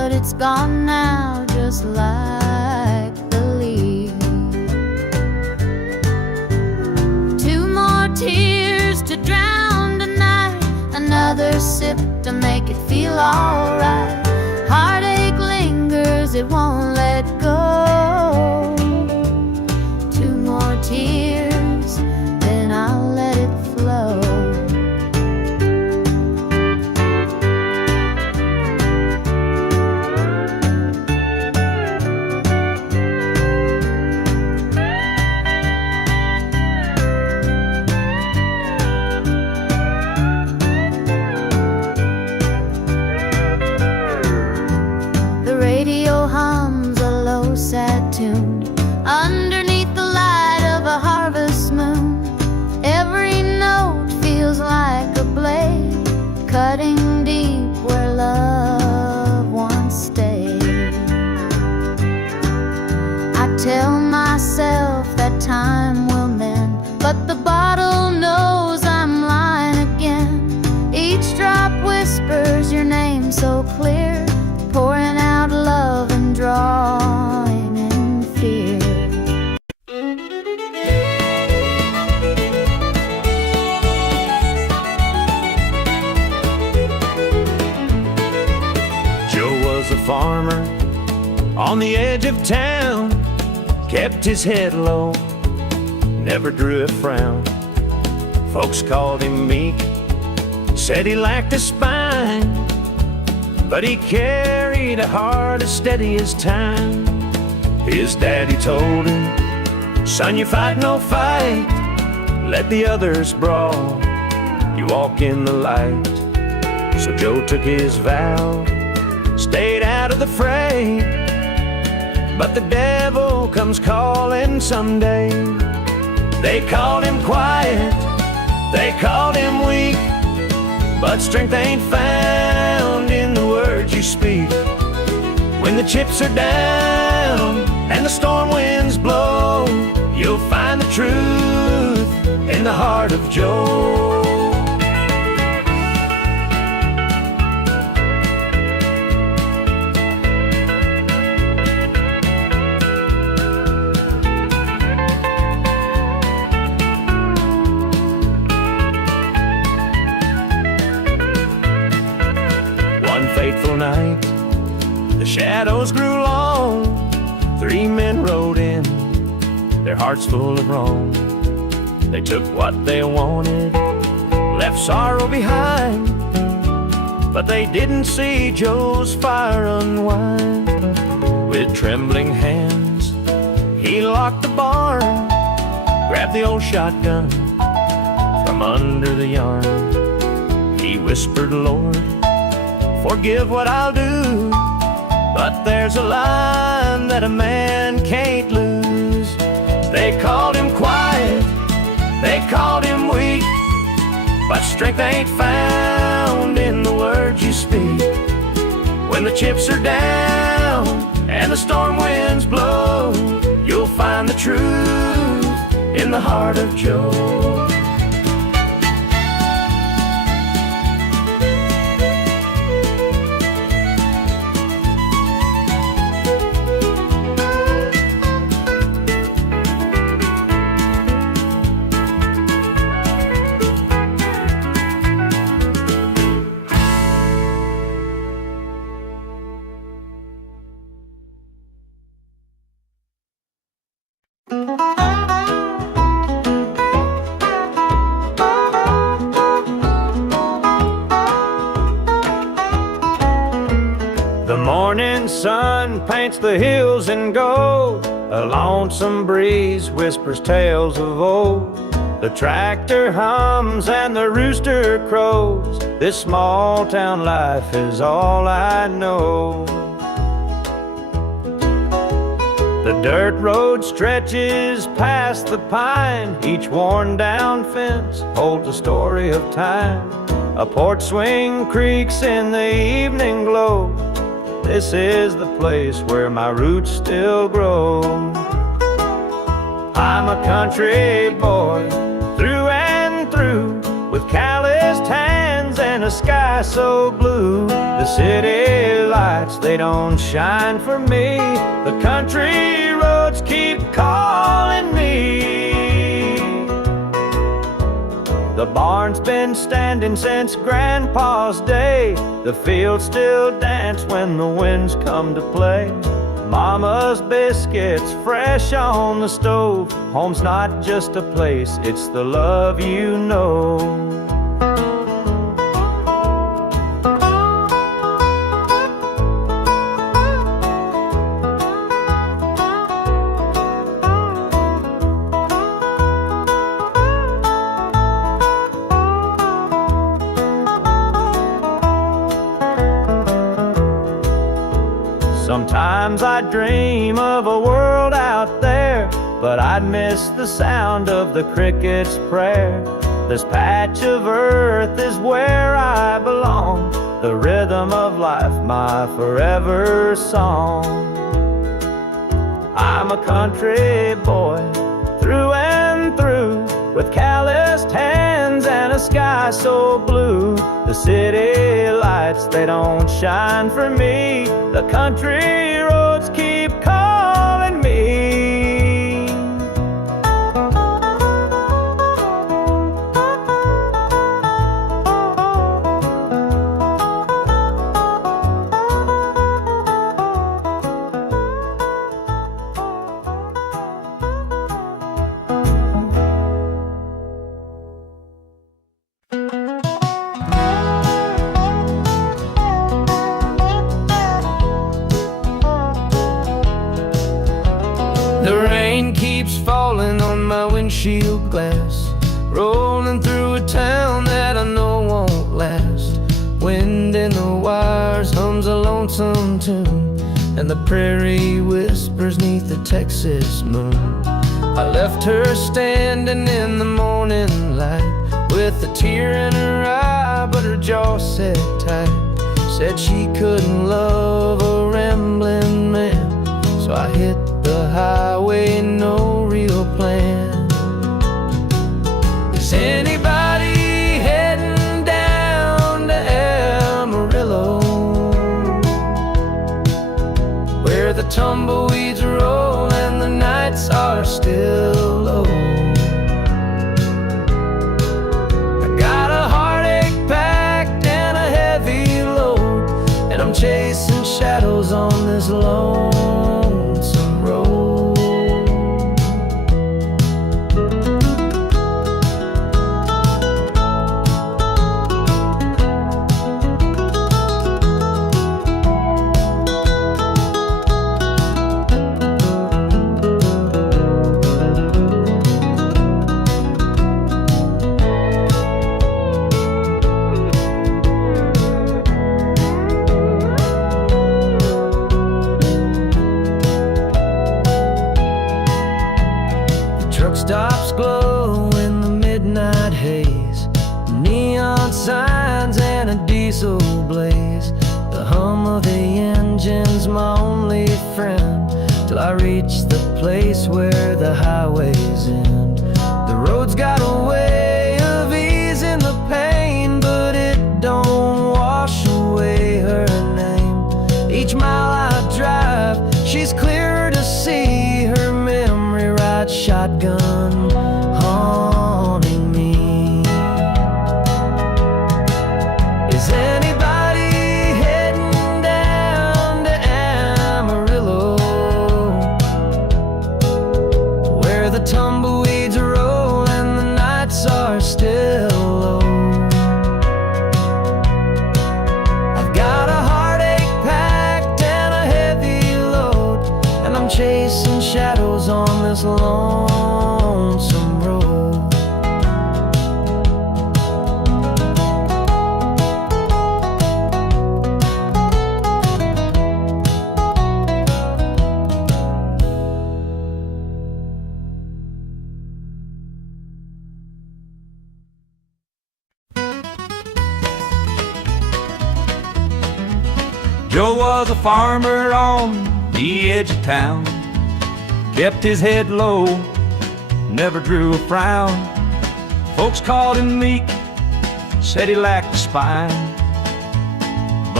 but it's gone now, just like the leaves. Two more tears to drown tonight, another sip to make it feel alright. Heartache lingers, it won't let go. Two more tears, then I'll let it flow. The radio hums a low, sad tune underneath the light of a harvest moon. Every note feels like a blade, cutting deep where love once stayed. I tell myself that time will mend, but the bottle knows I'm lying again. Each drop whispers your name so clear, pouring out love and drawing in fear. Joe was a farmer on the edge of town, kept his head low, never drew a frown. Folks called him meek, said he lacked a spine, but he carried a heart as steady as time. His daddy told him, son, you fight no fight, let the others brawl, you walk in the light. So Joe took his vow, stayed out of the fray, but the devil comes calling someday. They called him quiet, they called him weak, but strength ain't found in the words you speak. When the chips are down and the storm winds blow, you'll find the truth in the heart of Joe. Fateful night, the shadows grew long. Three men rode in, their hearts full of wrong. They took what they wanted, left sorrow behind, but they didn't see Joe's fire unwind. With trembling hands, he locked the barn, grabbed the old shotgun from under the yarn. He whispered, Lord, forgive what I'll do, but there's a line that a man can't lose. They called him quiet, they called him weak, but strength ain't found in the words you speak. When the chips are down and the storm winds blow, you'll find the truth in the heart of Joe. The morning sun paints the hills in gold, a lonesome breeze whispers tales of old. The tractor hums and the rooster crows, this small town life is all I know. The dirt road stretches past the pine, each worn down fence holds a story of time. A porch swing creaks in the evening glow, this is the place where my roots still grow. I'm a country boy through and through, with calloused hands and a sky sky so blue. The city lights, they don't shine for me. The country roads keep calling me. The barn's been standing since Grandpa's day. The fields still dance when the winds come to play. Mama's biscuits fresh on the stove. Home's not just a place, it's the love you know. Sometimes I dream of a world out there, but I'd miss the sound of the cricket's prayer. This patch of earth is where I belong, the rhythm of life, my forever song. I'm a country boy, through and through, with calloused hands and a sky so blue. The city lights, they don't shine for me. The country roads keep calling me. The rain keeps falling on my windshield glass, rolling through a town that I know won't last. Wind in the wires hums a lonesome tune, and the prairie whispers neath the Texas moon. I left her standing in the morning light, with a tear in her eye, but her jaw set tight. Said she couldn't love a rambling man, so I hit the highway, no real plan. Is anybody heading down to Amarillo, where the tumbleweeds roll and the nights are still low? I got a heartache packed and a heavy load, and I'm chasing shadows on this lonesome road. Truck stops glow in the midnight haze, neon signs and a diesel blaze. The hum of the engine's my only friend, till I reach the place where the highways end. The road's got a way of easing the pain, but it don't wash away her name. Each mile I drive, she's clearer to see, her memory rides shotgun, haunting me. Is anybody heading down to Amarillo, where the tumbleweeds roll and the nights are still low? I've got a heartache packed and a heavy load, and I'm chasing shadows on this lonesome road. Joe was a farmer on the edge of town, kept his head low, never drew a frown. Folks called him meek, said he lacked a spine,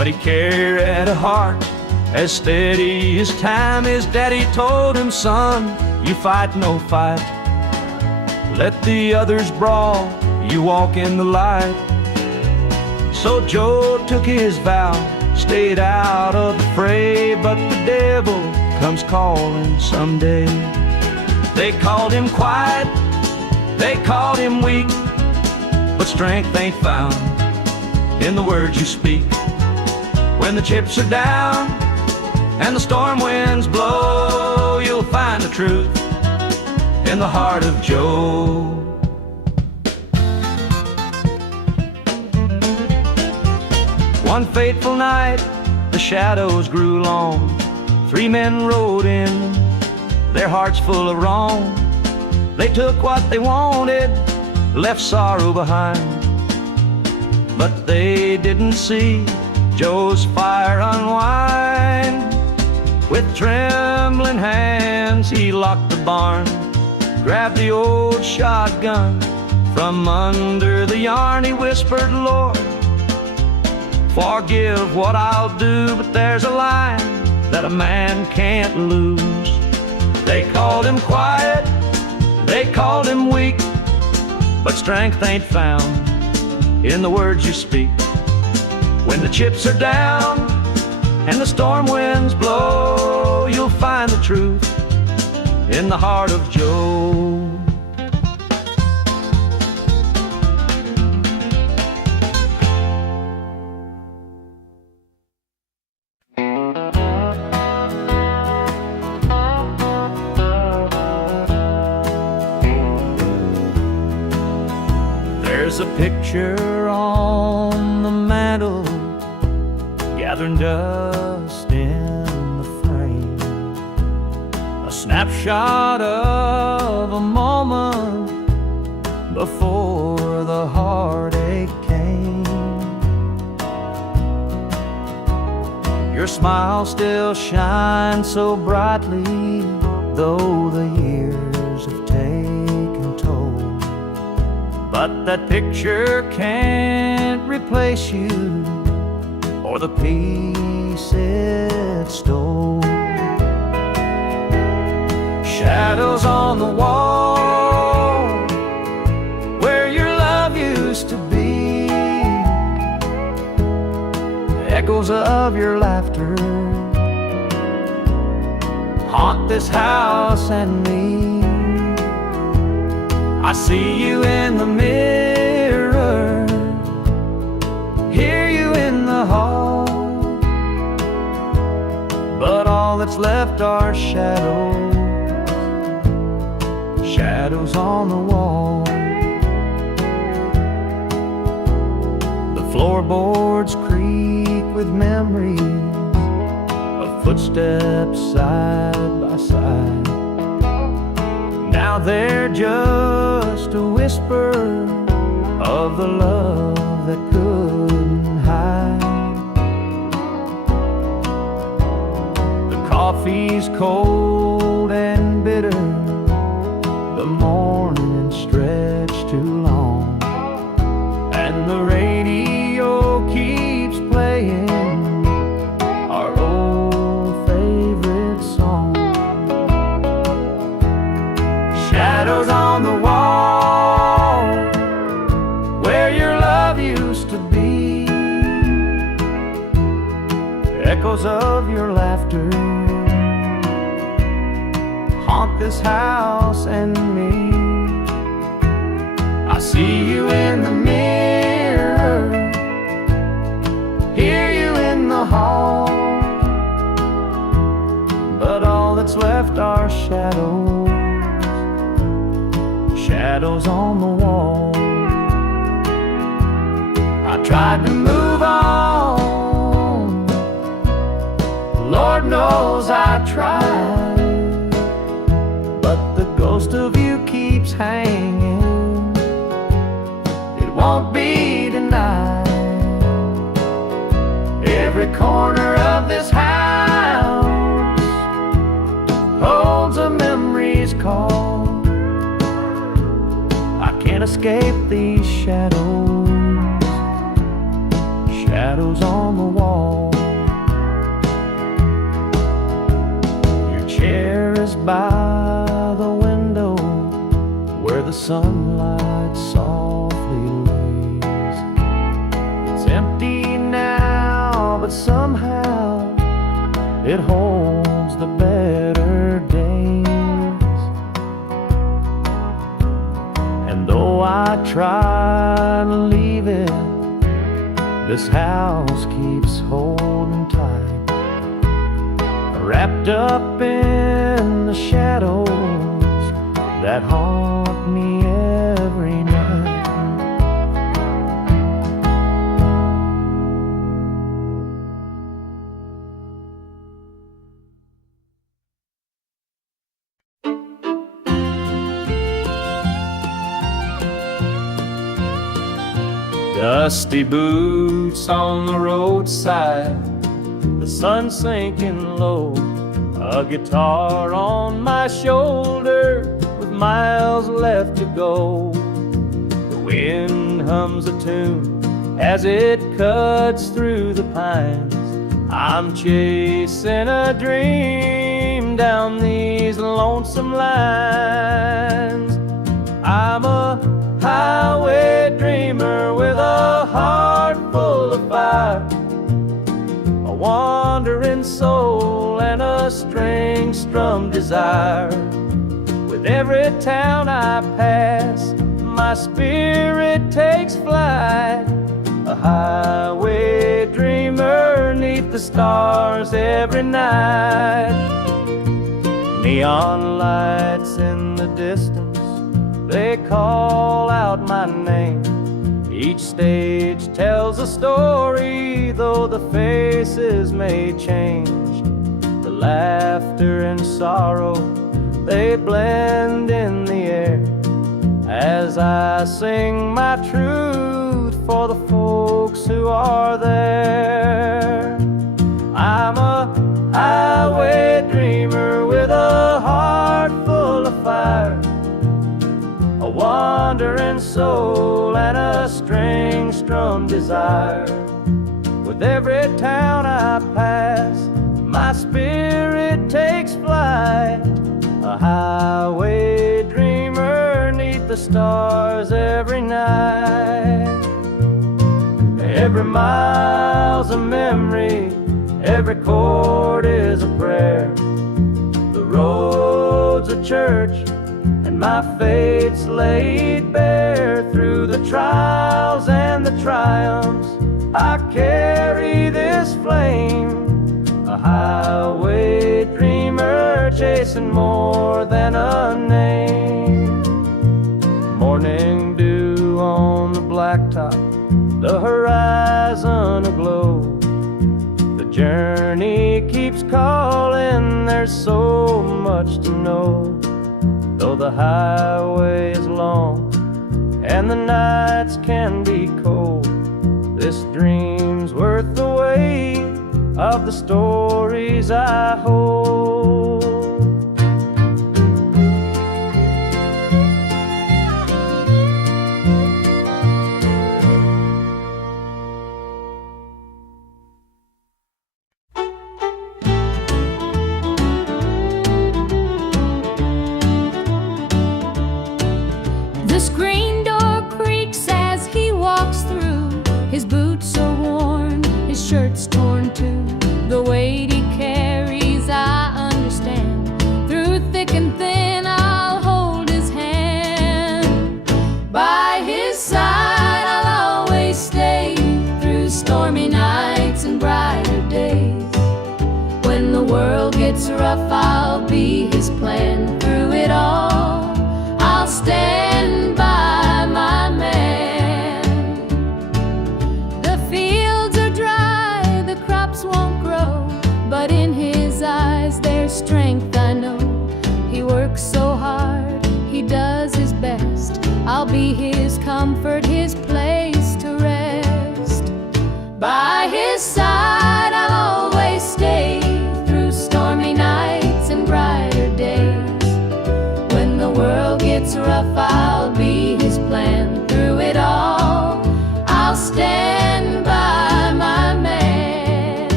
but he carried a heart as steady as time. His daddy told him, son, you fight no fight. Let the others brawl, you walk in the light. So Joe took his vow, stayed out of the fray, but the devil comes calling someday. They called him quiet, they called him weak, but strength ain't found in the words you speak. When the chips are down and the storm winds blow, you'll find the truth in the heart of Joe. One fateful night, the shadows grew long. 3 men rode in, their hearts full of wrong. They took what they wanted, left sorrow behind. But they didn't see Joe's fire unwind. With trembling hands, he locked the barn, grabbed the old shotgun from under the yarn. He whispered, Lord, forgive what I'll do, but there's a line that a man can't lose. They called him quiet, they called him weak, but strength ain't found in the words you speak. When the chips are down and the storm winds blow, you'll find the truth in the heart of Joe. There's a picture on the mantle, gathering dust in the frame, a snapshot of a moment before the heartache came. Your smile still shines so brightly, though the years have taken toll. But that picture can't replace you or the peace it stole. Shadows on the wall where your love used to be, echoes of your laughter haunt this house and me. I see you in the mirror, hear you in the hall, but all that's left are shadows, shadows on the wall. The floorboards creak with memories of footsteps side by side. Now they're just a whisper of the love that couldn't hide. The coffee's cold and bitter, the morning stretched too long, and the radio keeps playing our old favorite song. Shadows on the wall where your love used to be, echoes of your laughter haunt this house and me. I see you in the mirror, hear you in the hall, but all that's left are shadows, shadows on the wall. I tried to move on, Lord knows I tried, but the ghost of you keeps hanging, it won't be denied. Every corner of this house holds a memory's call. I can't escape these shadows, shadows on the wall. Your chair is by the window where the sunlight softly lays. It's empty now, but somehow it holds the better days. And though I try to leave it, this house keeps holding tight, wrapped up in the shadows that haunt me every night. Dusty boots on the roadside, The sun sinking low, a guitar on my shoulder with miles left to go. The wind hums a tune as it cuts through the pines. I'm chasing a dream down these lonesome lines. I'm a highway dreamer with a heart full of fire, a wandering soul and a string-strummed desire. With every town I pass, my spirit takes flight, a highway dreamer 'neath the stars every night. Neon lights in the distance, they call out my name. Each stage tells a story, though the faces may change. The laughter and sorrow, they blend in the air as I sing my truth for the folks who are there. I'm a highway dreamer with a heart full of fire, a wandering soul and a string-strummed desire. With every town I pass, my spirit takes flight, a highway dreamer 'neath the stars every night. Every mile's a memory, every chord is a prayer. The road's a church, and my fate's laid bare. Through the trials and the triumphs, I carry this flame, a highway dreamer chasing more than a name. Morning dew on the blacktop, the horizon aglow. The journey keeps calling, there's so much to know. Though the highway is long and the nights can be cold, this dream's worth the weight of the stories I hold. The screen door creaks as he walks through. His boots are worn, his shirt's torn too. The weight he carries, I understand. Through thick and thin, I'll hold his hand. By his side, I'll always stay. Through stormy nights and brighter days. When the world gets rough, I'll be his plan. Through it all, I'll stand by my man. The fields are dry, the crops won't grow, but in his eyes there's strength, I know. He works so hard, he does his best. I'll be his comfort, his place to rest. By his side I'll always stay. Through stormy nights and brighter days. When the world gets rough, I'll be his plan. Through it all, I'll stand by my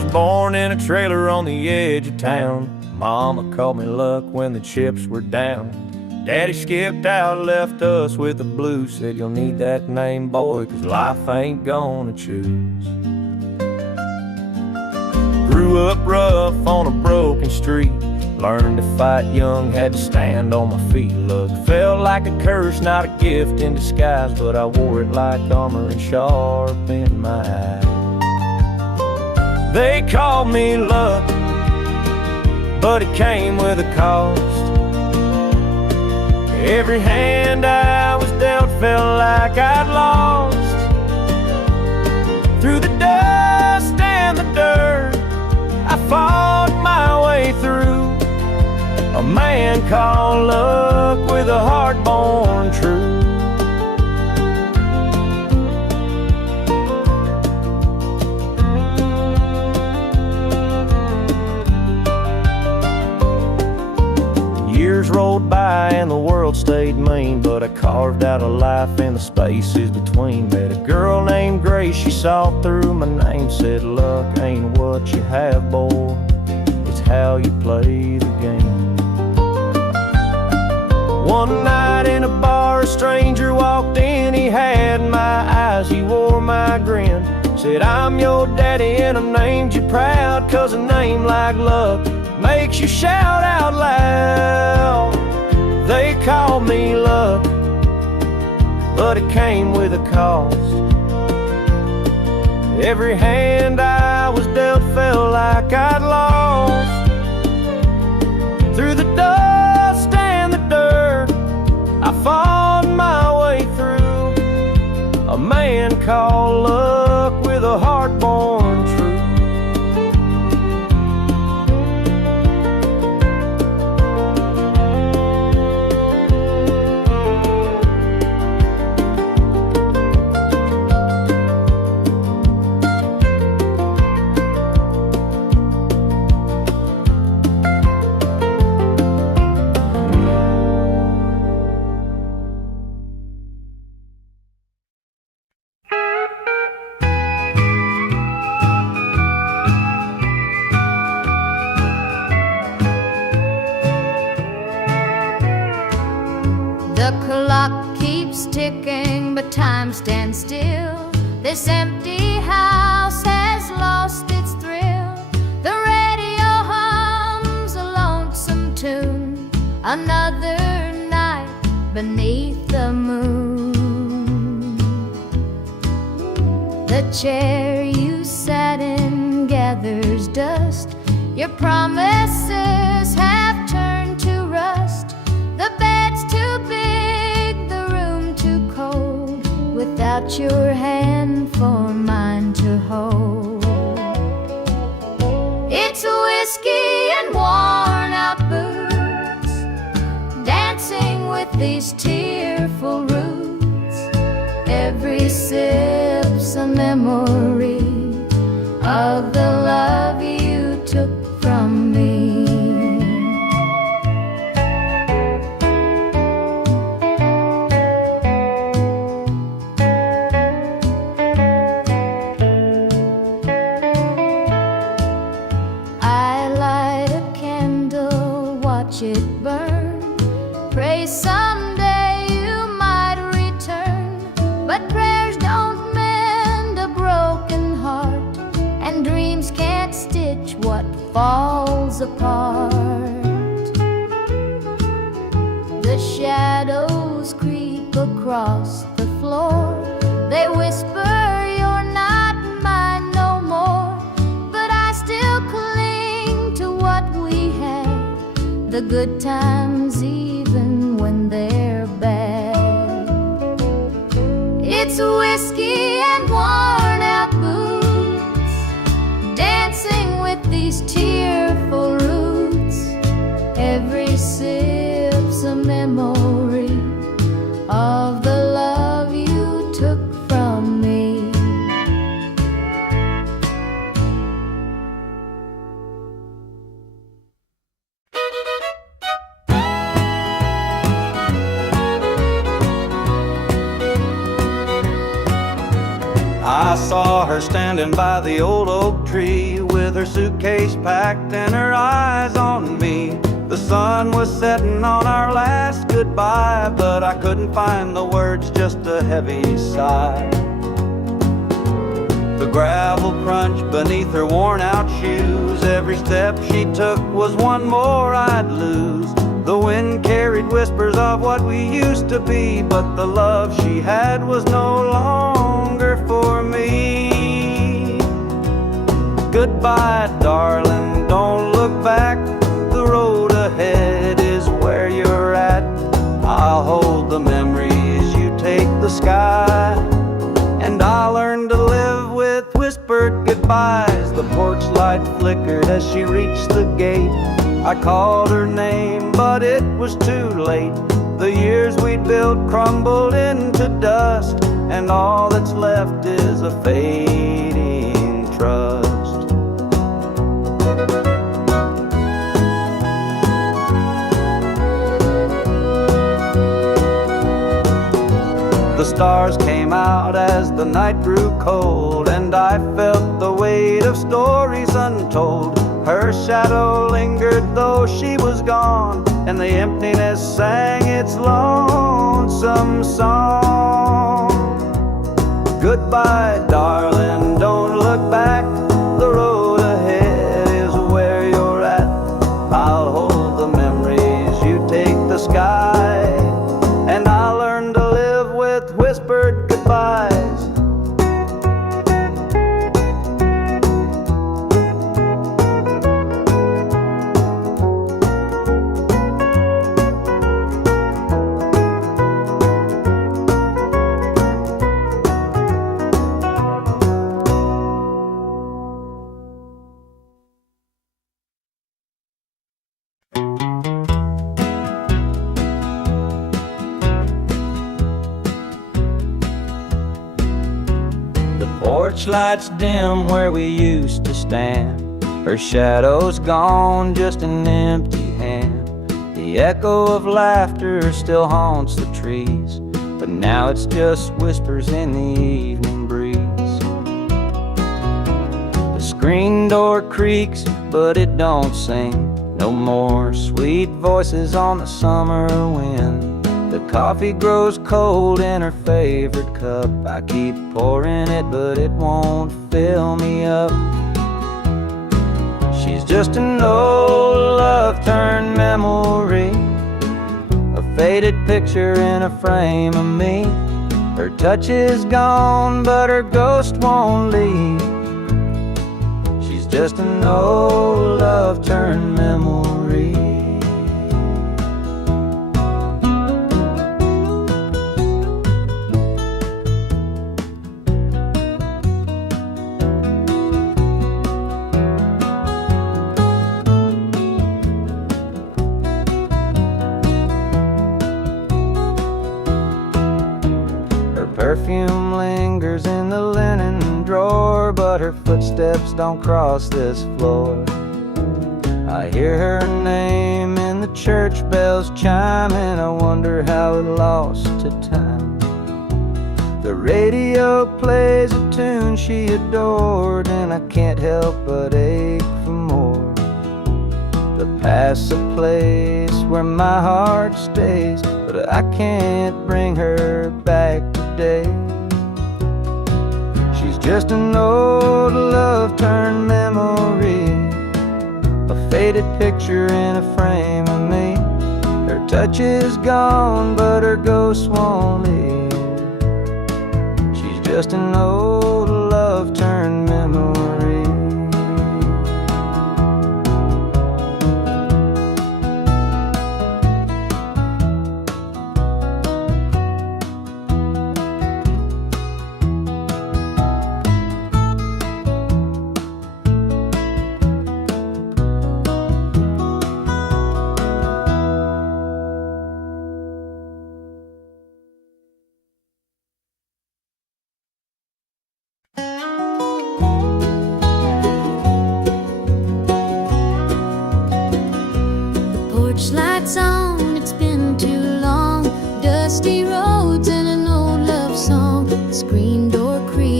was born in a trailer on the edge of town. Mama called me luck when the chips were down. Daddy skipped out, left us with the blues. Said you'll need that name, boy, 'cause life ain't gonna choose. Grew up rough on a broken street. Learned to fight young, had to stand on my feet. Look, felt like a curse, not a gift in disguise, but I wore it like armor and sharp in my eye. They called me luck, but it came with a cost. Every hand I was dealt felt like I'd lost. Through the dust and the dirt, I fought my way through. A man called luck with a heart born true. Years rolled by and the world stayed mean, but I carved out a life in the spaces between. Met a girl named Grace, she saw through my name. Said luck ain't what you have, boy, it's how you play the game. One night in a bar, a stranger walked in. He had my eyes, he wore my grin. Said, I'm your daddy and I named you proud, 'cause a name like luck makes you shout out loud. They called me luck, but it came with a cost. Every hand I was dealt felt like I'd lost. Through the dust and the dirt, I fought my way through. A man called luck with a heart born true. The clock keeps ticking, but time stands still. This empty house has lost its thrill. The radio hums a lonesome tune. Another night beneath the moon. The chair you sat in gathers dust. Your promises have turned to rust. The bed's too big, the room too cold, without your hand for mine to hold. It's whiskey and worn out boots, dancing with these tearful roots. Every sip's a memory of the love you took from me. It burn. Pray someday you might return, but prayers don't mend a broken heart, and dreams can't stitch what falls apart. The shadows creep across the floor. They whisper you're not mine no more, but I still cling to what we had. The good times even when they're bad. It's whiskey and worn out boots, dancing with these tearful roots. Every sip's a memory of the love you took from me. I saw her standing by the old oak tree with her suitcase packed and her eyes on me. The sun was setting on our last goodbye, but I couldn't find the words, just a heavy sigh. The gravel crunched beneath her worn-out shoes. Every step she took was one more I'd lose. The wind carried whispers of what we used to be, but the love she had was no longer for me. Goodbye, darling, don't look back. The road ahead is where you're at. I'll hold the memories, you take the sky. And I'll learn to live with whispered goodbyes. The porch light flickered as she reached the gate. I called her name, but it was too late. The years we'd built crumbled into dust, and all that's left is a fading trust. The stars came out as the night grew cold, and I felt the weight of stories untold. Her shadow lingered though she was gone, and the emptiness sang its lonesome song. Goodbye, darling, don't look back. The road ahead is where you're at. I'll hold the memories, you take the sky. And I'll learn to live with whispered goodbyes. Porch lights dim where we used to stand. Her shadow's gone, just an empty hand. The echo of laughter still haunts the trees, but now it's just whispers in the evening breeze. The screen door creaks, but it don't sing. No more sweet voices on the summer wind. The coffee grows cold in her favorite cup. I keep pouring it, but it won't fill me up. She's just an old love-turned memory, a faded picture in a frame of me. Her touch is gone, but her ghost won't leave. She's just an old love-turned memory. Perfume lingers in the linen drawer, but her footsteps don't cross this floor. I hear her name in the church bells chiming. I wonder how it lost to time. The radio plays a tune she adored, and I can't help but ache for more. The past's a place where my heart stays, but I can't bring her back today. She's just an old love-turned memory, a faded picture in a frame of me. Her touch is gone, but her ghost won't leave. She's just an old love-turned memory. Porch lights on, it's been too long. Dusty roads and an old love song. The screen door creaks.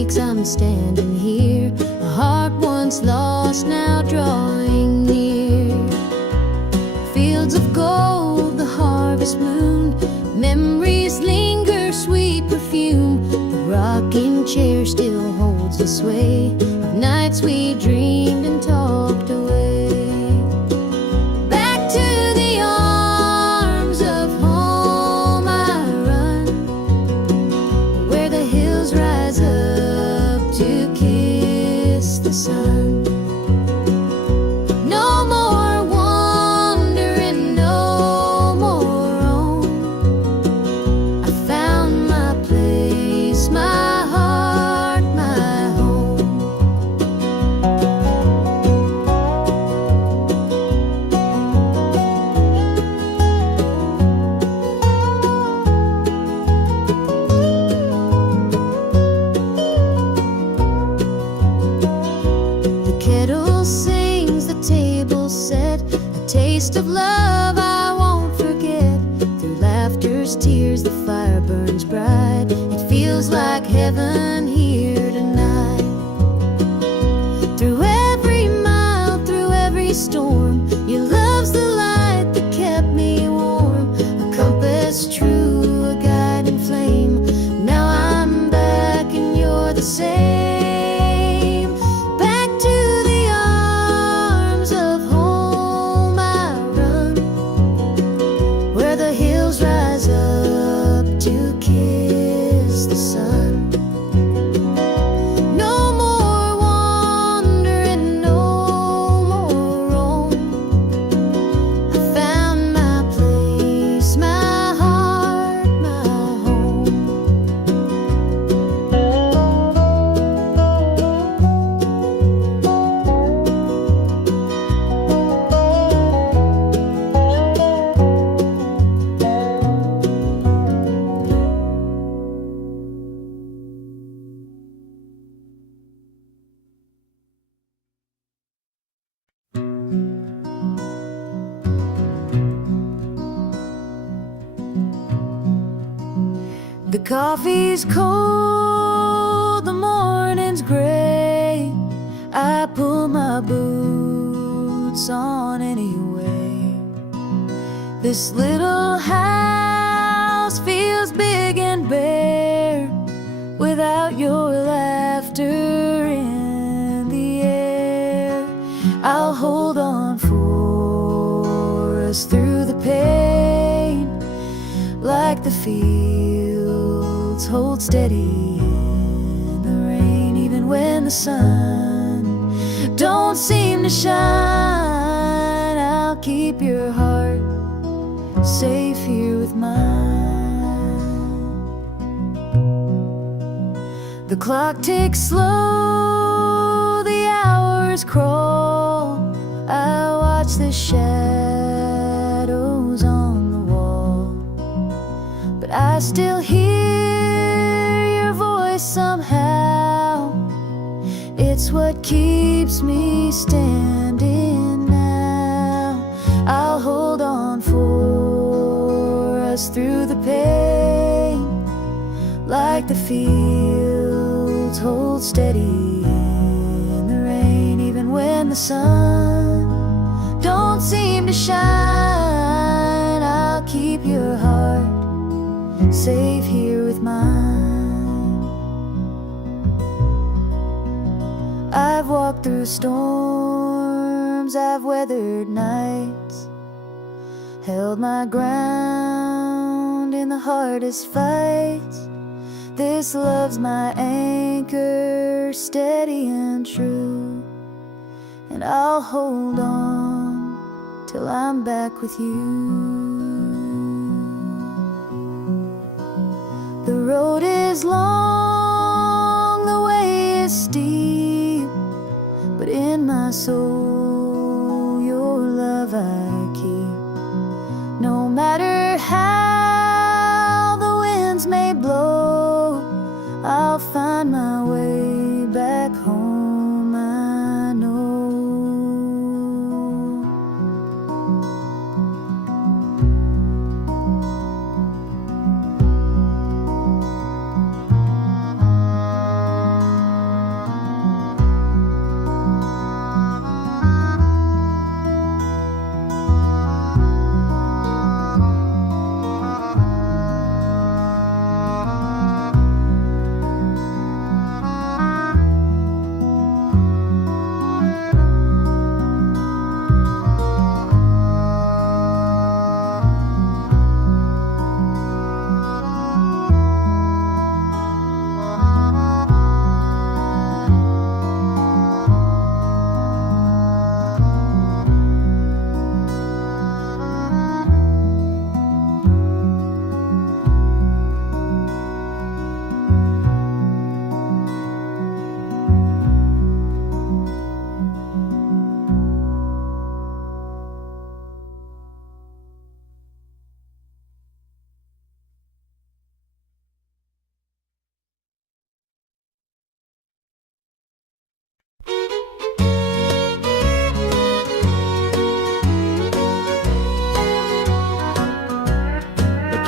weeks I'm standing here, a heart once lost now drawing near. Fields of gold, the harvest moon, memories linger, sweet perfume. The rocking chair still holds the sway of nights we dreamed and talked away. Back to the arms of home I run, where the hills rise up to kiss the sun. No more wandering, no more roam. I found my place, my heart, my home. The kettle sings, the table set, a taste of love I won't forget. Through laughter's tears, the fire burns bright. It feels like heaven here tonight. Through every mile, through every storm, your love's the light that kept me warm. A compass true, a guiding flame. Now I'm back and you're the same. Back to the arms of home I run, where the hills rise up to kiss the sun. No more wandering, no more roam. I found my place, my heart, my home. The coffee's cold, the morning's gray. I pull my boots on anyway. This little house feels big and bare without your laughter in the air. I'll hold on for us through the pain, like the fields hold steady in the rain. Even when the sun don't seem to shine, I'll keep your heart safe here with mine. The clock ticks slow, the hours crawl. I watch the shadows on the wall, but I still hear your voice somehow. It's what keeps me standing now. I'll hold on for us through the pain, like the fields hold steady in the rain. Even when the sun don't seem to shine, I'll keep your heart safe here with mine. I've walked through storms, I've weathered nights, held my ground in the hardest fights. This love's my anchor, steady and true, and I'll hold on till I'm back with you. The road is long, the way is steep, but in my soul your love I keep. No matter how the winds may blow, I'll find my way back home, I know.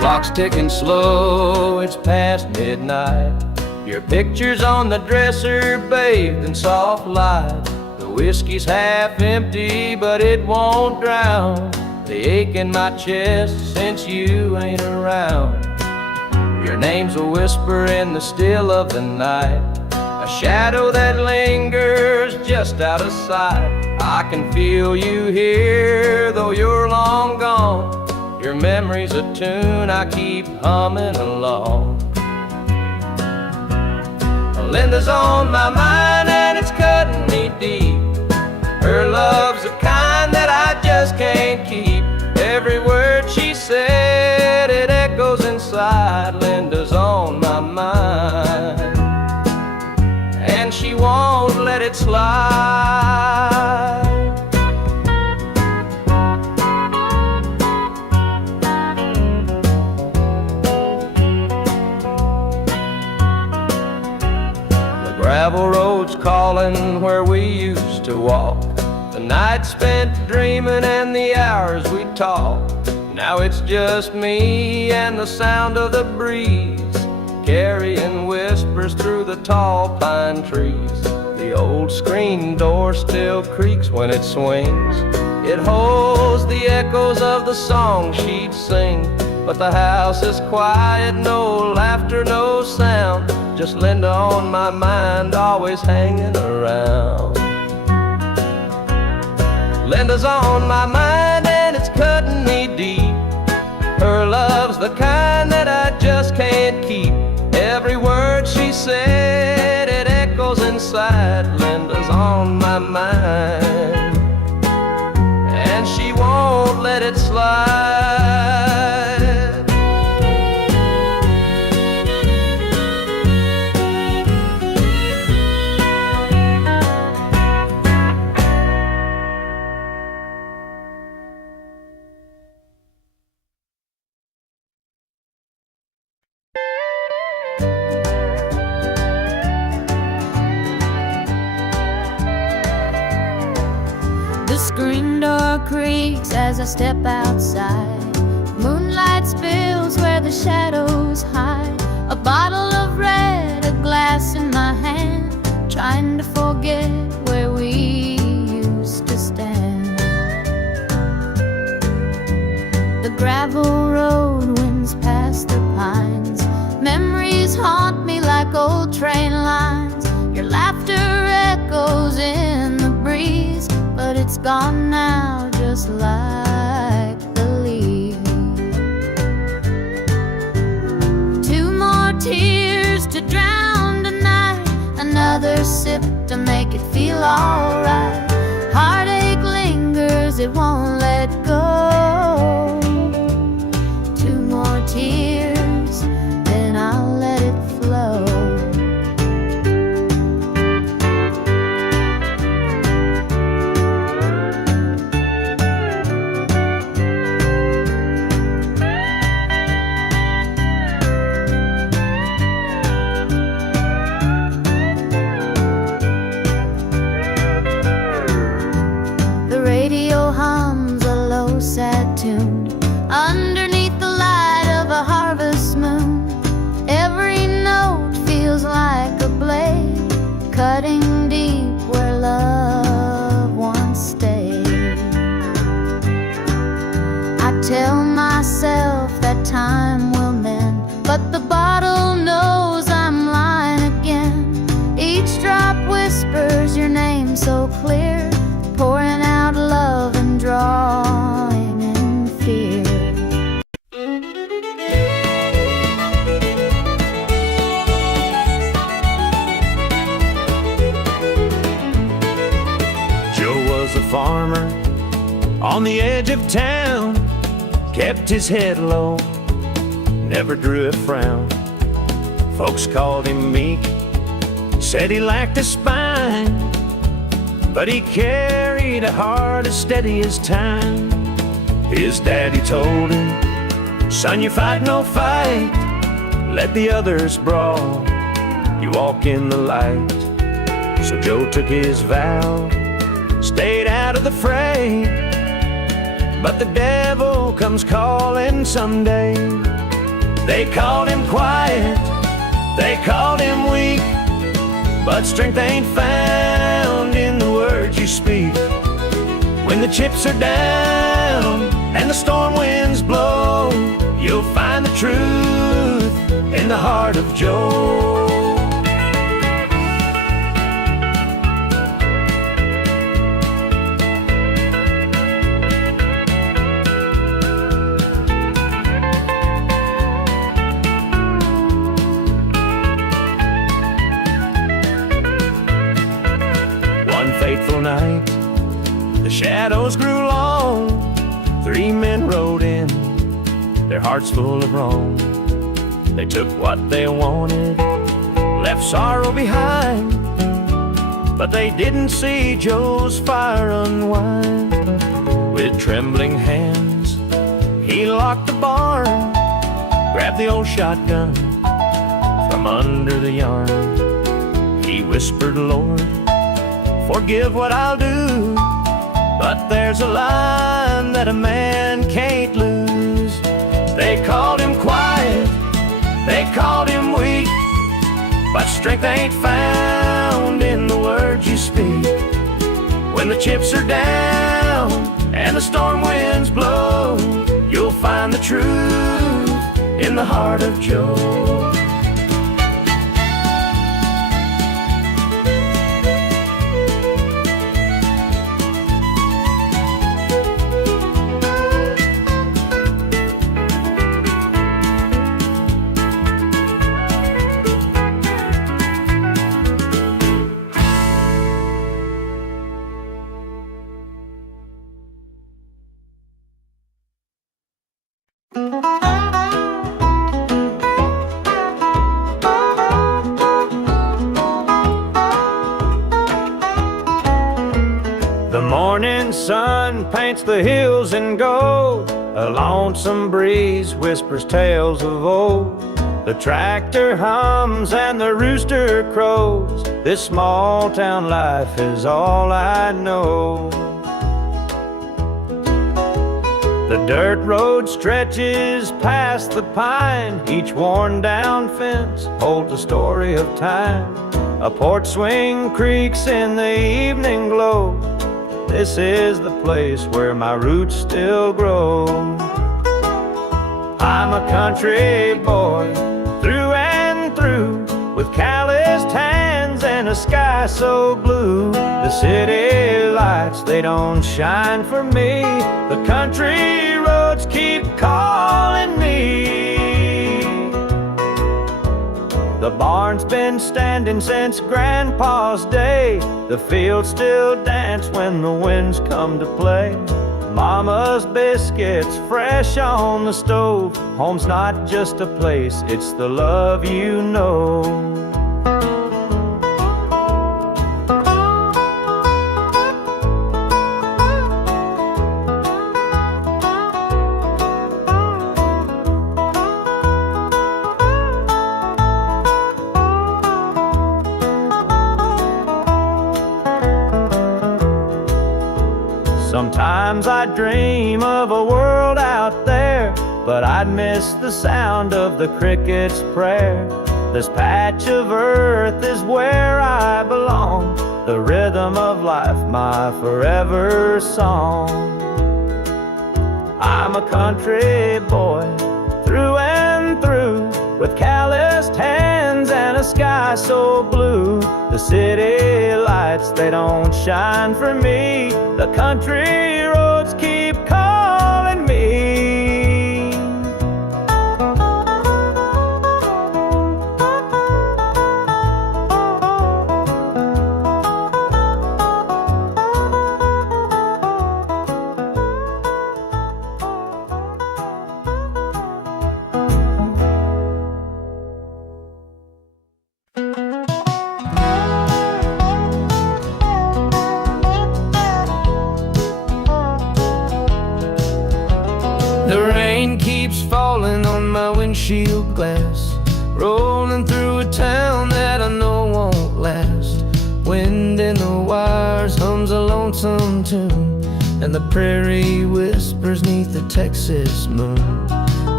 Clock's ticking slow, it's past midnight. Your picture's on the dresser, bathed in soft light. The whiskey's half empty, but it won't drown the ache in my chest since you ain't around. Your name's a whisper in the still of the night, a shadow that lingers just out of sight. I can feel you here, though you're long gone. Your memory's a tune I keep humming along. Linda's on my mind and it's cutting me deep. Her love's the kind that I just can't keep. Every word she said, it echoes inside. Linda's on my mind, and she won't let it slide. The gravel road's calling where we used to walk. The night spent dreaming and the hours we talked. Now it's just me and the sound of the breeze, carrying whispers through the tall pine trees. The old screen door still creaks when it swings. It holds the echoes of the song she'd sing. But the house is quiet, no laughter, no sound. Just Linda on my mind, always hanging around. Linda's on my mind and it's cutting me deep. Her love's the kind that I just can't keep. Every word she said, it echoes inside. Linda's on my mind, and she won't let it slide. The screen door creaks as I step outside. Moonlight spills where the shadows hide. A bottle of red, a glass in my hand, trying to forget where we used to stand. The gravel road winds past the pines. Memories haunt me like old train lines. Your laughter echoes in the breeze, but it's gone now, just like the leaves. Two more tears to drown tonight, another sip to make it feel alright. Heartache lingers, it won't let go. Two more tears, then I'll let it flow. Sad tune underneath the light of a harvest moon. Every note feels like a blade, cutting deep where love once stayed. I tell myself that time will mend, but the bottle knows I'm lying again. Each drop whispers your name so clear, pouring out love and drawing in fear. Joe was a farmer on the edge of town, kept his head low, never drew a frown. Folks called him meek, said he lacked a spine, but he carried a heart as steady as time. His daddy told him, son, you fight no fight, let the others brawl, you walk in the light. So Joe took his vow, stayed out of the fray, but the devil comes calling someday. They called him quiet, they called him weak, but strength ain't found in the words you speak. When the chips are down and the storm winds blow, you'll find the truth in the heart of Joe. One fateful night, the shadows grew long. 3 men rode in, their hearts full of wrong. They took what they wanted, left sorrow behind, but they didn't see Joe's fire unwind. With trembling hands, he locked the barn, grabbed the old shotgun from under the yarn. He whispered, Lord, forgive what I'll do, but there's a line that a man can't lose. They called him quiet, they called him weak, but strength ain't found in the words you speak. When the chips are down and the storm winds blow, you'll find the truth in the heart of Joe. The morning sun paints the hills in gold. A lonesome breeze whispers tales of old. The tractor hums and the rooster crows. This small town life is all I know. The dirt road stretches past the pine. Each worn down fence holds a story of time. A porch swing creaks in the evening glow. This is the place where my roots still grow. I'm a country boy through and through, with calloused hands and a sky so blue. The city lights, they don't shine for me. The country roads keep calling me. The barn's been standing since Grandpa's day. The fields still dance when the winds come to play. Mama's biscuits fresh on the stove. Home's not just a place, it's the love you know. Sometimes I dream of a world out there, but I'd miss the sound of the cricket's prayer. This patch of earth is where I belong, the rhythm of life, my forever song. I'm a country boy through and through, with calloused hands and a sky so blue. The city lights, they don't shine for me. The country roads keep calling me. The rain keeps falling on my windshield glass, rolling through a town that I know won't last. Wind in the wires hums a lonesome tune, and the prairie whispers neath the Texas moon.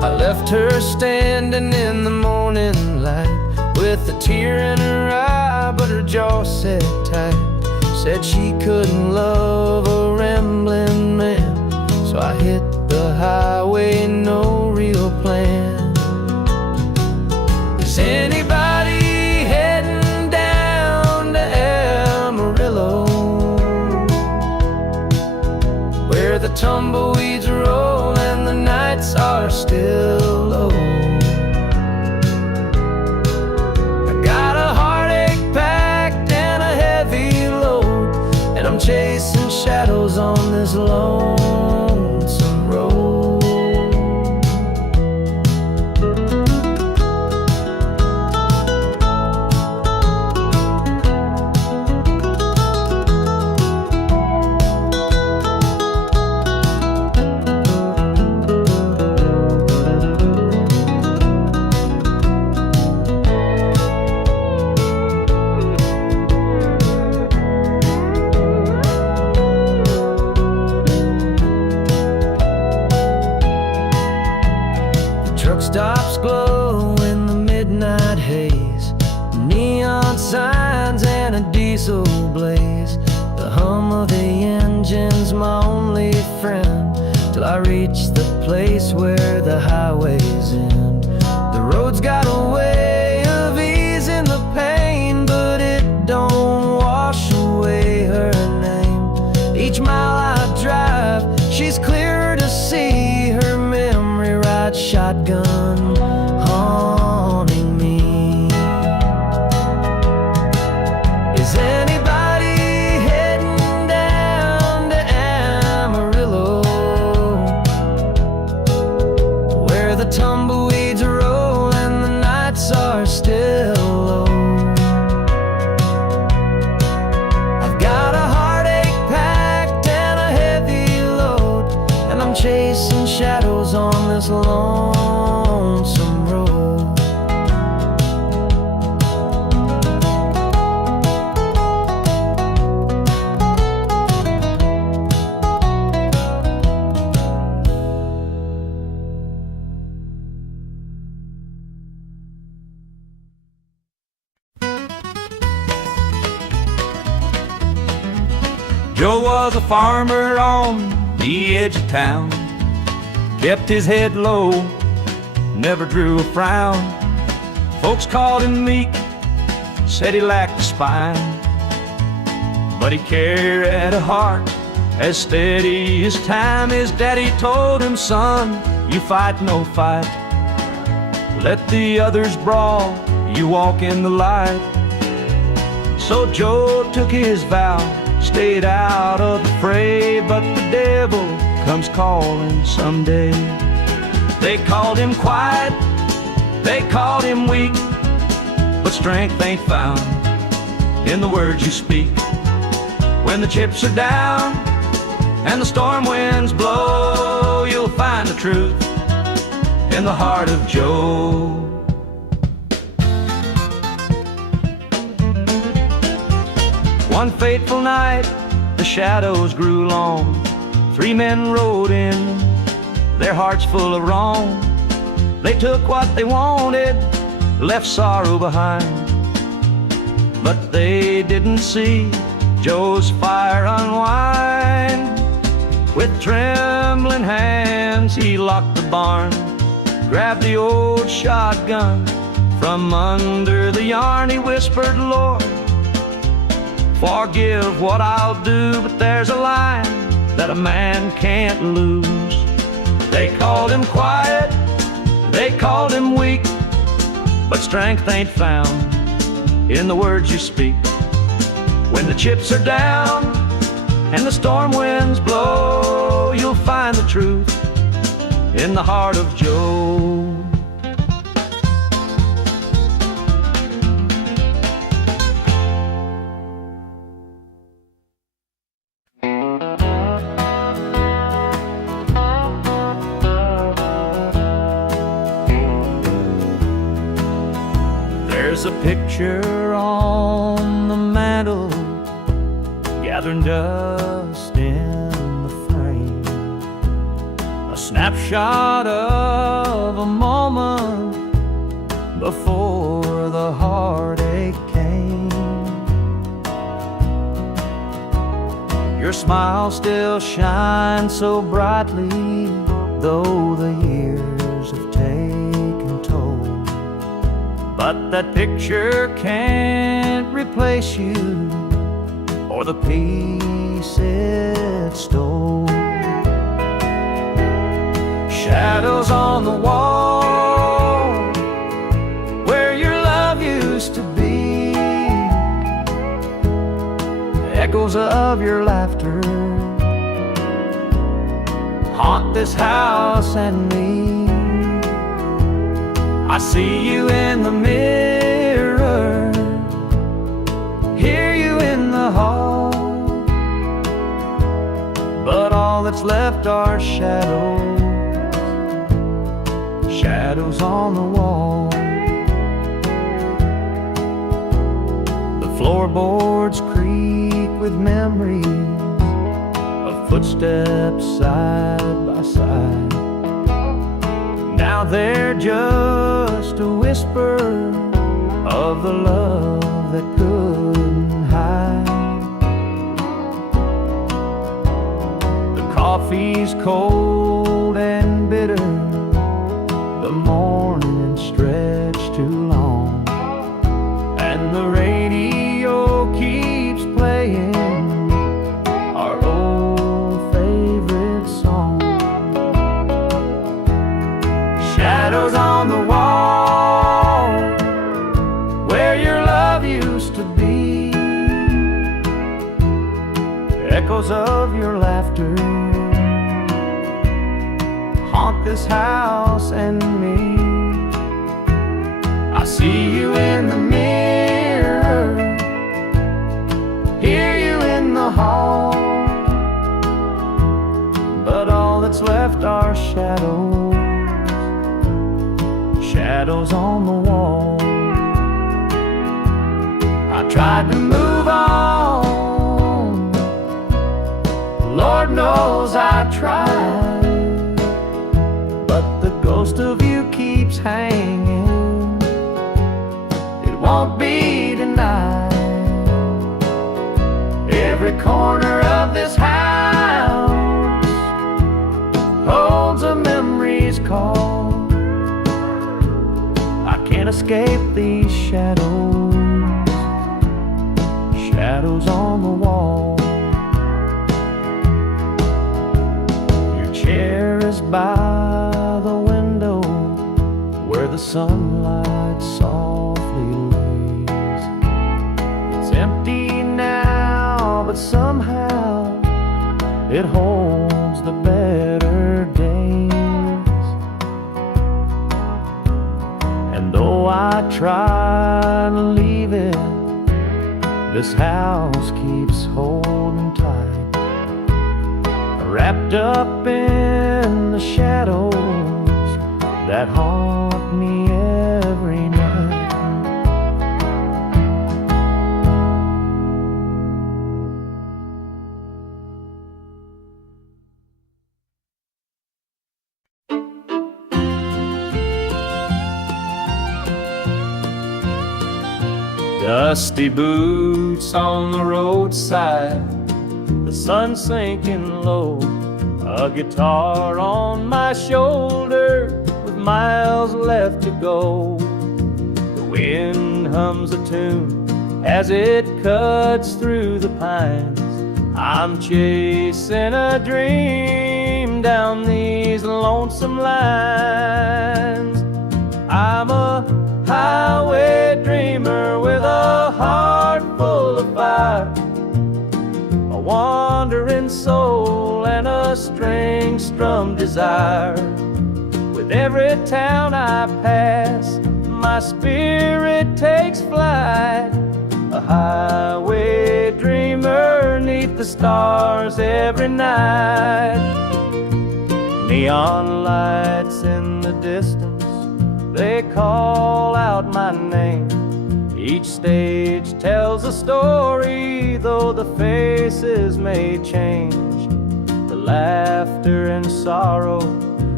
I left her standing in the morning light with a tear in her eye, but her jaw set tight. Said she couldn't love a rambling man, so I hit the highway, no real plan. Is anybody heading down to Amarillo, where the tumbleweeds roll and the nights are still low? I got a heartache packed and a heavy load, and I'm chasing shadows on this lonesome road. Truck stops glow in the midnight haze, neon signs and a diesel blaze. The hum of the engine's my only friend, till I reach the place where the highways end. The road's got a way of easing the pain, but it don't wash away her name. Each mile I drive, she's clearer to see, her memory rides shotgun, haunting me. Is anybody heading down to Amarillo, where the tumbleweeds roll and the nights are still low? I've got a heartache packed and a heavy load, and I'm chasing shadows on this lonesome road. Joe was a farmer on the edge of town, kept his head low, never drew a frown. Folks called him meek, said he lacked a spine, but he carried a heart as steady as time. His daddy told him, son, you fight no fight, let the others brawl, you walk in the light. So Joe took his vow, stayed out of the fray, but the devil comes calling someday. They called him quiet, they called him weak, but strength ain't found in the words you speak. When the chips are down and the storm winds blow, you'll find the truth in the heart of Joe. One fateful night, the shadows grew long. 3 men rode in, their hearts full of wrong. They took what they wanted, left sorrow behind, but they didn't see Joe's fire unwind. With trembling hands he locked the barn, grabbed the old shotgun from under the yarn. He whispered, Lord, forgive what I'll do, but there's a line that a man can't lose. They called him quiet, they called him weak, but strength ain't found in the words you speak. When the chips are down and the storm winds blow, you'll find the truth in the heart of Joe. There's a picture on the mantle, gathering dust in the frame. A snapshot of a moment before the heartache came. Your smile still shines so brightly, though the years have taken toll. But that picture can't replace you or the peace it stole. Shadows on the wall where your love used to be, echoes of your laughter haunt this house and me. I see you in the mirror, hear you in the hall, but all that's left are shadows, shadows on the wall. The floorboards creak with memories of footsteps side by side. Now they're just a whisper of the love that couldn't hide. The coffee's cold and bitter, the morning stretched too long, and the radio keeps playing our old favorite song. Shadows on the wall where your love used to be, echoes of your laughter haunt this house and me. I see you in the mirror, hear you in the hall, but all that's left are shadows, shadows on the wall. I tried to move on, Lord knows I tried, but the ghost of you keeps hanging, it won't be denied. Every corner of this house holds a memory's call. I can't escape these shadows, shadows on the wall. Your chair is by the window where the sunlight softly lays. It's empty now, but somehow it holds the better days. And though I try to leave it, this house keeps holding tight, wrapped up in the shadows that haunt me every night. Dusty boots on the roadside, the sun sinking low, a guitar on my shoulder with miles left to go. The wind hums a tune as it cuts through the pines. I'm chasing a dream down these lonesome lines. I'm a highway dreamer with a heart full of fire, a wandering soul and a string-strummed desire. With every town I pass, my spirit takes flight, a highway dreamer 'neath the stars every night. Neon lights in the distance, they call out my name. Each stage tells a story, though the faces may change. The laughter and sorrow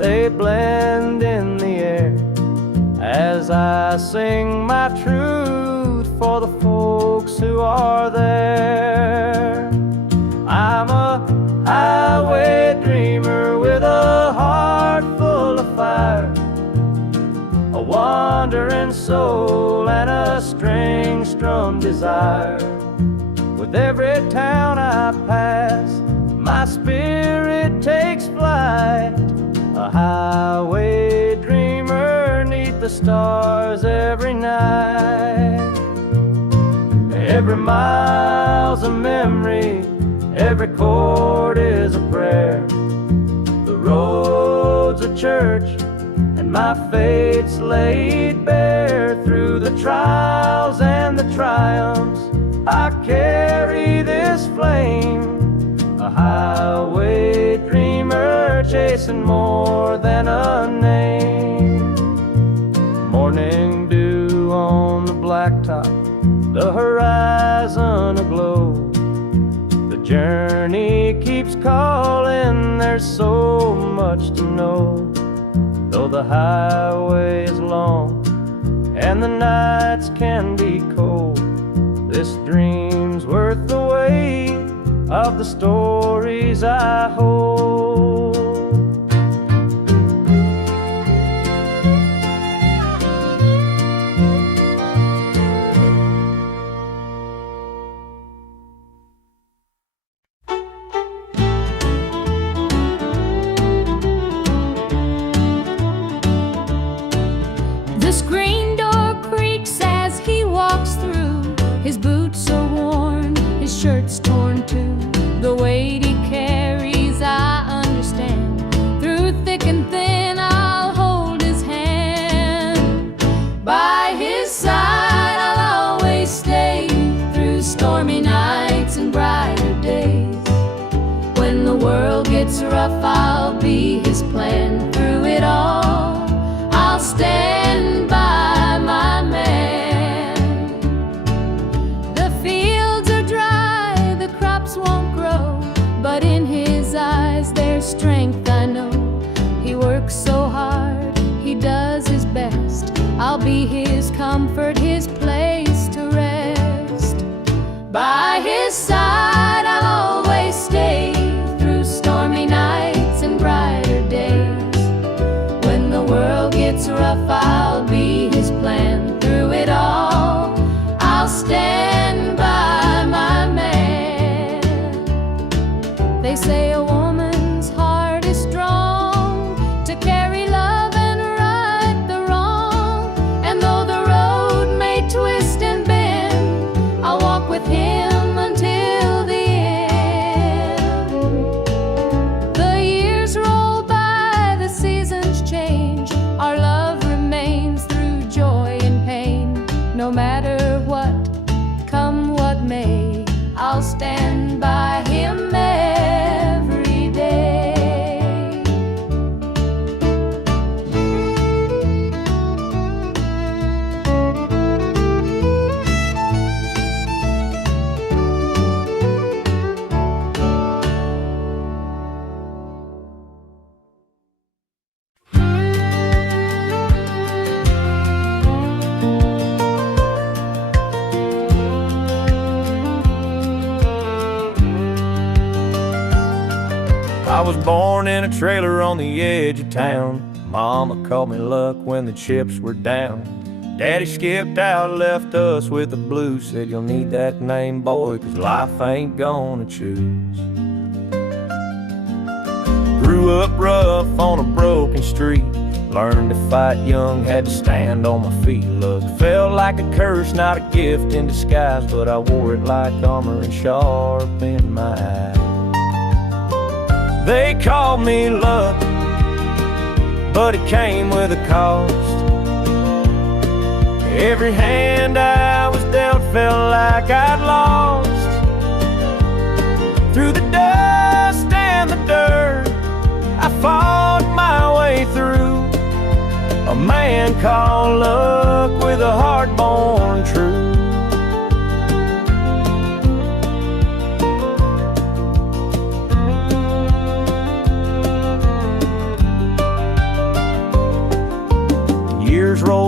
they blend in the air as I sing my truth for the folks who are there. I'm a highway dreamer with a heart full of fire, a wandering soul and a string-strummed desire. With every town I pass, my spirit takes flight, a highway dreamer neath the stars every night. Every mile's a memory, every chord is a prayer. The road's a church, and my fate's laid bare. Through the trials and the triumphs, I carry this flame, a highway dreamer chasing more than a name. Morning dew on the blacktop, the horizon aglow. The journey keeps calling, there's so much to know. Though the highway is long and the nights can be cold, this dream's worth the weight of the stories I hold. The screen door creaks as he walks through. His boots are worn, his shirt's torn too. The weight he carries, I understand. Through thick and thin, I'll hold his hand. By his side, I'll always stay. Through stormy nights and brighter days. When the world gets rough, I'll be his plan. Through it all, I'll stand by my man. The fields are dry, the crops won't grow, but in his eyes there's strength, I know. He works so hard, he does his best. I'll be his comfort, his place to rest. By his side I'll always stay. Through stormy nights and brighter days. When the world gets rough, I'll be his plan. Through it all, I'll stand by my man. They say a woman's heart is strong to carry love and right the wrong. And though the road may twist and bend, I'll walk with him until the end. The years roll by, the seasons change. Our love remains through joy and pain. No matter what, come what may, I'll stand by him every day. I was born in a trailer on the edge of town. Mama called me luck when the chips were down. Daddy skipped out, left us with the blues. Said you'll need that name, boy, 'cause life ain't gonna choose. Grew up rough on a broken street. Learned to fight young, had to stand on my feet. Look, felt like a curse, not a gift in disguise, but I wore it like armor and sharp in my eye. They called me luck, but it came with a cost. Every hand I was dealt felt like I'd lost. Through the dust and the dirt, I fought my way through. A man called luck with a heart born true.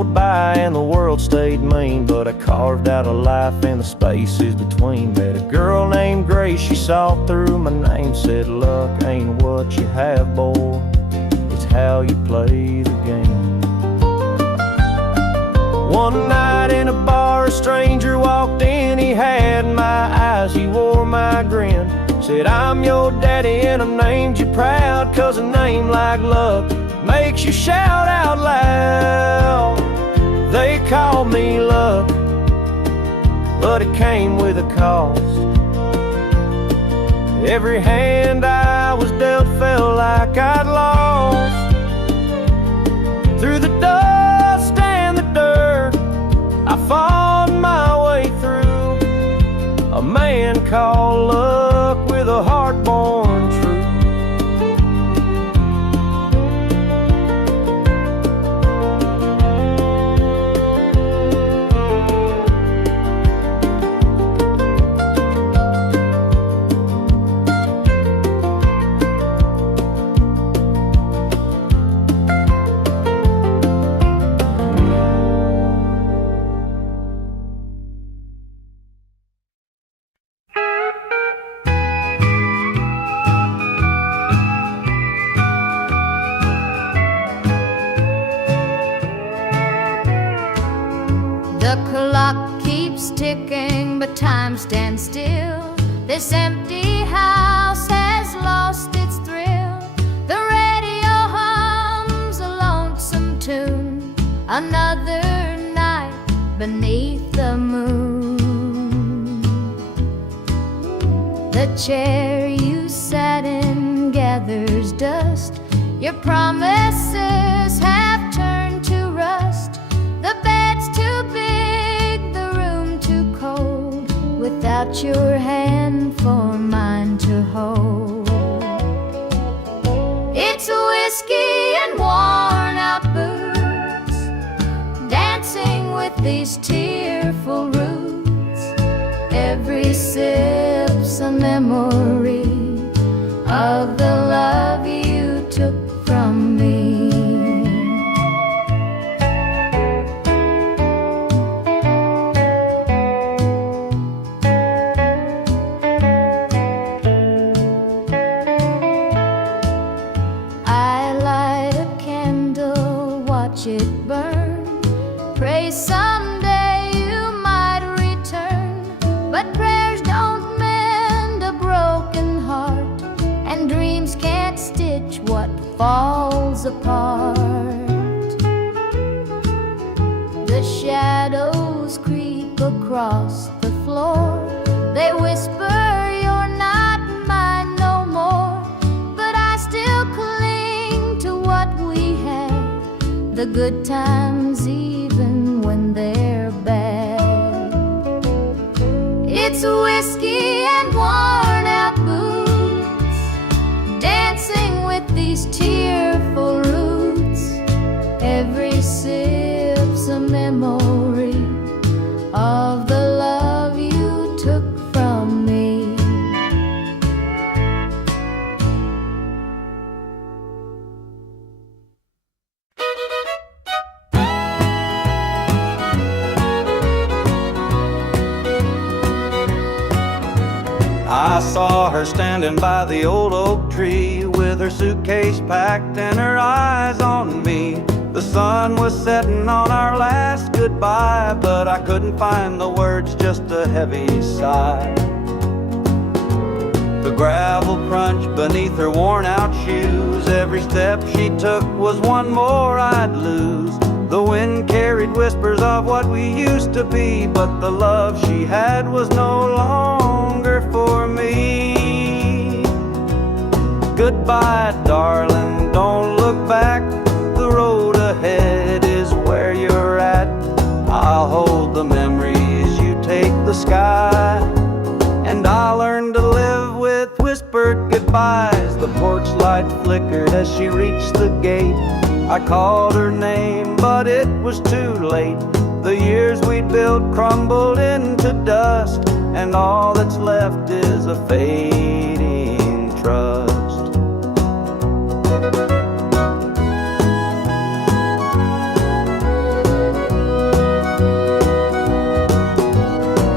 rolled by and the world stayed mean, but I carved out a life in the spaces between. Met a girl named Grace, she saw through my name, said luck ain't what you have, boy, it's how you play the game. One night in a bar, a stranger walked in, he had my eyes, he wore my grin. Said, I'm your daddy and I named you proud, 'cause a name like luck makes you shout out loud. They called me luck, but it came with a cost. Every hand I was dealt felt like I'd lost. Through the dust and the dirt, I fought my way through. A man called luck with a heart born true. The clock keeps ticking, but time stands still. This empty house has lost its thrill. The radio hums a lonesome tune. Another night beneath the moon. The chair you sat in gathers dust. Your promises have turned to rust. The bed's too big, the room too cold, without your hand for mine to hold. It's whiskey and worn out boots, dancing with these tearful roots. Every sip's a memory of the love you took from me. It burn. Pray someday you might return, but prayers don't mend a broken heart, and dreams can't stitch what falls apart. The shadows creep across the floor. They whisper you're not mine no more, but I still cling to what we had. The good times even when they're bad. It's whiskey and worn out boots, dancing with these tearful roots. Every sip's a memory of the love you took from me. I saw her standing by the old oak tree with her suitcase packed and her eyes on me. The sun was setting on our last goodbye, but I couldn't find the words, just a heavy sigh. The gravel crunched beneath her worn out shoes. Every step she took was one more I'd lose. The wind carried whispers of what we used to be, but the love she had was no longer for me. Goodbye, darling, don't look back. The road ahead is where you're at. I'll hold the memories, you take the sky, and I'll learn to live with whispered goodbyes. The porch light flickered as she reached the gate. I called her name, but it was too late. The years we'd built crumbled into dust, and all that's left is a fading trust.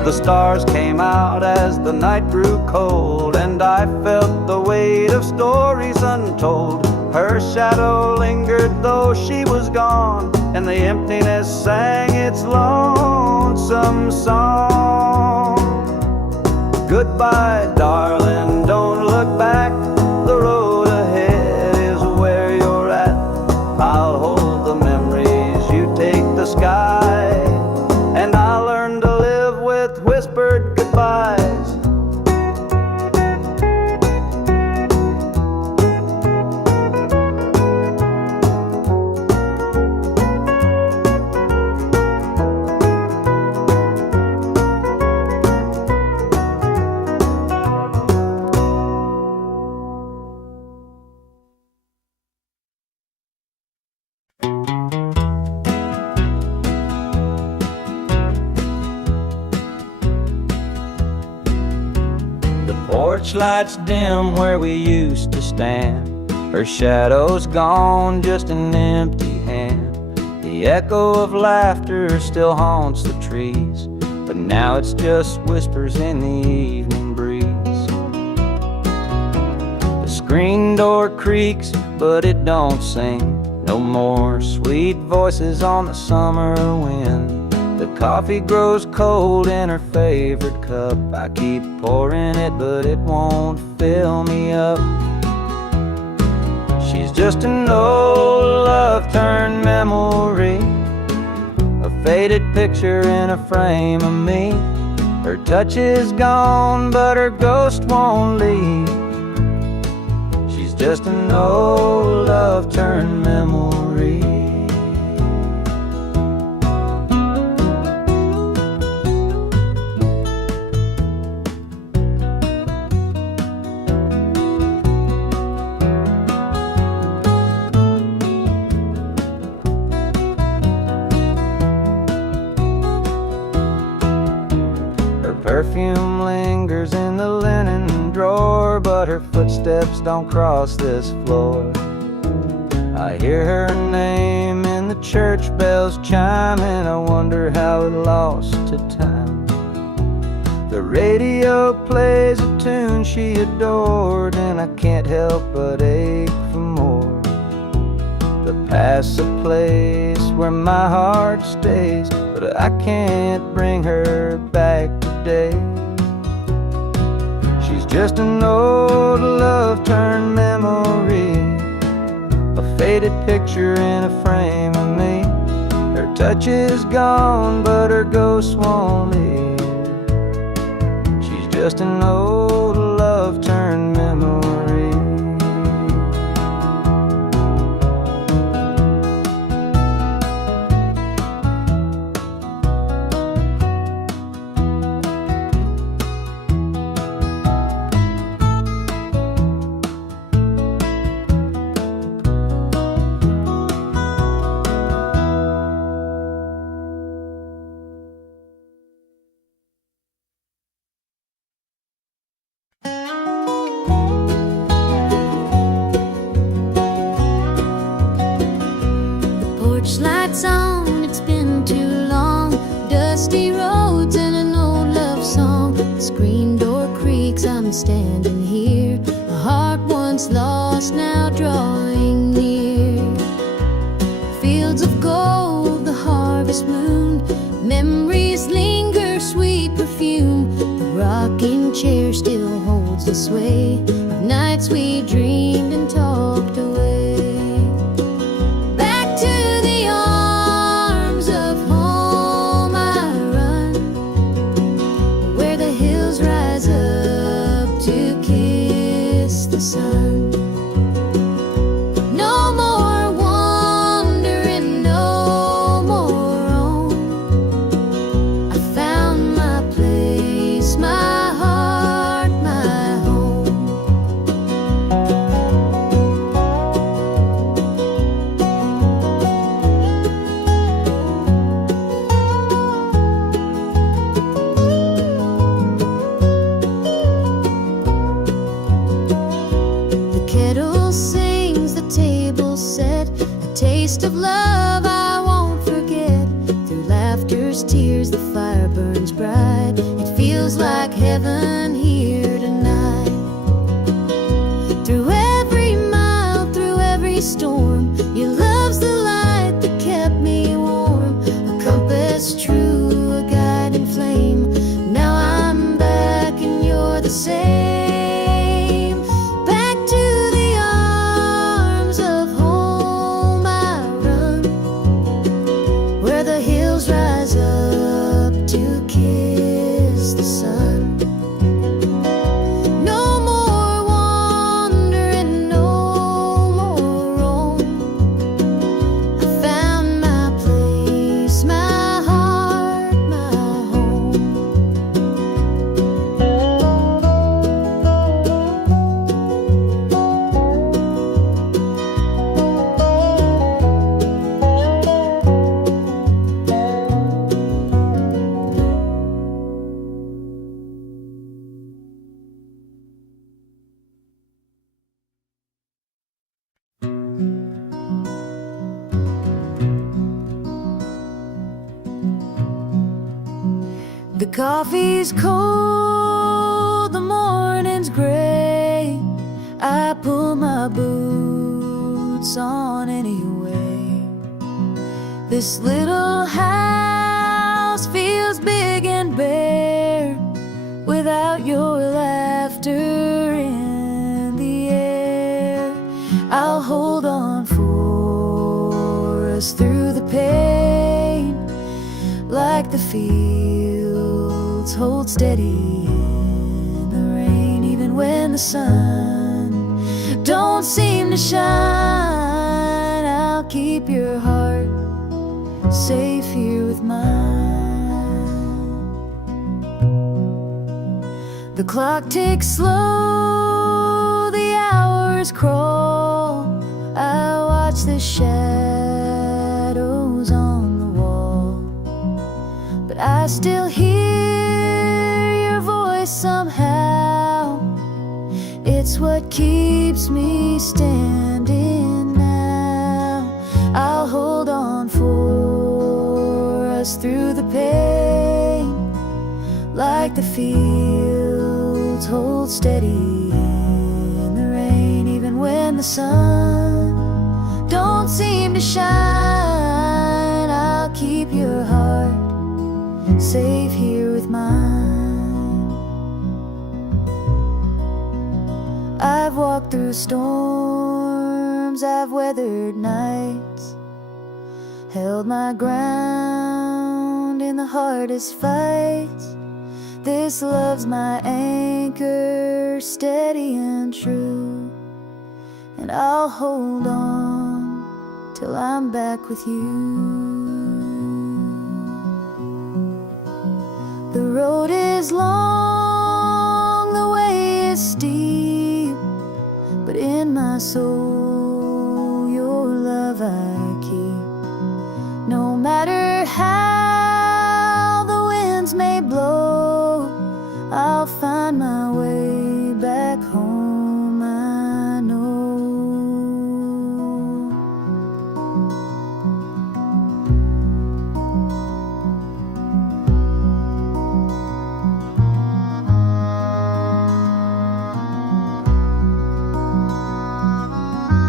The stars came out as the night grew cold, and I felt the weight of stories untold. Her shadow lingered though she was gone, and the emptiness sang its lonesome song. Goodbye, darling, don't look back. The road ahead is where you're at. I'll hold the memories, you take the sky, and I'll learn to live with whispered goodbyes. Porch lights dim where we used to stand. Her shadow's gone, just an empty hand. The echo of laughter still haunts the trees, but now it's just whispers in the evening breeze. The screen door creaks, but it don't sing. No more sweet voices on the summer wind. The coffee grows cold in her favorite cup. I keep pouring it, but it won't fill me up. She's just an old love turned memory, a faded picture in a frame of me. Her touch is gone, but her ghost won't leave. She's just an old love turned memory. Perfume lingers in the linen drawer, but her footsteps don't cross this floor. I hear her name in the church bells chiming. I wonder how it lost to time. The radio plays a tune she adored, and I can't help but ache for more. The past's a place where my heart stays, but I can't bring her back today. She's just an old love turned memory, a faded picture in a frame of me. Her touch is gone, but her ghost won't leave. She's just an old love turned memory. Lights on, it's been too long. Dusty roads and an old love song. The screen door creaks, I'm standing here. A heart once lost, now drawing near. Fields of gold, the harvest moon. Memories linger, sweet perfume. The rocking chair still holds the sway of nights we dreamed and talked away. Sun. No more wandering, no more roam. I found my place, my heart, my home. Taste of love I won't forget. Through laughter's tears the fire burns bright. feels like heaven here tonight. Through every mile, through every storm, your love's the light that kept me warm. A compass true, a guiding flame. Now I'm back and you're the same. Back to the arms of home I run, where the hills rise up to kiss the sun. No more wandering, no more roam. I found my place, my heart, my home. The coffee's cold, the morning's gray. I pull my boots on anyway. This little house feels big and bare without your laughter in the air. I'll hold on for us through the pain, like the fields hold steady in the rain. Even when the sun don't seem to shine, I'll keep your heart safe here with mine. The clock ticks slow, the hours crawl. I watch the shadows on the wall, but I still hear your voice somehow. It's what keeps me standing now. I'll hold on for us through the pain, like the fields hold steady in the rain. Even when the sun don't seem to shine, I'll keep your heart safe here with mine. I've walked through storms, I've weathered nights, held my ground in the hardest fights. This love's my anchor, steady and true, and I'll hold on till I'm back with you. The road is long, the way is steep, but in my soul your love I keep. No matter how the winds may blow, I'll find my way back home, I know.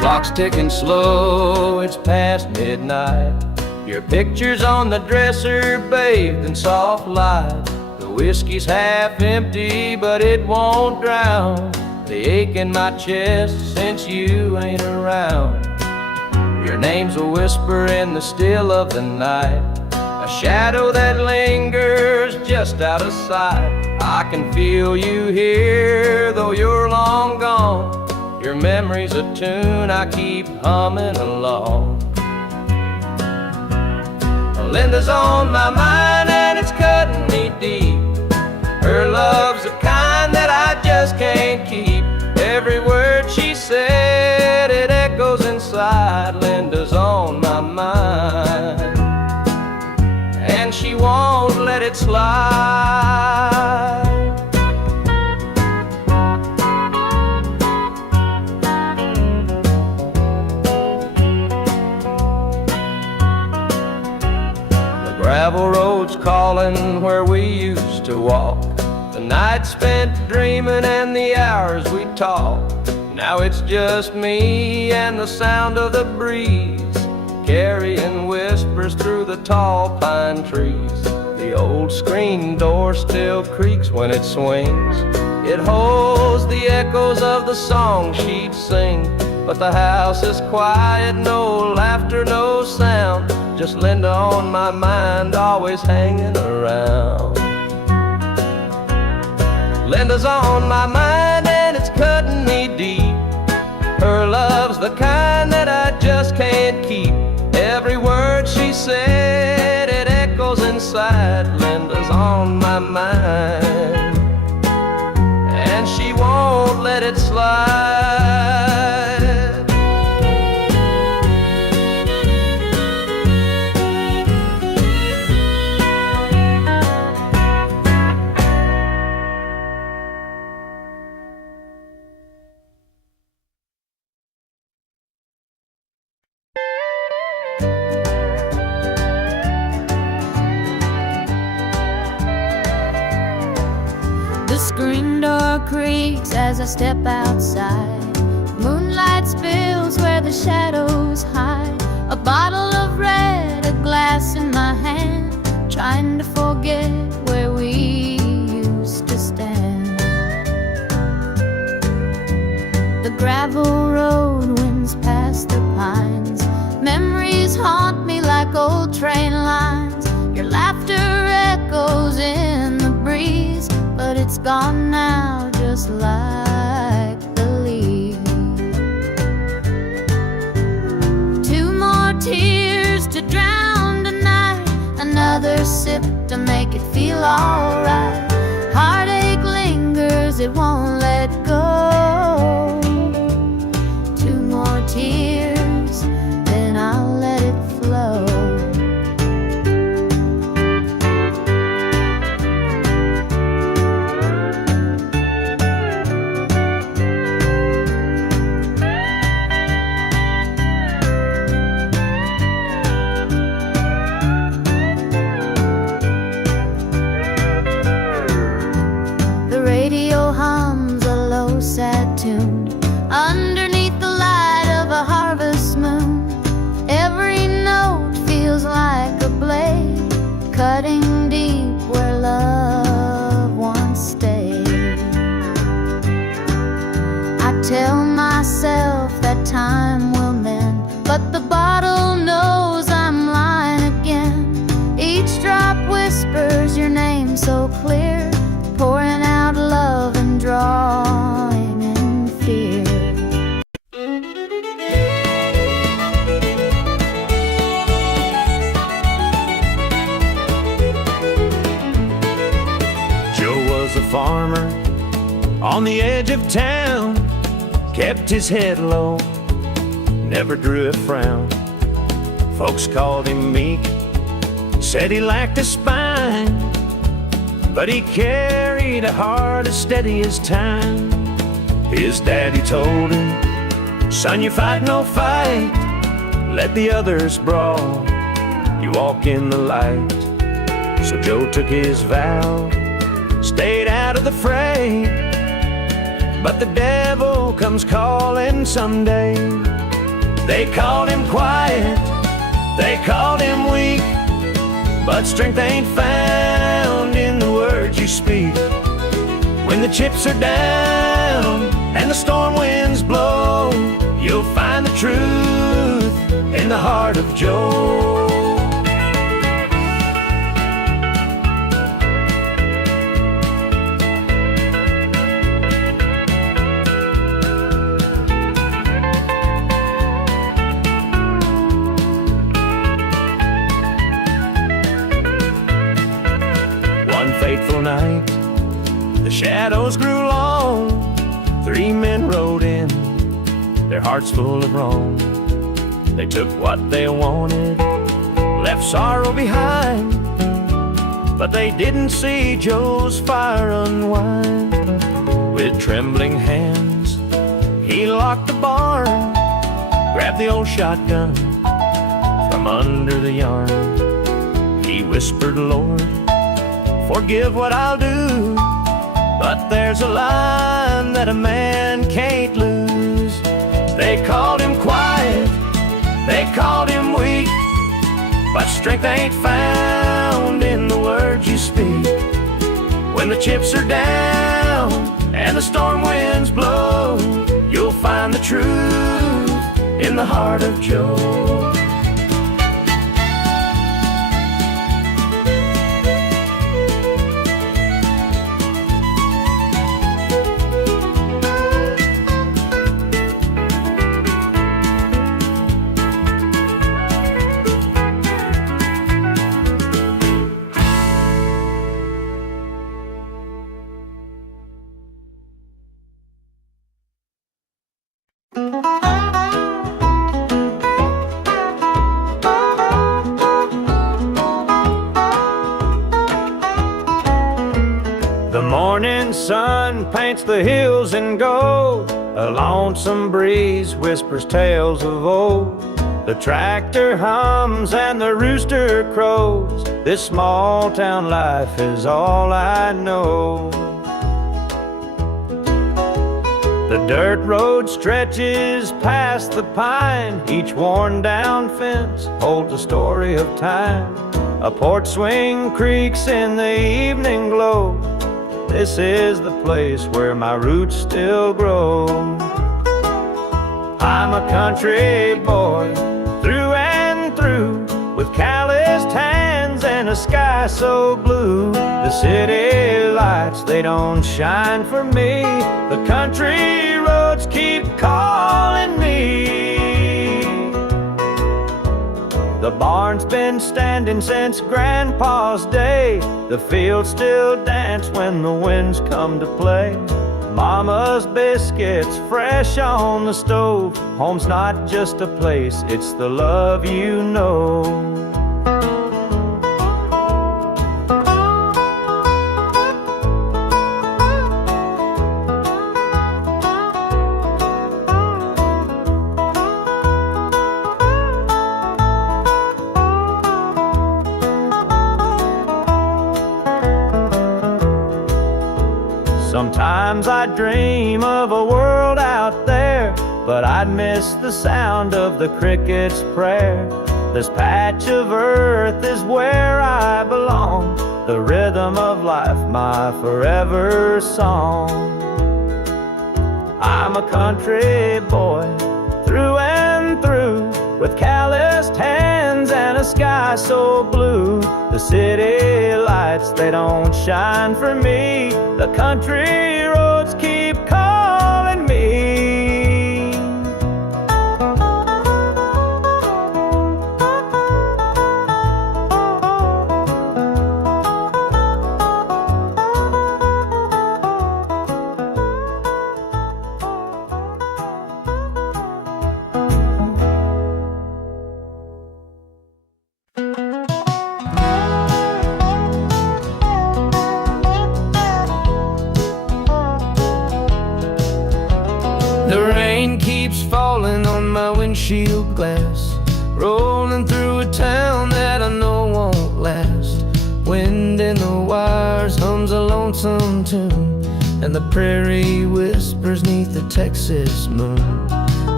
Clock's ticking slow, it's past midnight. Your picture's on the dresser, bathed in soft light. The whiskey's half empty, but it won't drown the ache in my chest since you ain't around. Your name's a whisper in the still of the night, a shadow that lingers just out of sight. I can feel you here, though you're long gone. Your memory's a tune I keep humming along. Linda's on my mind and it's cutting me deep. Her love's the kind that I just can't keep. Every word she said, it echoes inside. Linda's on my mind and she won't let it slide. Gravel roads calling where we used to walk, the night spent dreaming and the hours we talked. Now it's just me and the sound of the breeze, carrying whispers through the tall pine trees. The old screen door still creaks when it swings. It holds the echoes of the song she'd sing. But the house is quiet, no laughter, no sound, just Linda on my mind, always hanging around. Linda's on my mind and it's cutting me deep. Her love's the kind that I just can't keep. Every word she said, it echoes inside. Linda's on my mind and she won't let it slide. The screen door creaks as I step outside. Moonlight spills where the shadows hide. A bottle of red, a glass in my hand, trying to forget where we used to stand. The gravel road winds past the pines. Memories haunt me like old train lines. Your laughter echoes in the breeze, but it's gone now, just like the leaves. Two more tears to drown tonight, another sip to make it feel alright. Heartache lingers, it won't let go. Two more tears, then I'll let it flow. Sad tune underneath the light of a harvest moon. Every note feels like a blade, cutting deep where love once stayed. I tell myself that time will mend, but the bottle knows I'm lying again. Each drop whispers your name so clear, pouring out love and drawing in fear. Joe was a farmer on the edge of town, kept his head low, never drew a frown. Folks called him meek, said he lacked a spine, but he carried a heart as steady as time. His daddy told him, son, you fight no fight, let the others brawl, you walk in the light. So Joe took his vow, stayed out of the fray, but the devil comes calling someday. They called him quiet, they called him weak, but strength ain't found in the words you speak. When the chips are down and the storm winds blow, you'll find the truth in the heart of Joe. One fateful night, the shadows grew long. 3 men rode in, their hearts full of wrong. They took what they wanted, left sorrow behind, but they didn't see Joe's fire unwind. With trembling hands, he locked the barn, grabbed the old shotgun from under the yarn. He whispered, Lord, forgive what I'll do, but there's a line that a man can't lose. They called him quiet, they called him weak, but strength ain't found in the words you speak. When the chips are down and the storm winds blow, you'll find the truth in the heart of Joe. The morning sun paints the hills in gold. A lonesome breeze whispers tales of old. The tractor hums and the rooster crows. This small town life is all I know. The dirt road stretches past the pine. Each worn down fence holds a story of time. A porch swing creaks in the evening glow. This is the place where my roots still grow. I'm a country boy through and through, with calloused hands and a sky so blue. The city lights, they don't shine for me. The country roads keep calling me. The barn's been standing since Grandpa's day. The fields still dance when the winds come to play. Mama's biscuits fresh on the stove. Home's not just a place, it's the love you know. Sometimes I dream of a world out there, but I'd miss the sound of the cricket's prayer. This patch of earth is where I belong, the rhythm of life, my forever song. I'm a country boy through and through, with calloused hands and a sky so blue. The city lights, they don't shine for me. The country roads keep calling me. The rain keeps falling on my windshield glass, rolling through a town that I know won't last. Wind in the wires hums a lonesome tune, and the prairie whispers neath the Texas moon.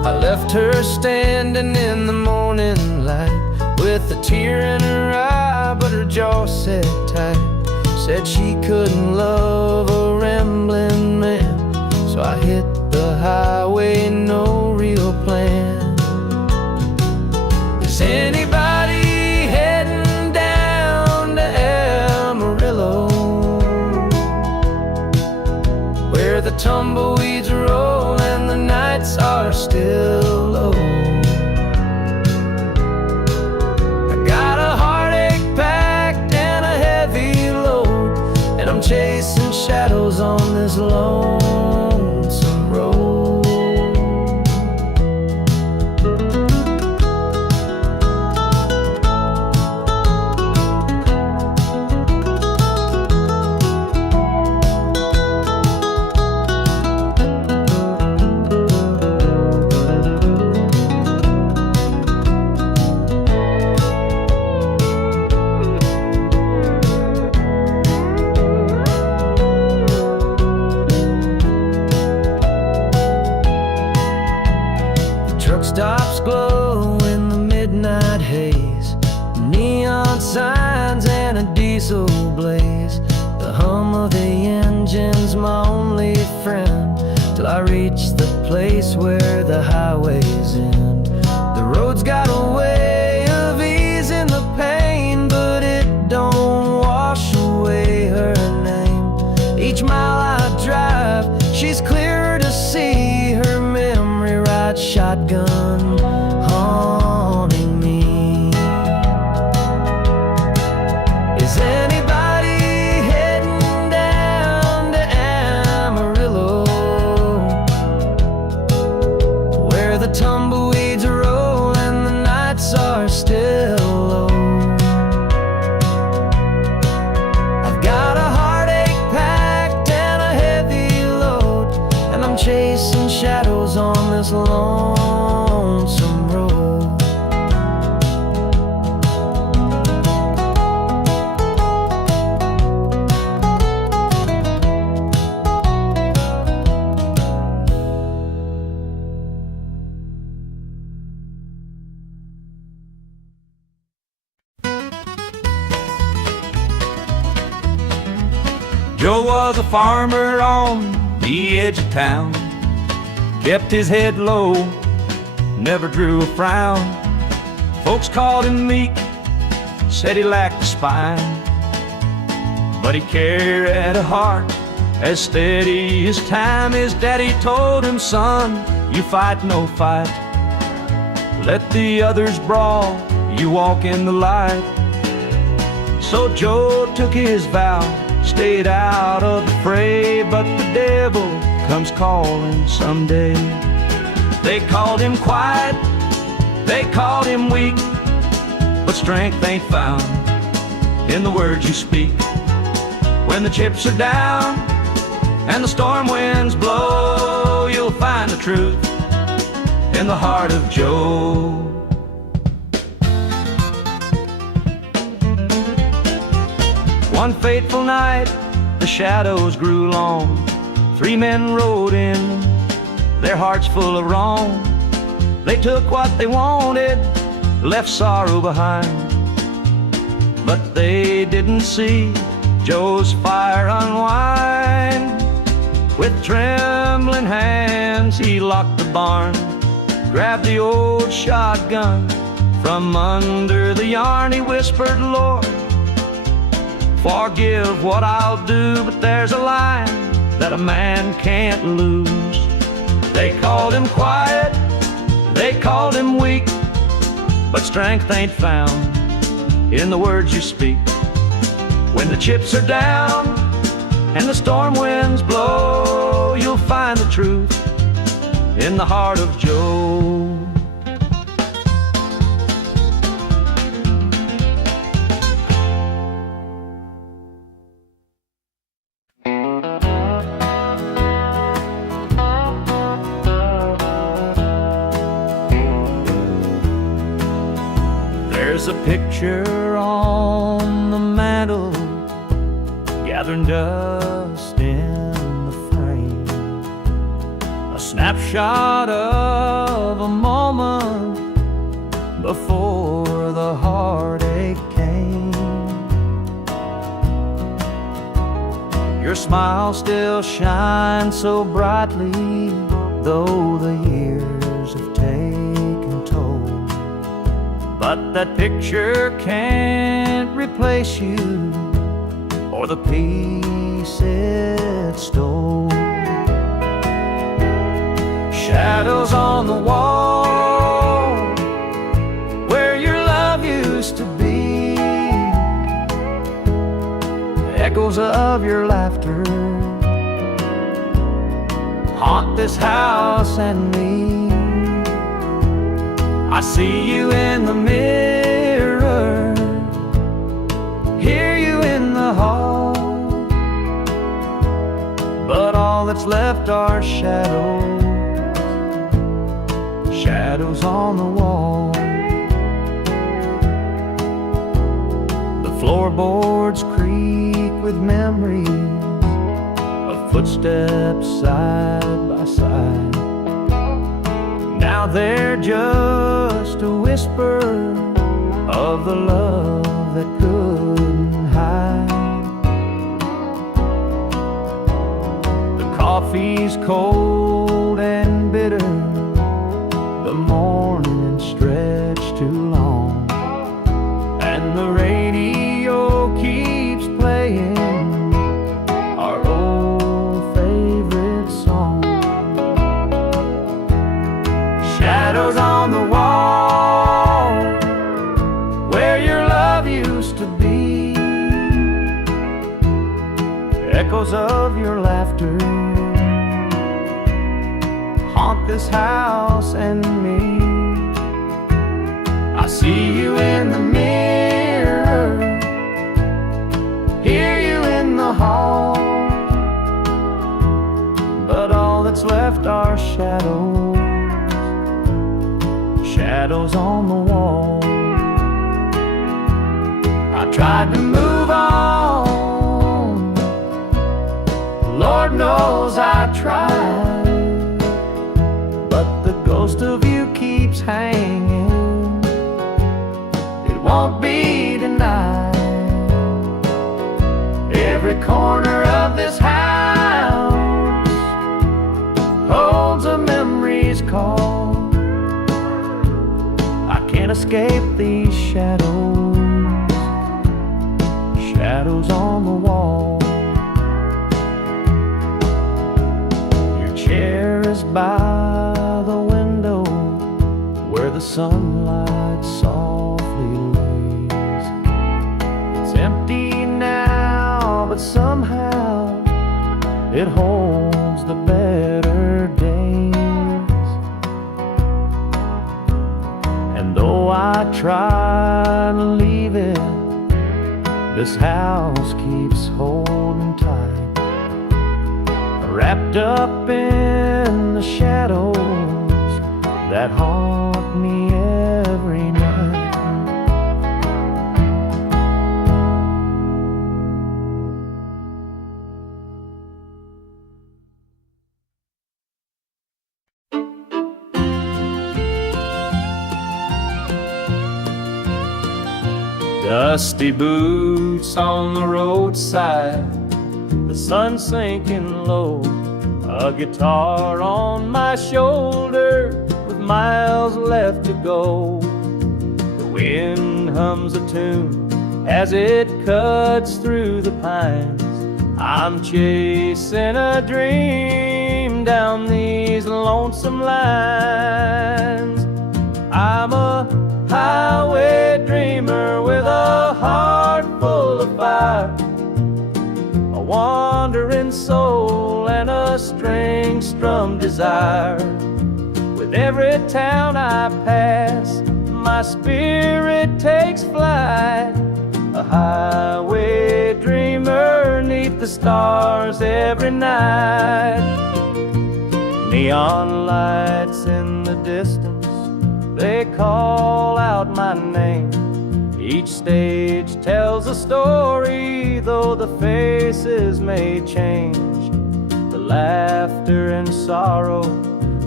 I left her standing in the morning light with a tear in her eye, but her jaw set tight. Said she couldn't love a rambling man, so I hit the highway, no real plan. Is anybody heading down to Amarillo, where the tumbleweeds roll and the nights are still low? I got a heartache packed and a heavy load, and I'm chasing shadows on this lonesome road. Stops glow in the midnight haze, neon signs and a diesel blaze. The hum of the engine's my only friend, till I reach the place where the highways end. The road's got a way of easing the pain, but it don't wash away her name. Each mile I drive, she's clearer to see, her memory rides shotgun, haunting me. Is anybody heading down to Amarillo, where the tumbleweeds roll and the nights are still low? I've got a heartache packed and a heavy load, and I'm chasing shadows on this lonesome road. Joe was a farmer on the edge of town, kept his head low, never drew a frown. Folks called him meek, said he lacked a spine, but he carried a heart as steady as time. His daddy told him, son, you fight no fight, let the others brawl, you walk in the light. So Joe took his vow, stayed out of the fray, but the devil comes calling someday. They called him quiet, they called him weak, but strength ain't found in the words you speak. When the chips are down and the storm winds blow, you'll find the truth in the heart of Joe. One fateful night, the shadows grew long. 3 men rode in, their hearts full of wrong. They took what they wanted, left sorrow behind, but they didn't see Joe's fire unwind. With trembling hands, he locked the barn, grabbed the old shotgun from under the yarn. He whispered, Lord, forgive what I'll do, but there's a line that a man can't lose. They called him quiet, they called him weak, but strength ain't found in the words you speak. When the chips are down and the storm winds blow, you'll find the truth in the heart of Joe. There's a picture on the mantle, gathering dust in the frame. A snapshot of a moment before the heartache came. Your smile still shines so brightly, though the years have taken toll. But that picture can't replace you or the peace it stole. Shadows on the wall where your love used to be, echoes of your laughter haunt this house and me. I see you in the mirror, hear you in the hall, but all that's left are shadows, shadows on the wall. The floorboards creak with memories of footsteps side by side. Now they're just a whisper of the love that couldn't hide. The coffee's cold and bitter, the morning stretched too long, and the radio keeps playing our old favorite song. Shadows on the wall where your love used to be, echoes of your laughter haunt this house and me. I see you in the mirror, hear you in the hall, but all that's left are shadows, shadows on the wall. I tried to move on, Lord knows I tried, but the ghost of you keeps hanging, it won't be denied. Every corner of this house holds a memory's call. I can't escape these shadows, shadows on the wall. Your chair is by the window where the sunlight softly lays. It's empty now, but somehow it holds the better days. And though I try to leave it, this house keeps holding tight, wrapped up in the shadows that haunt me every night. Dusty boots on the roadside, the sun sinking low, a guitar on my shoulder with miles left to go. The wind hums a tune as it cuts through the pines. I'm chasing a dream down these lonesome lines. I'm a highway dreamer with a heart full of fire, a wandering soul and a string-strummed desire. With every town I pass, my spirit takes flight, a highway dreamer 'neath the stars every night. Neon lights in the distance, they call out my name. Each stage tells a story, though the faces may change. The laughter and sorrow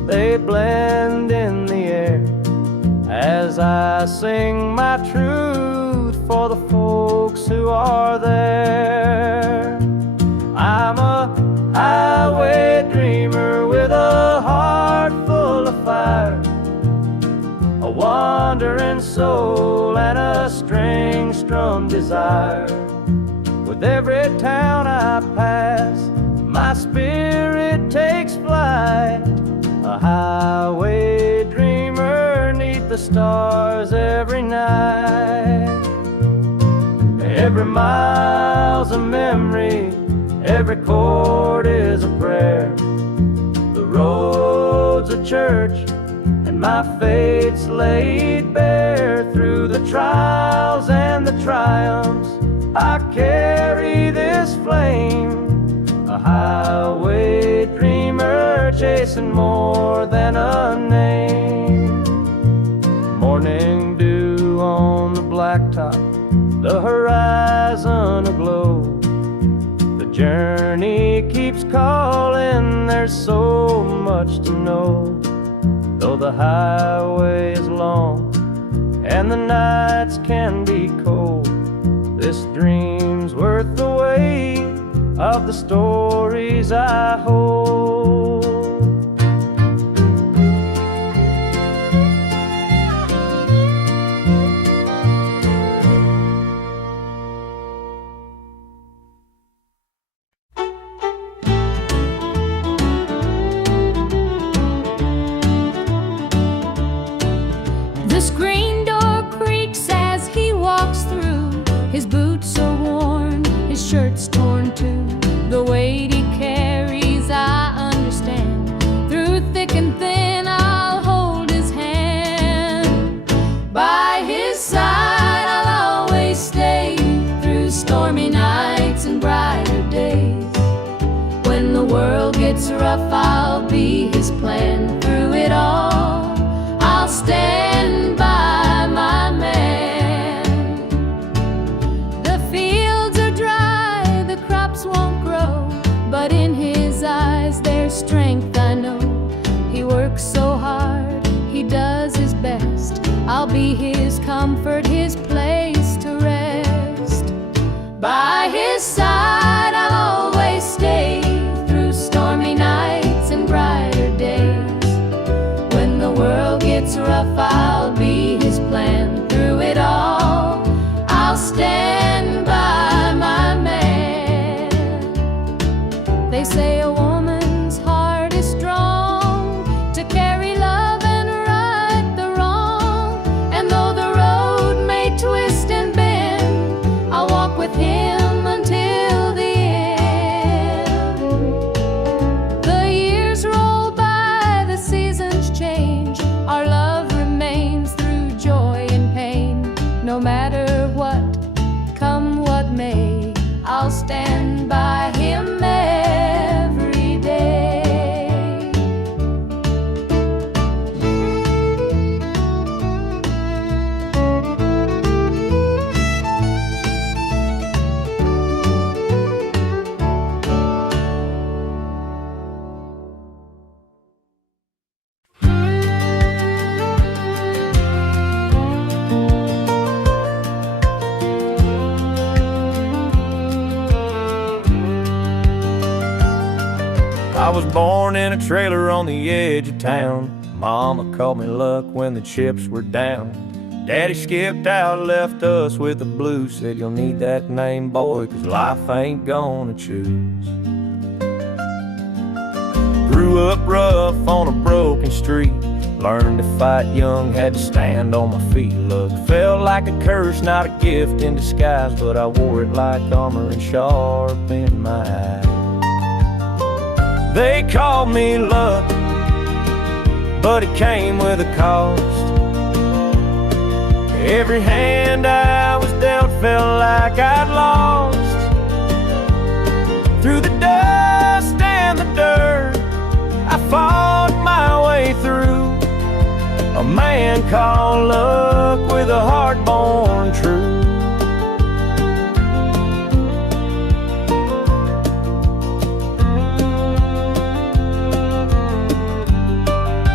they blend in the air as I sing my truth for the folks who are there. I'm a highway dreamer with a heart full of fire, a wandering soul and a string-strummed desire. With every town I pass, my spirit takes flight, a highway dreamer neath the stars every night. Every mile's a memory, every chord is a prayer. The road's a church, and my fate's laid bare. Through the trials and the triumphs, I carry this flame, a highway dreamer chasing more than a name. Morning dew on the blacktop, the horizon aglow. The journey keeps calling, there's so much to know. Though the highway is long and the nights can be cold, this dream's worth the weight of the stories I hold. The screen door creaks as he walks through. His boots are worn, his shirt's torn too. The weight he carries, I understand. Through thick and thin, I'll hold his hand. By his side, I'll always stay. Through stormy nights and brighter days. When the world gets rough, I'll be his plan. Through it all, I'll stand by my man. The fields are dry, the crops won't grow, but in his eyes there's strength, I know. He works so hard, he does his best. I'll be his comfort, his place to rest. By his side I'll always stay. Through stormy nights and brighter days. When the world gets rough, I'll be his plan. Through it all, I'll stand by my man. They say a woman's heart is strong to carry love and right the wrong. And though the road may twist and bend, I'll walk with him until the end. The years roll by, the seasons change. Our love remains through joy and pain. No matter what, come what may, I'll stand by him every day. I was born in a trailer on the edge of town. Mama called me luck when the chips were down. Daddy skipped out, left us with the blues. Said you'll need that name, boy, 'cause life ain't gonna choose. Grew up rough on a broken street. Learned to fight young, had to stand on my feet. Look, felt like a curse, not a gift in disguise, but I wore it like armor and sharp in my eye. They called me luck, but it came with a cost. Every hand I was dealt felt like I'd lost. Through the dust and the dirt, I fought my way through. A man called luck with a heart born true.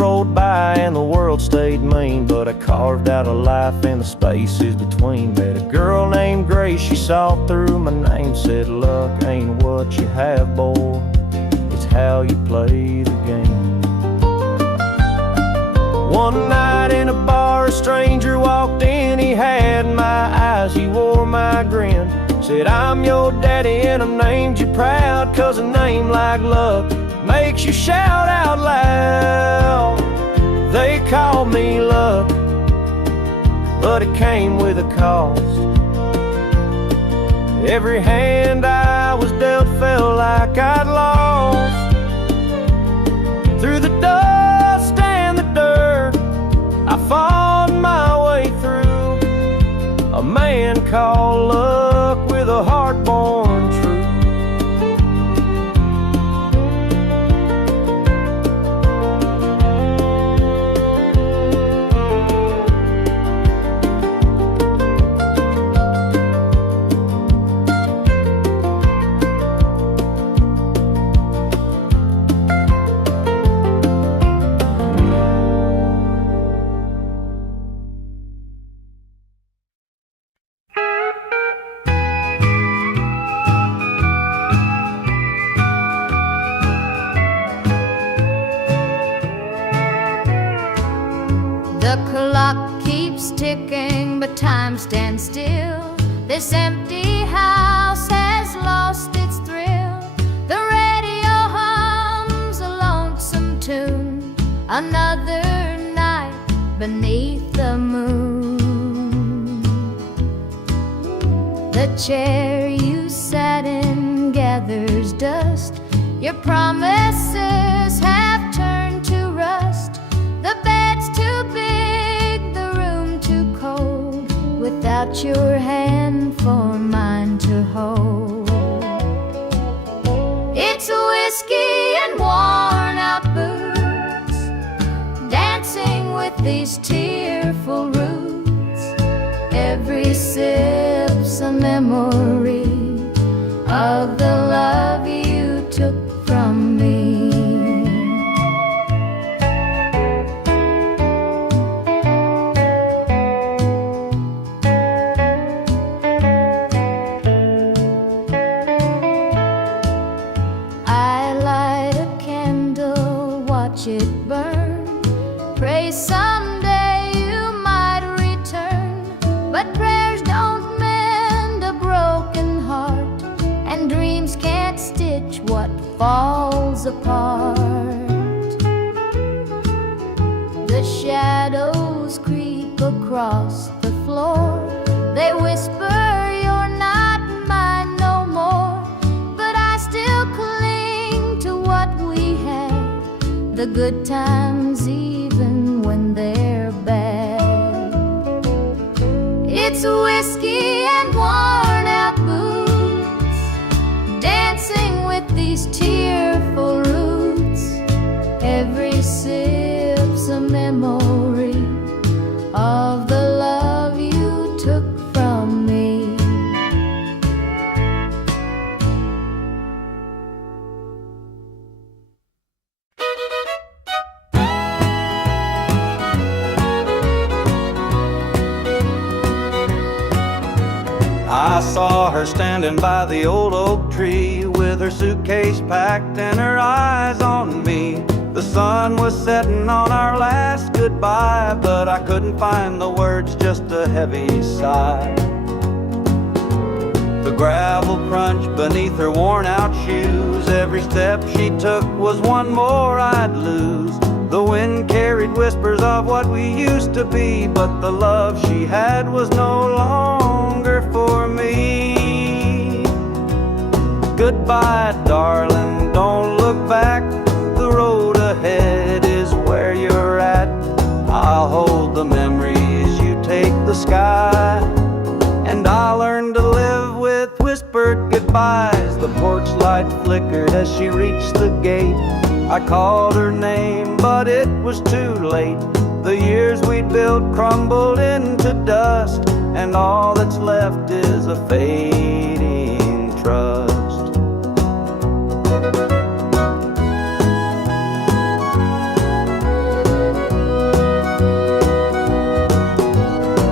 rolled by and the world stayed mean, but I carved out a life in the spaces between. Met a girl named Grace, she saw through my name, said luck ain't what you have, boy, it's how you play the game. One night in a bar, a stranger walked in. He had my eyes, he wore my grin. Said, I'm your daddy and I named you proud, 'cause a name like luck makes you shout out loud. They called me luck, but it came with a cost. Every hand I was dealt felt like I'd lost. Through the dust and the dirt, I fought my way through. A man called luck with a heart born true. The clock keeps ticking, but time stands still. This empty house has lost its thrill. The radio hums a lonesome tune. Another night beneath the moon. The chair you sat in gathers dust. Your promises have turned to rust. The bed's too big, the room too cold, without your hand for mine to hold. It's whiskey and worn out boots, dancing with these tearful roots. Every sip's a memory of the love you took from me. It burn. Pray someday you might return, but prayers don't mend a broken heart, and dreams can't stitch what falls apart. The shadows creep across the floor. They whisper you're not mine no more, but I still cling to what we had. The good times even when they're bad. It's whiskey and worn out boots, dancing with these tearful roots. Every sip's a memory of the love you took from me. I saw her standing by the old oak tree, with her suitcase packed and her eyes on me. The sun was setting on our last goodbye, but I couldn't find the words, just a heavy sigh. The gravel crunched beneath her worn out shoes. Every step she took was one more I'd lose. The wind carried whispers of what we used to be, but the love she had was no longer for me. Goodbye, darling, don't look back. The road ahead is where you're at. I'll hold the memories, you take the sky, and I'll learn to live with whispered goodbyes. The porch light flickered as she reached the gate. I called her name, but it was too late. The years we'd built crumbled into dust, and all that's left is a fading trust.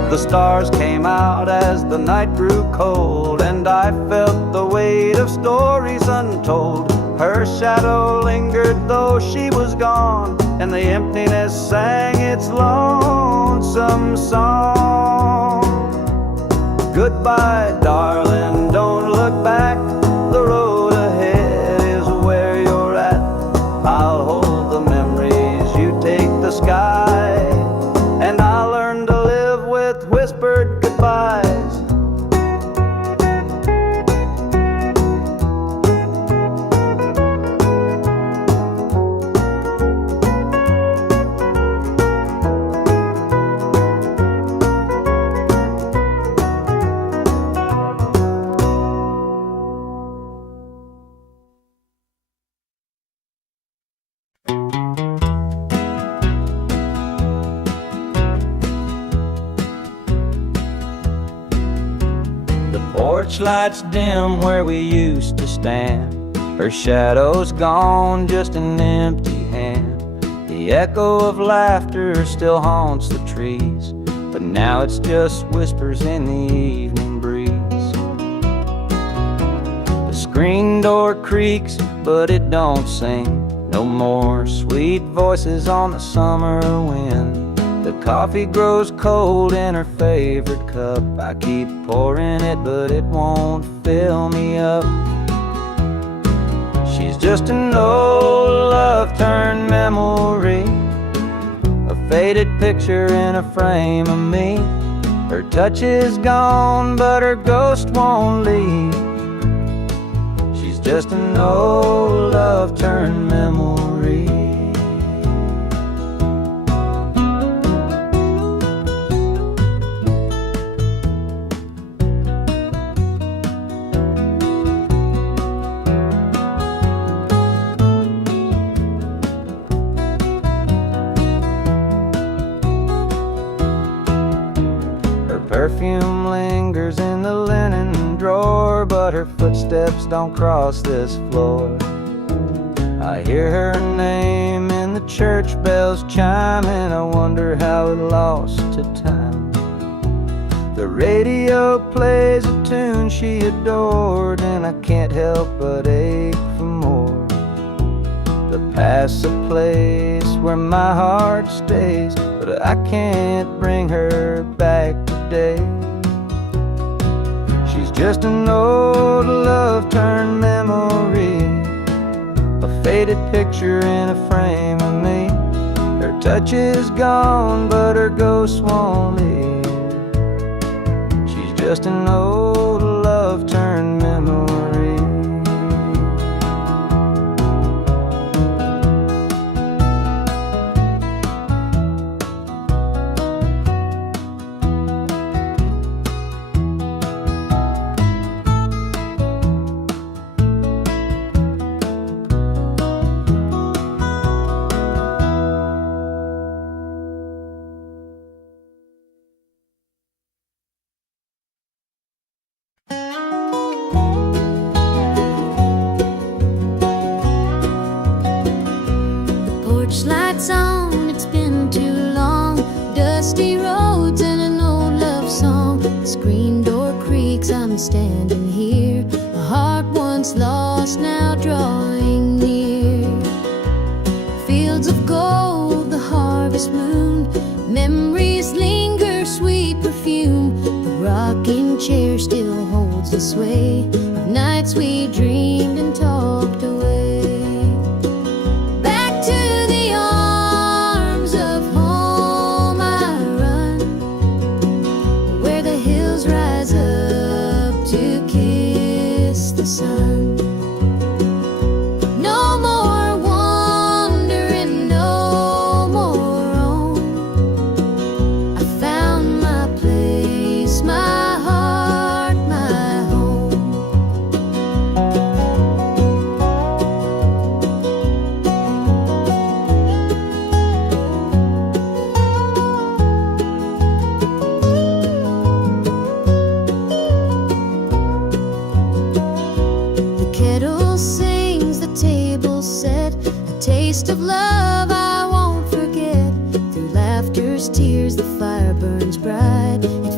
The stars came out as the night grew cold, and I felt the weight of stories untold. Her shadow lingered though she was gone, and the emptiness sang its lonesome song. Goodbye, darling, don't look back. The road ahead is where you're at. I'll hold the memories, you take the sky, and I'll learn to live with whispered goodbyes. Porch lights dim where we used to stand. Her shadow's gone, just an empty hand. The echo of laughter still haunts the trees, but now it's just whispers in the evening breeze. The screen door creaks, but it don't sing. No more sweet voices on the summer wind. The coffee grows cold in her favorite cup. I keep pouring it, but it won't fill me up. She's just an old love-turned memory, a faded picture in a frame of me. Her touch is gone, but her ghost won't leave. She's just an old love-turned memory. Perfume lingers in the linen drawer, but her footsteps don't cross this floor. I hear her name in the church bells chiming. I wonder how it lost to time. The radio plays a tune she adored, and I can't help but ache for more. The past's a place where my heart stays, but I can't bring her back today. She's just an old love-turned memory, a faded picture in a frame of me. Her touch is gone, but her ghost won't leave. She's just an old love-turned memory. Lights on, it's been too long. Dusty roads and an old love song. The screen door creaks, I'm standing here. A heart once lost, now drawing near. Fields of gold, the harvest moon. Memories linger, sweet perfume. The rocking chair still holds the sway of nights we dreamed and talked away. Sun. No more wandering, no more roam. I found my place, my heart, my home. Taste of love I won't forget. Through laughter's tears the fire burns bright.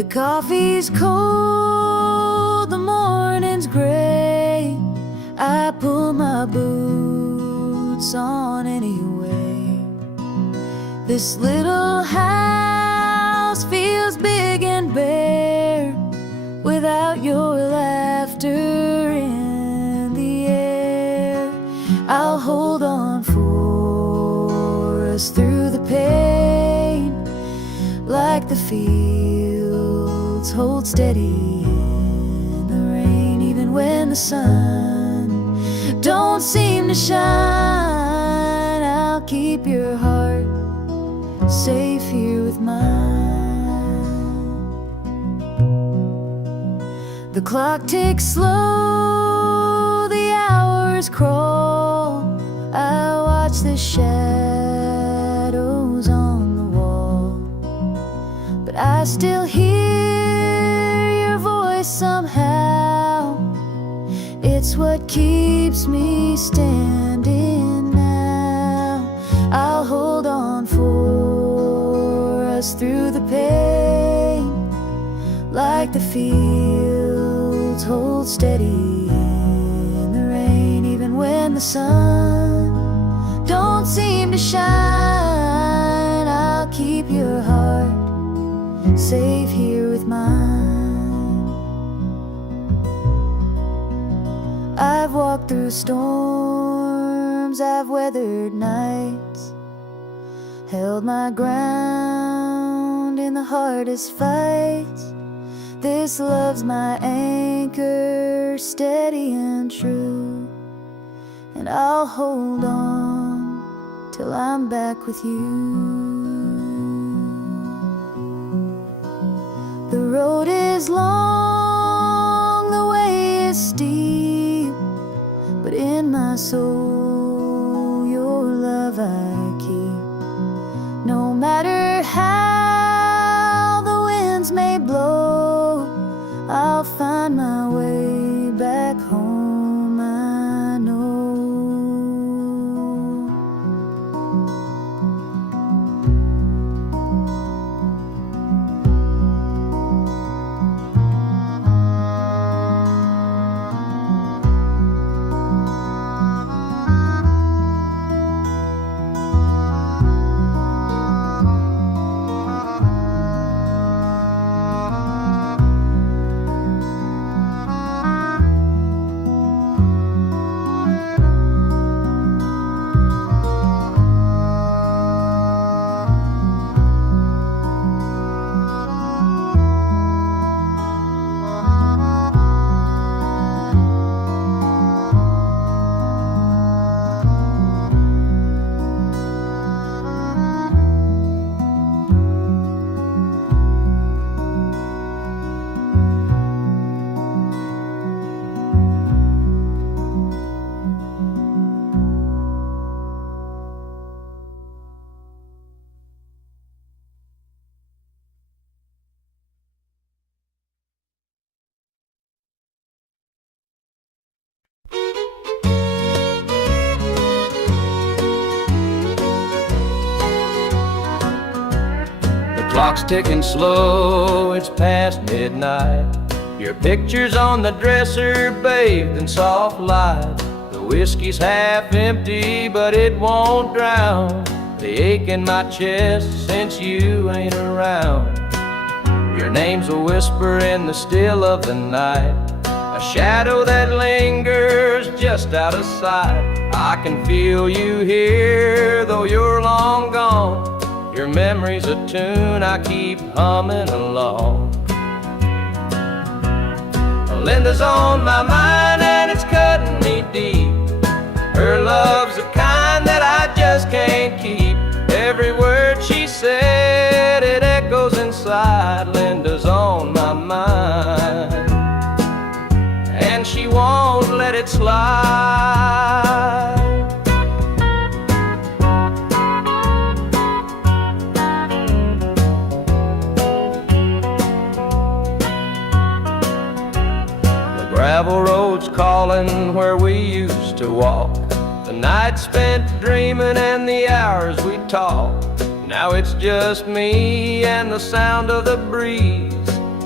The coffee's cold, the morning's gray. I pull my boots on anyway. This little house feels big and bare without your laughter in the air. I'll hold on for us through the pain, like the fields hold steady in the rain. Even when the sun don't seem to shine, I'll keep your heart safe here with mine. The clock ticks slow, the hours crawl. I watch the shadows on the wall, but I still hear your voice somehow. It's what keeps me standing now. I'll hold on for us through the pain, like the fields hold steady in the rain. Even when the sun don't seem to shine, I'll keep your heart safe here with mine. I've walked through storms, I've weathered nights, held my ground in the hardest fights. This love's my anchor, steady and true, and I'll hold on till I'm back with you. The road is long, the way is steep, but in my soul your love I keep. No matter how the winds may blow, I'll find my way back home, I know. Clock's ticking slow, it's past midnight. Your picture's on the dresser, bathed in soft light. The whiskey's half empty, but it won't drown the ache in my chest since you ain't around. Your name's a whisper in the still of the night, a shadow that lingers just out of sight. I can feel you here, though you're long gone. Your memory's a tune I keep humming along. Linda's on my mind and it's cutting me deep. Her love's the kind that I just can't keep. Every word she said, it echoes inside. Linda's on my mind, and she won't let it slide. Gravel roads calling where we used to walk, the nights spent dreaming and the hours we talked. Now it's just me and the sound of the breeze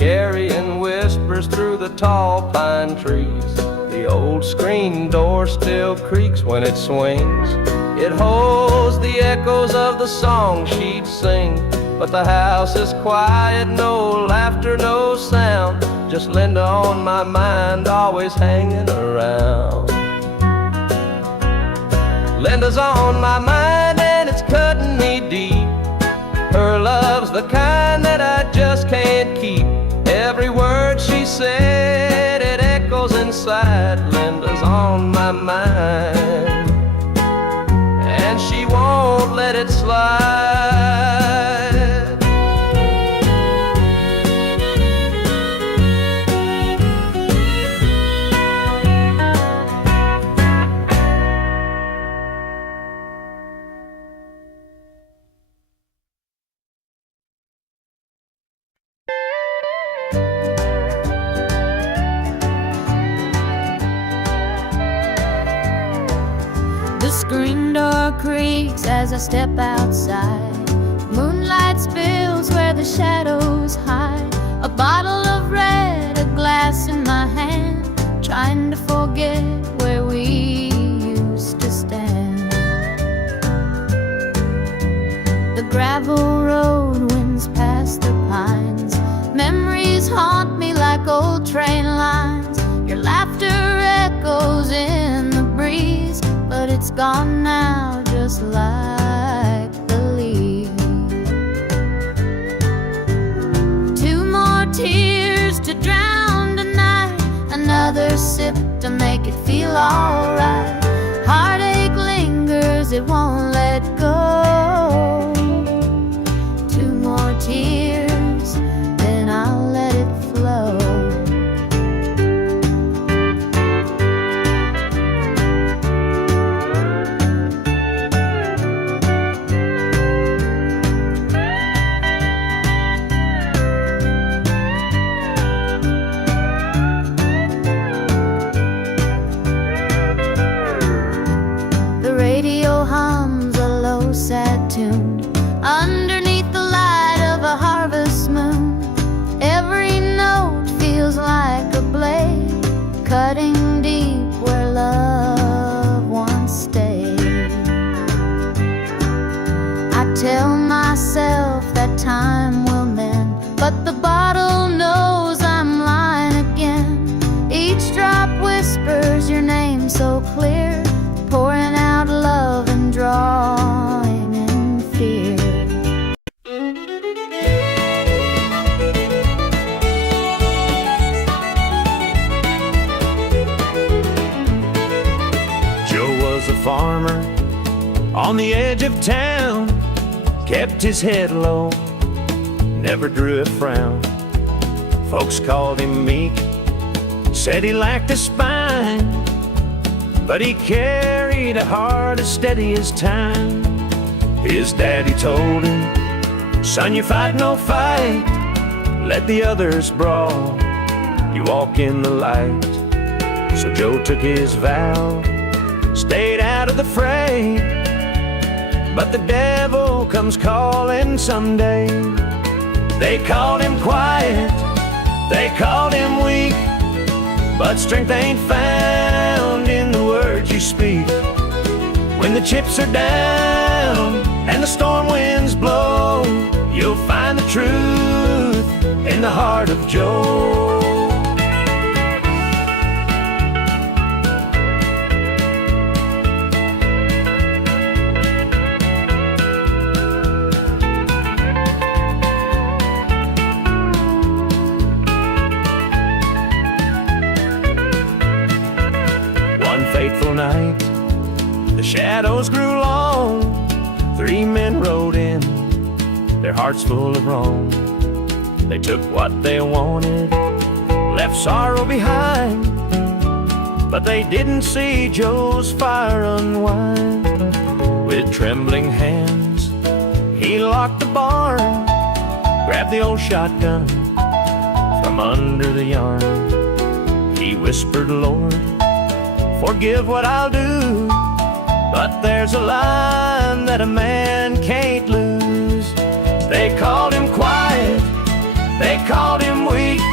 carrying whispers through the tall pine trees. The old screen door still creaks when it swings. It holds the echoes of the song she'd sing. But the house is quiet, no laughter, no sound. Just Linda on my mind, always hanging around. Linda's on my mind and it's cutting me deep. Her love's the kind that I just can't keep. Every word she said, it echoes inside. Linda's on my mind and she won't let it slide. The screen door creaks as I step outside. Moonlight spills where the shadows hide. A bottle of red, a glass in my hand, trying to forget where we used to stand. The gravel road winds past the pines. Memories haunt me like old train lines. Your laughter echoes in the breeze, but it's gone now, just like the leaves. Two more tears to drown tonight, another sip to make it feel alright. Heartache lingers, it won't let go. Two more tears, then I'll let it flow. Radio hums a low, sad tune underneath the light of a harvest moon. Every note feels like a blade, cutting deep where love once stayed. I tell myself that time will mend, but the bottle knows I'm lying again. Each drop whispers your name so clear, pouring out love and drawing in fear. Joe was a farmer on the edge of town, kept his head low, never drew a frown. Folks called him meek, said he lacked a spine, but he carried a heart as steady as time. His daddy told him, son, you fight no fight, let the others brawl, you walk in the light. So Joe took his vow, stayed out of the fray, but the devil comes calling someday. They called him quiet, they called him weak, but strength ain't found in the words you speak. When the chips are down and the storm winds blow, you'll find the truth in the heart of Joe. Fateful night, the shadows grew long. Three men rode in, their hearts full of wrong. They took what they wanted, left sorrow behind, but they didn't see Joe's fire unwind. With trembling hands, he locked the barn, grabbed the old shotgun from under the yarn. He whispered, Lord, forgive what I'll do, but there's a line that a man can't lose. They called him quiet, they called him weak,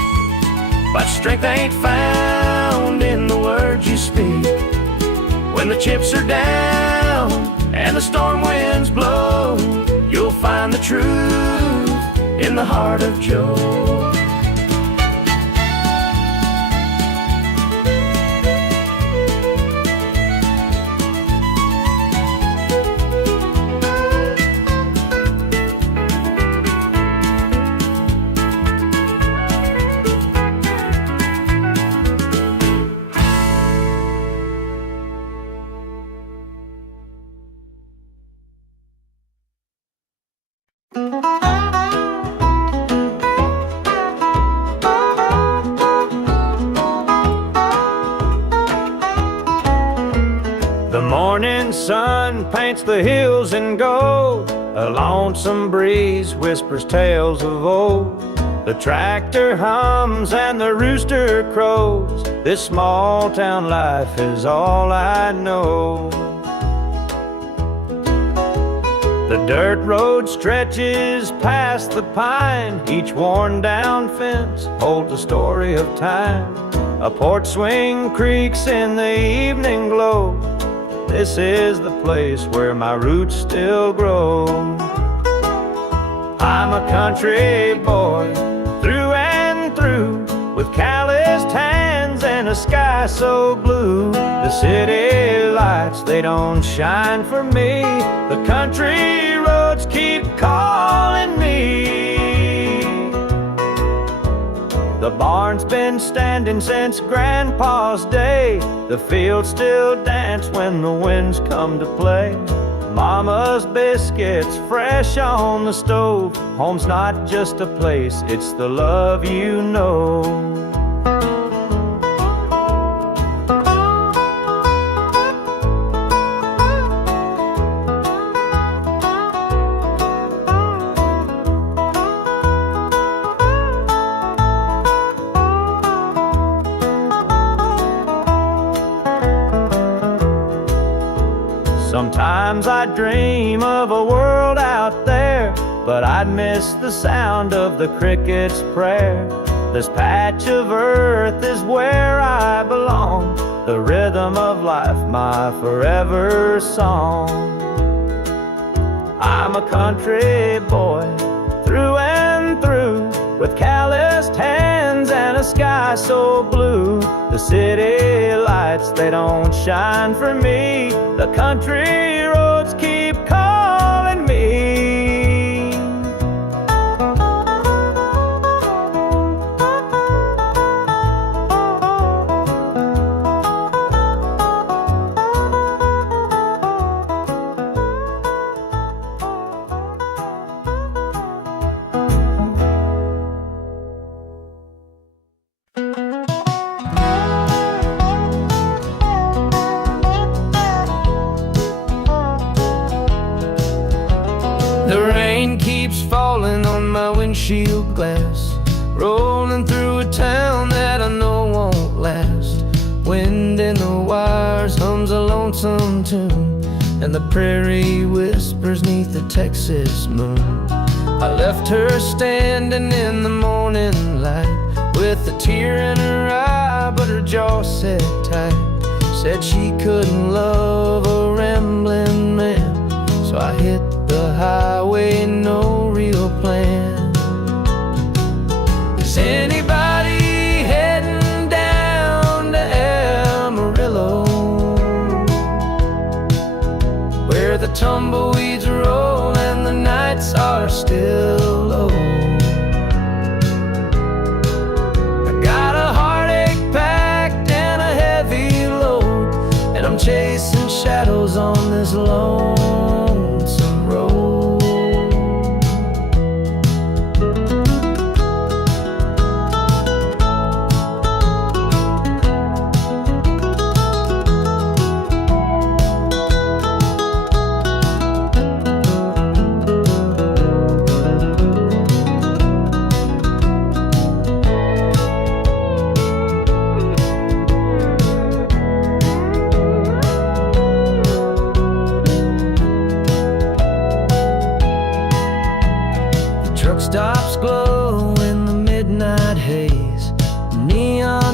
Strength ain't found in the words you speak. When the chips are down and the storm winds blow, you'll find the truth in the heart of Joe. The morning sun paints the hills in gold. A lonesome breeze whispers tales of old. The tractor hums and the rooster crows. This small town life is all I know. The dirt road stretches past the pine. Each worn down fence holds a story of time. A porch swing creaks in the evening glow. This is the place where my roots still grow. I'm a country boy through and through, with calloused hands and a sky so blue. The city lights, they don't shine for me. The country roads keep calling me. The barn's been standing since Grandpa's day. The fields still dance when the winds come to play. Mama's biscuits fresh on the stove. Home's not just a place, it's the love you know. Sometimes I dream of a world out there, but I'd miss the sound of the cricket's prayer. This patch of earth is where I belong, the rhythm of life, my forever song. I'm a country boy through and through, with calloused hands and a sky so blue. The city lights, they don't shine for me. The country roads keep calling me. The rain keeps falling on my windshield glass, rolling through a town that I know won't last. Wind in the wires hums a lonesome tune, and the prairie whispers 'neath the Texas moon. I left her standing in the morning light, with a tear in her eye, but her jaw set tight. Said she couldn't love a rambling man, so I hit the highway, no real plan. Is anybody heading down to Amarillo, where the tumbleweeds roll and the nights are still low? I got a heartache packed and a heavy load, and I'm chasing shadows on this lonesome road. Truck stops glow in the midnight haze. Neon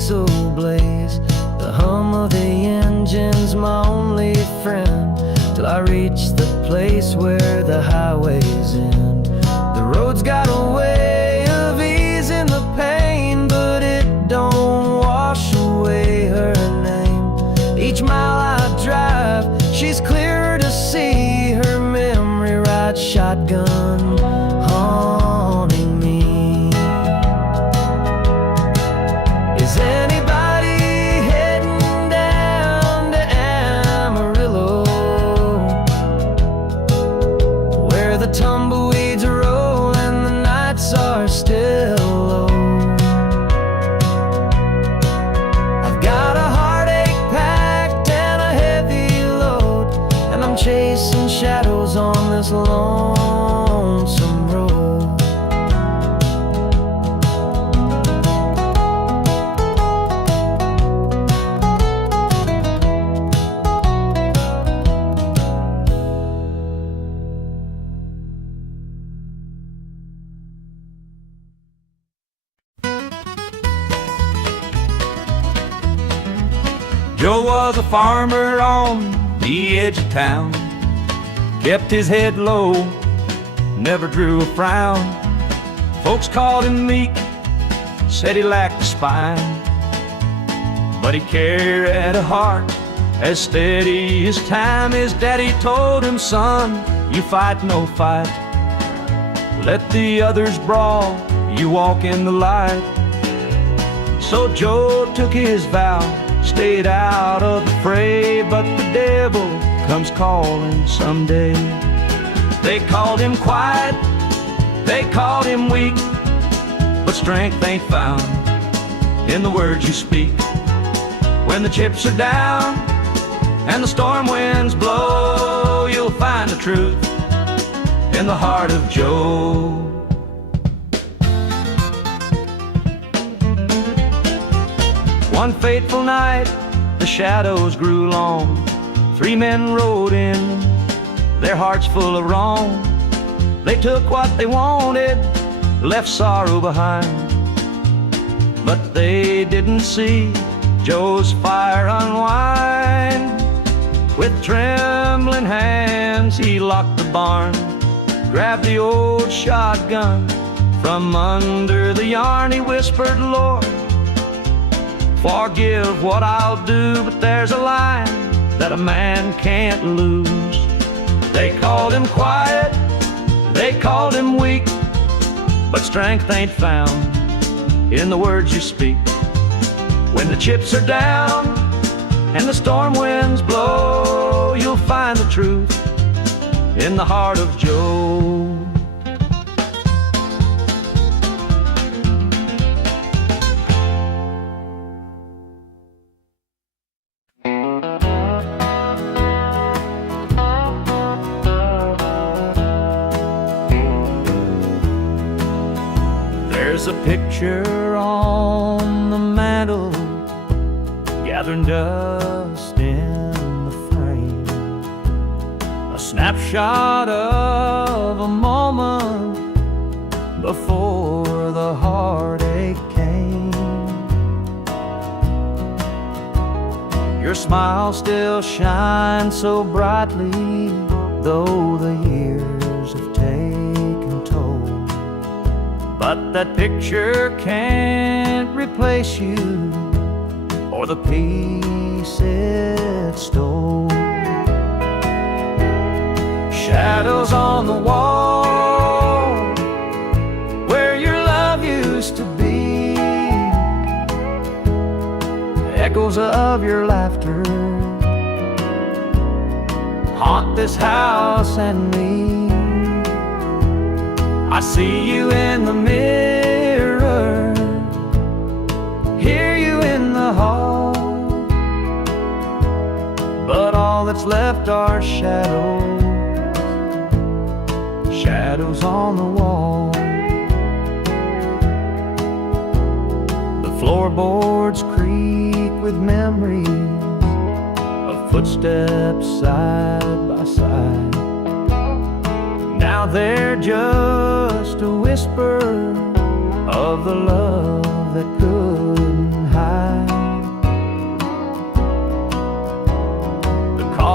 diesel blaze. The hum of the engine's my only friend, till I reach the place where the highways end. The road's got a way of easing the pain, but it don't wash away her name. Each mile I drive, she's clearer to see, her memory ride shotgun haunting me. Is anybody heading down to Amarillo, where the tumbleweeds roll and the nights are still low? I've got a heartache packed and a heavy load, and I'm chasing shadows on this lonesome road. Joe was a farmer on the edge of town, kept his head low, never drew a frown. Folks called him meek, said he lacked a spine, but he carried a heart as steady as time. His daddy told him, son, you fight no fight, let the others brawl, you walk in the light. So Joe took his vow, stayed out of the fray, but the devil comes calling someday. They called him quiet, they called him weak, but strength ain't found in the words you speak. When the chips are down and the storm winds blow, you'll find the truth in the heart of Joe. One fateful night, the shadows grew long. 3 men rode in, their hearts full of wrong. They took what they wanted, left sorrow behind, but they didn't see Joe's fire unwind. With trembling hands, he locked the barn, grabbed the old shotgun from under the yarn. He whispered, Lord, forgive what I'll do, but there's a line that a man can't lose. They called him quiet, they called him weak, but strength ain't found in the words you speak. When the chips are down and the storm winds blow, you'll find the truth in the heart of Joe. There's a picture on the mantle, gathering dust in the frame, a snapshot of a moment before the heartache came. Your smile still shines so brightly, though the years have taken toll. But that picture can't replace you or the peace it stole. Shadows on the wall where your love used to be, echoes of your laughter haunt this house and me. I see you in the mirror, hear you in the hall, but all that's left are shadows, shadows on the wall. The floorboards creak with memories of footsteps side by side. Now they're just a whisper of the love that couldn't hide.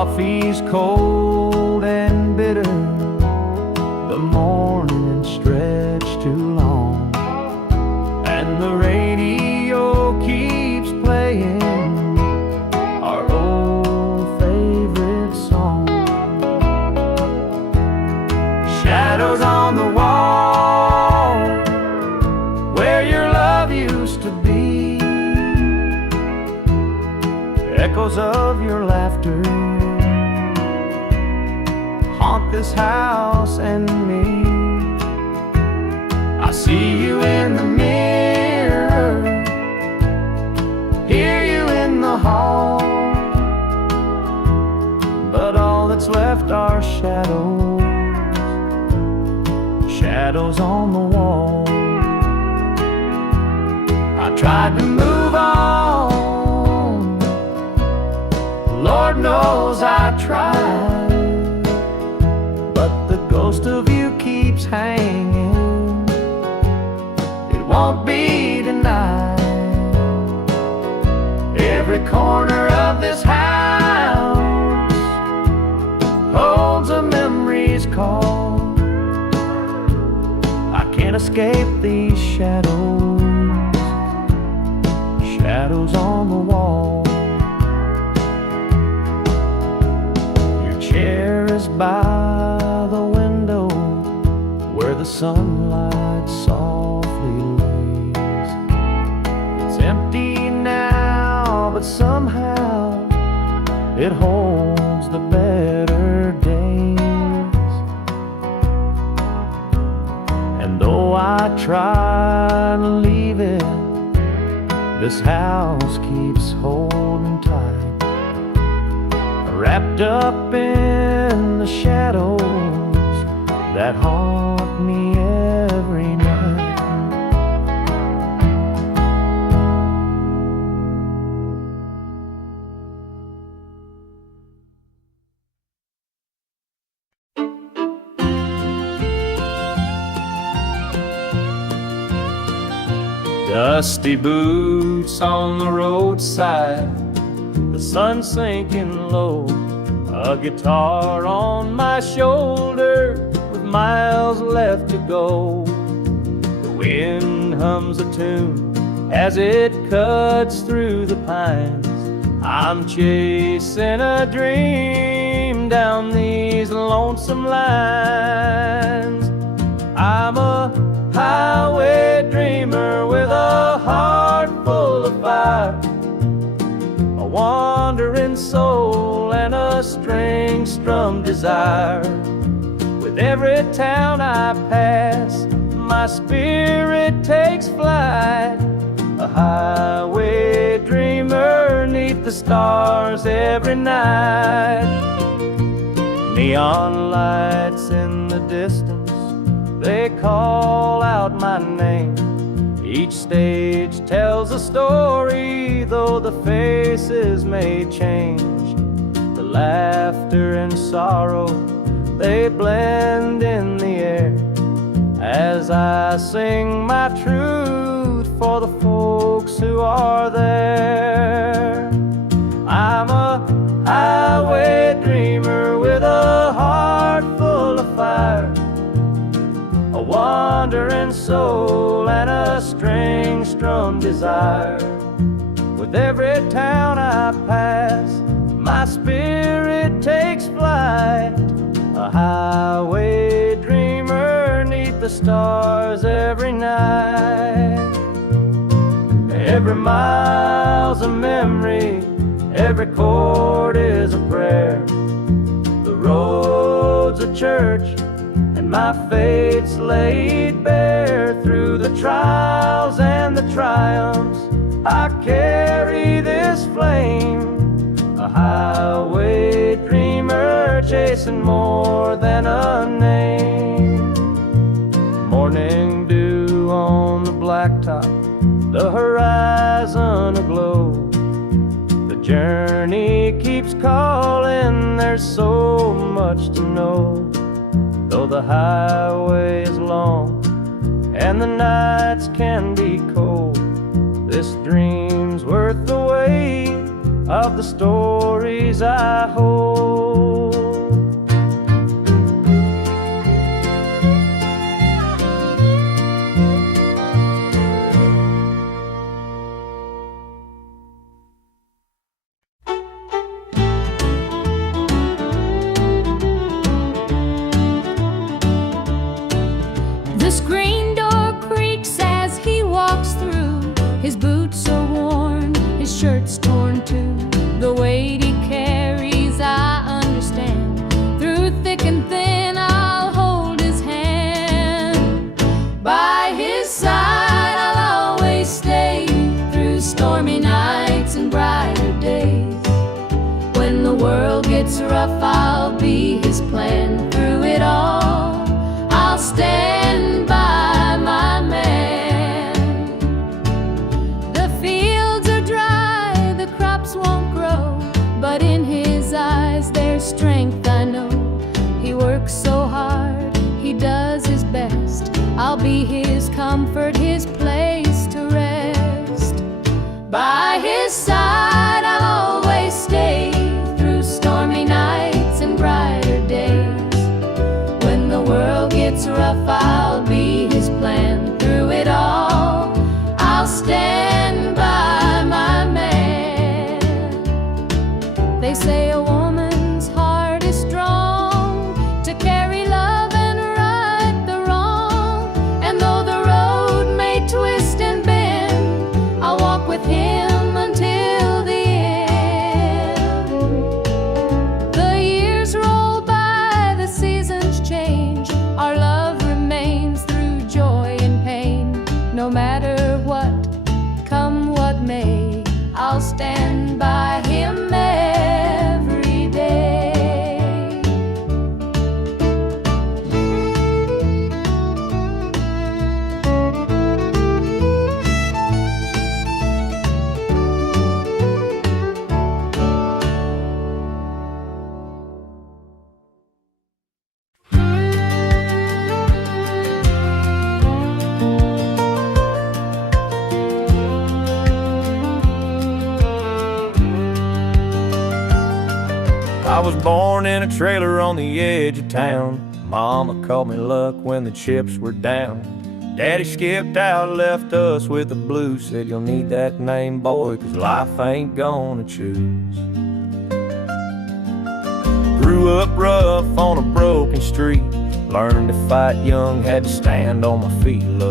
coffee's cold and bitter, the morning stretched too long, and the radio keeps playing our old favorite song. Shadows on the wall where your love used to be, echoes of your laughter haunt this house and me. I see you in the mirror, hear you in the hall, but all that's left are shadows, shadows on the wall. I tried to move on, Lord knows I tried, but the ghost of you keeps hanging, it won't be denied. Every corner of this house holds a memory's call. I can't escape these shadows, shadows on the wall. Your chair is by the window where the sunlight softly lays. It's empty now, but somehow it holds the better days. And though I try to leave it, this house keeps holding tight, wrapped up in the shadows that haunt me every night. Dusty boots on the roadside, the sun sinking low, a guitar on my shoulder with miles left to go. The wind hums a tune as it cuts through the pines. I'm chasing a dream down these lonesome lines. I'm a highway dreamer with a heart full of fire, a wandering soul and a string-strummed desire. With every town I pass, my spirit takes flight, a highway dreamer 'neath the stars every night. Neon lights in the distance, they call out my name. Each stage tells a story, though the faces may change. The laughter and sorrow, they blend in the air as I sing my truth for the folks who are there. I'm a highway dreamer with a heart full of fire, a wandering soul and a string-strummed desire. With every town I pass, my spirit takes flight, a highway dreamer 'neath the stars every night. Every mile's a memory, every chord is a prayer. The road's a church, and my fate's laid bare. Through the trials and the triumphs, I carry this flame, a highway dreamer chasing more than a name. Morning dew on the blacktop, the horizon aglow. The journey keeps calling, there's so much to know. Though the highway is long and the nights can be cold, this dream's worth the wait. of the stories I hold. The screen door creaks as he walks through. His boots are worn, his shirt's torn too. The weight he carries, I understand. Through thick and thin, I'll hold his hand. By his side, I'll always stay. Through stormy nights and brighter days. When the world gets rough, I'll be his plan. Through it all, I'll stand by my man. The fields are dry, the crops won't grow, but in his eyes there's strength, I know. He works so hard, he does his best. I'll be his comfort, his place to rest. By his side I'll always stay. Through stormy nights and brighter days. When the world gets rough, I'll be his plan. Through it all, I'll stand by my man. They say a woman's heart is strong to carry love and right the wrong. And though the road may twist and bend, I'll walk with him until the end. The years roll by, the seasons change. Our love remains through joy and pain. No matter what, come what may, I'll stand by him every day. I was born in a trailer on the edge of town. Mama called me luck when the chips were down. Daddy skipped out, left us with the blues. Said you'll need that name, boy, 'cause life ain't gonna choose. Grew up rough on a broken street. Learned to fight young, had to stand on my feet.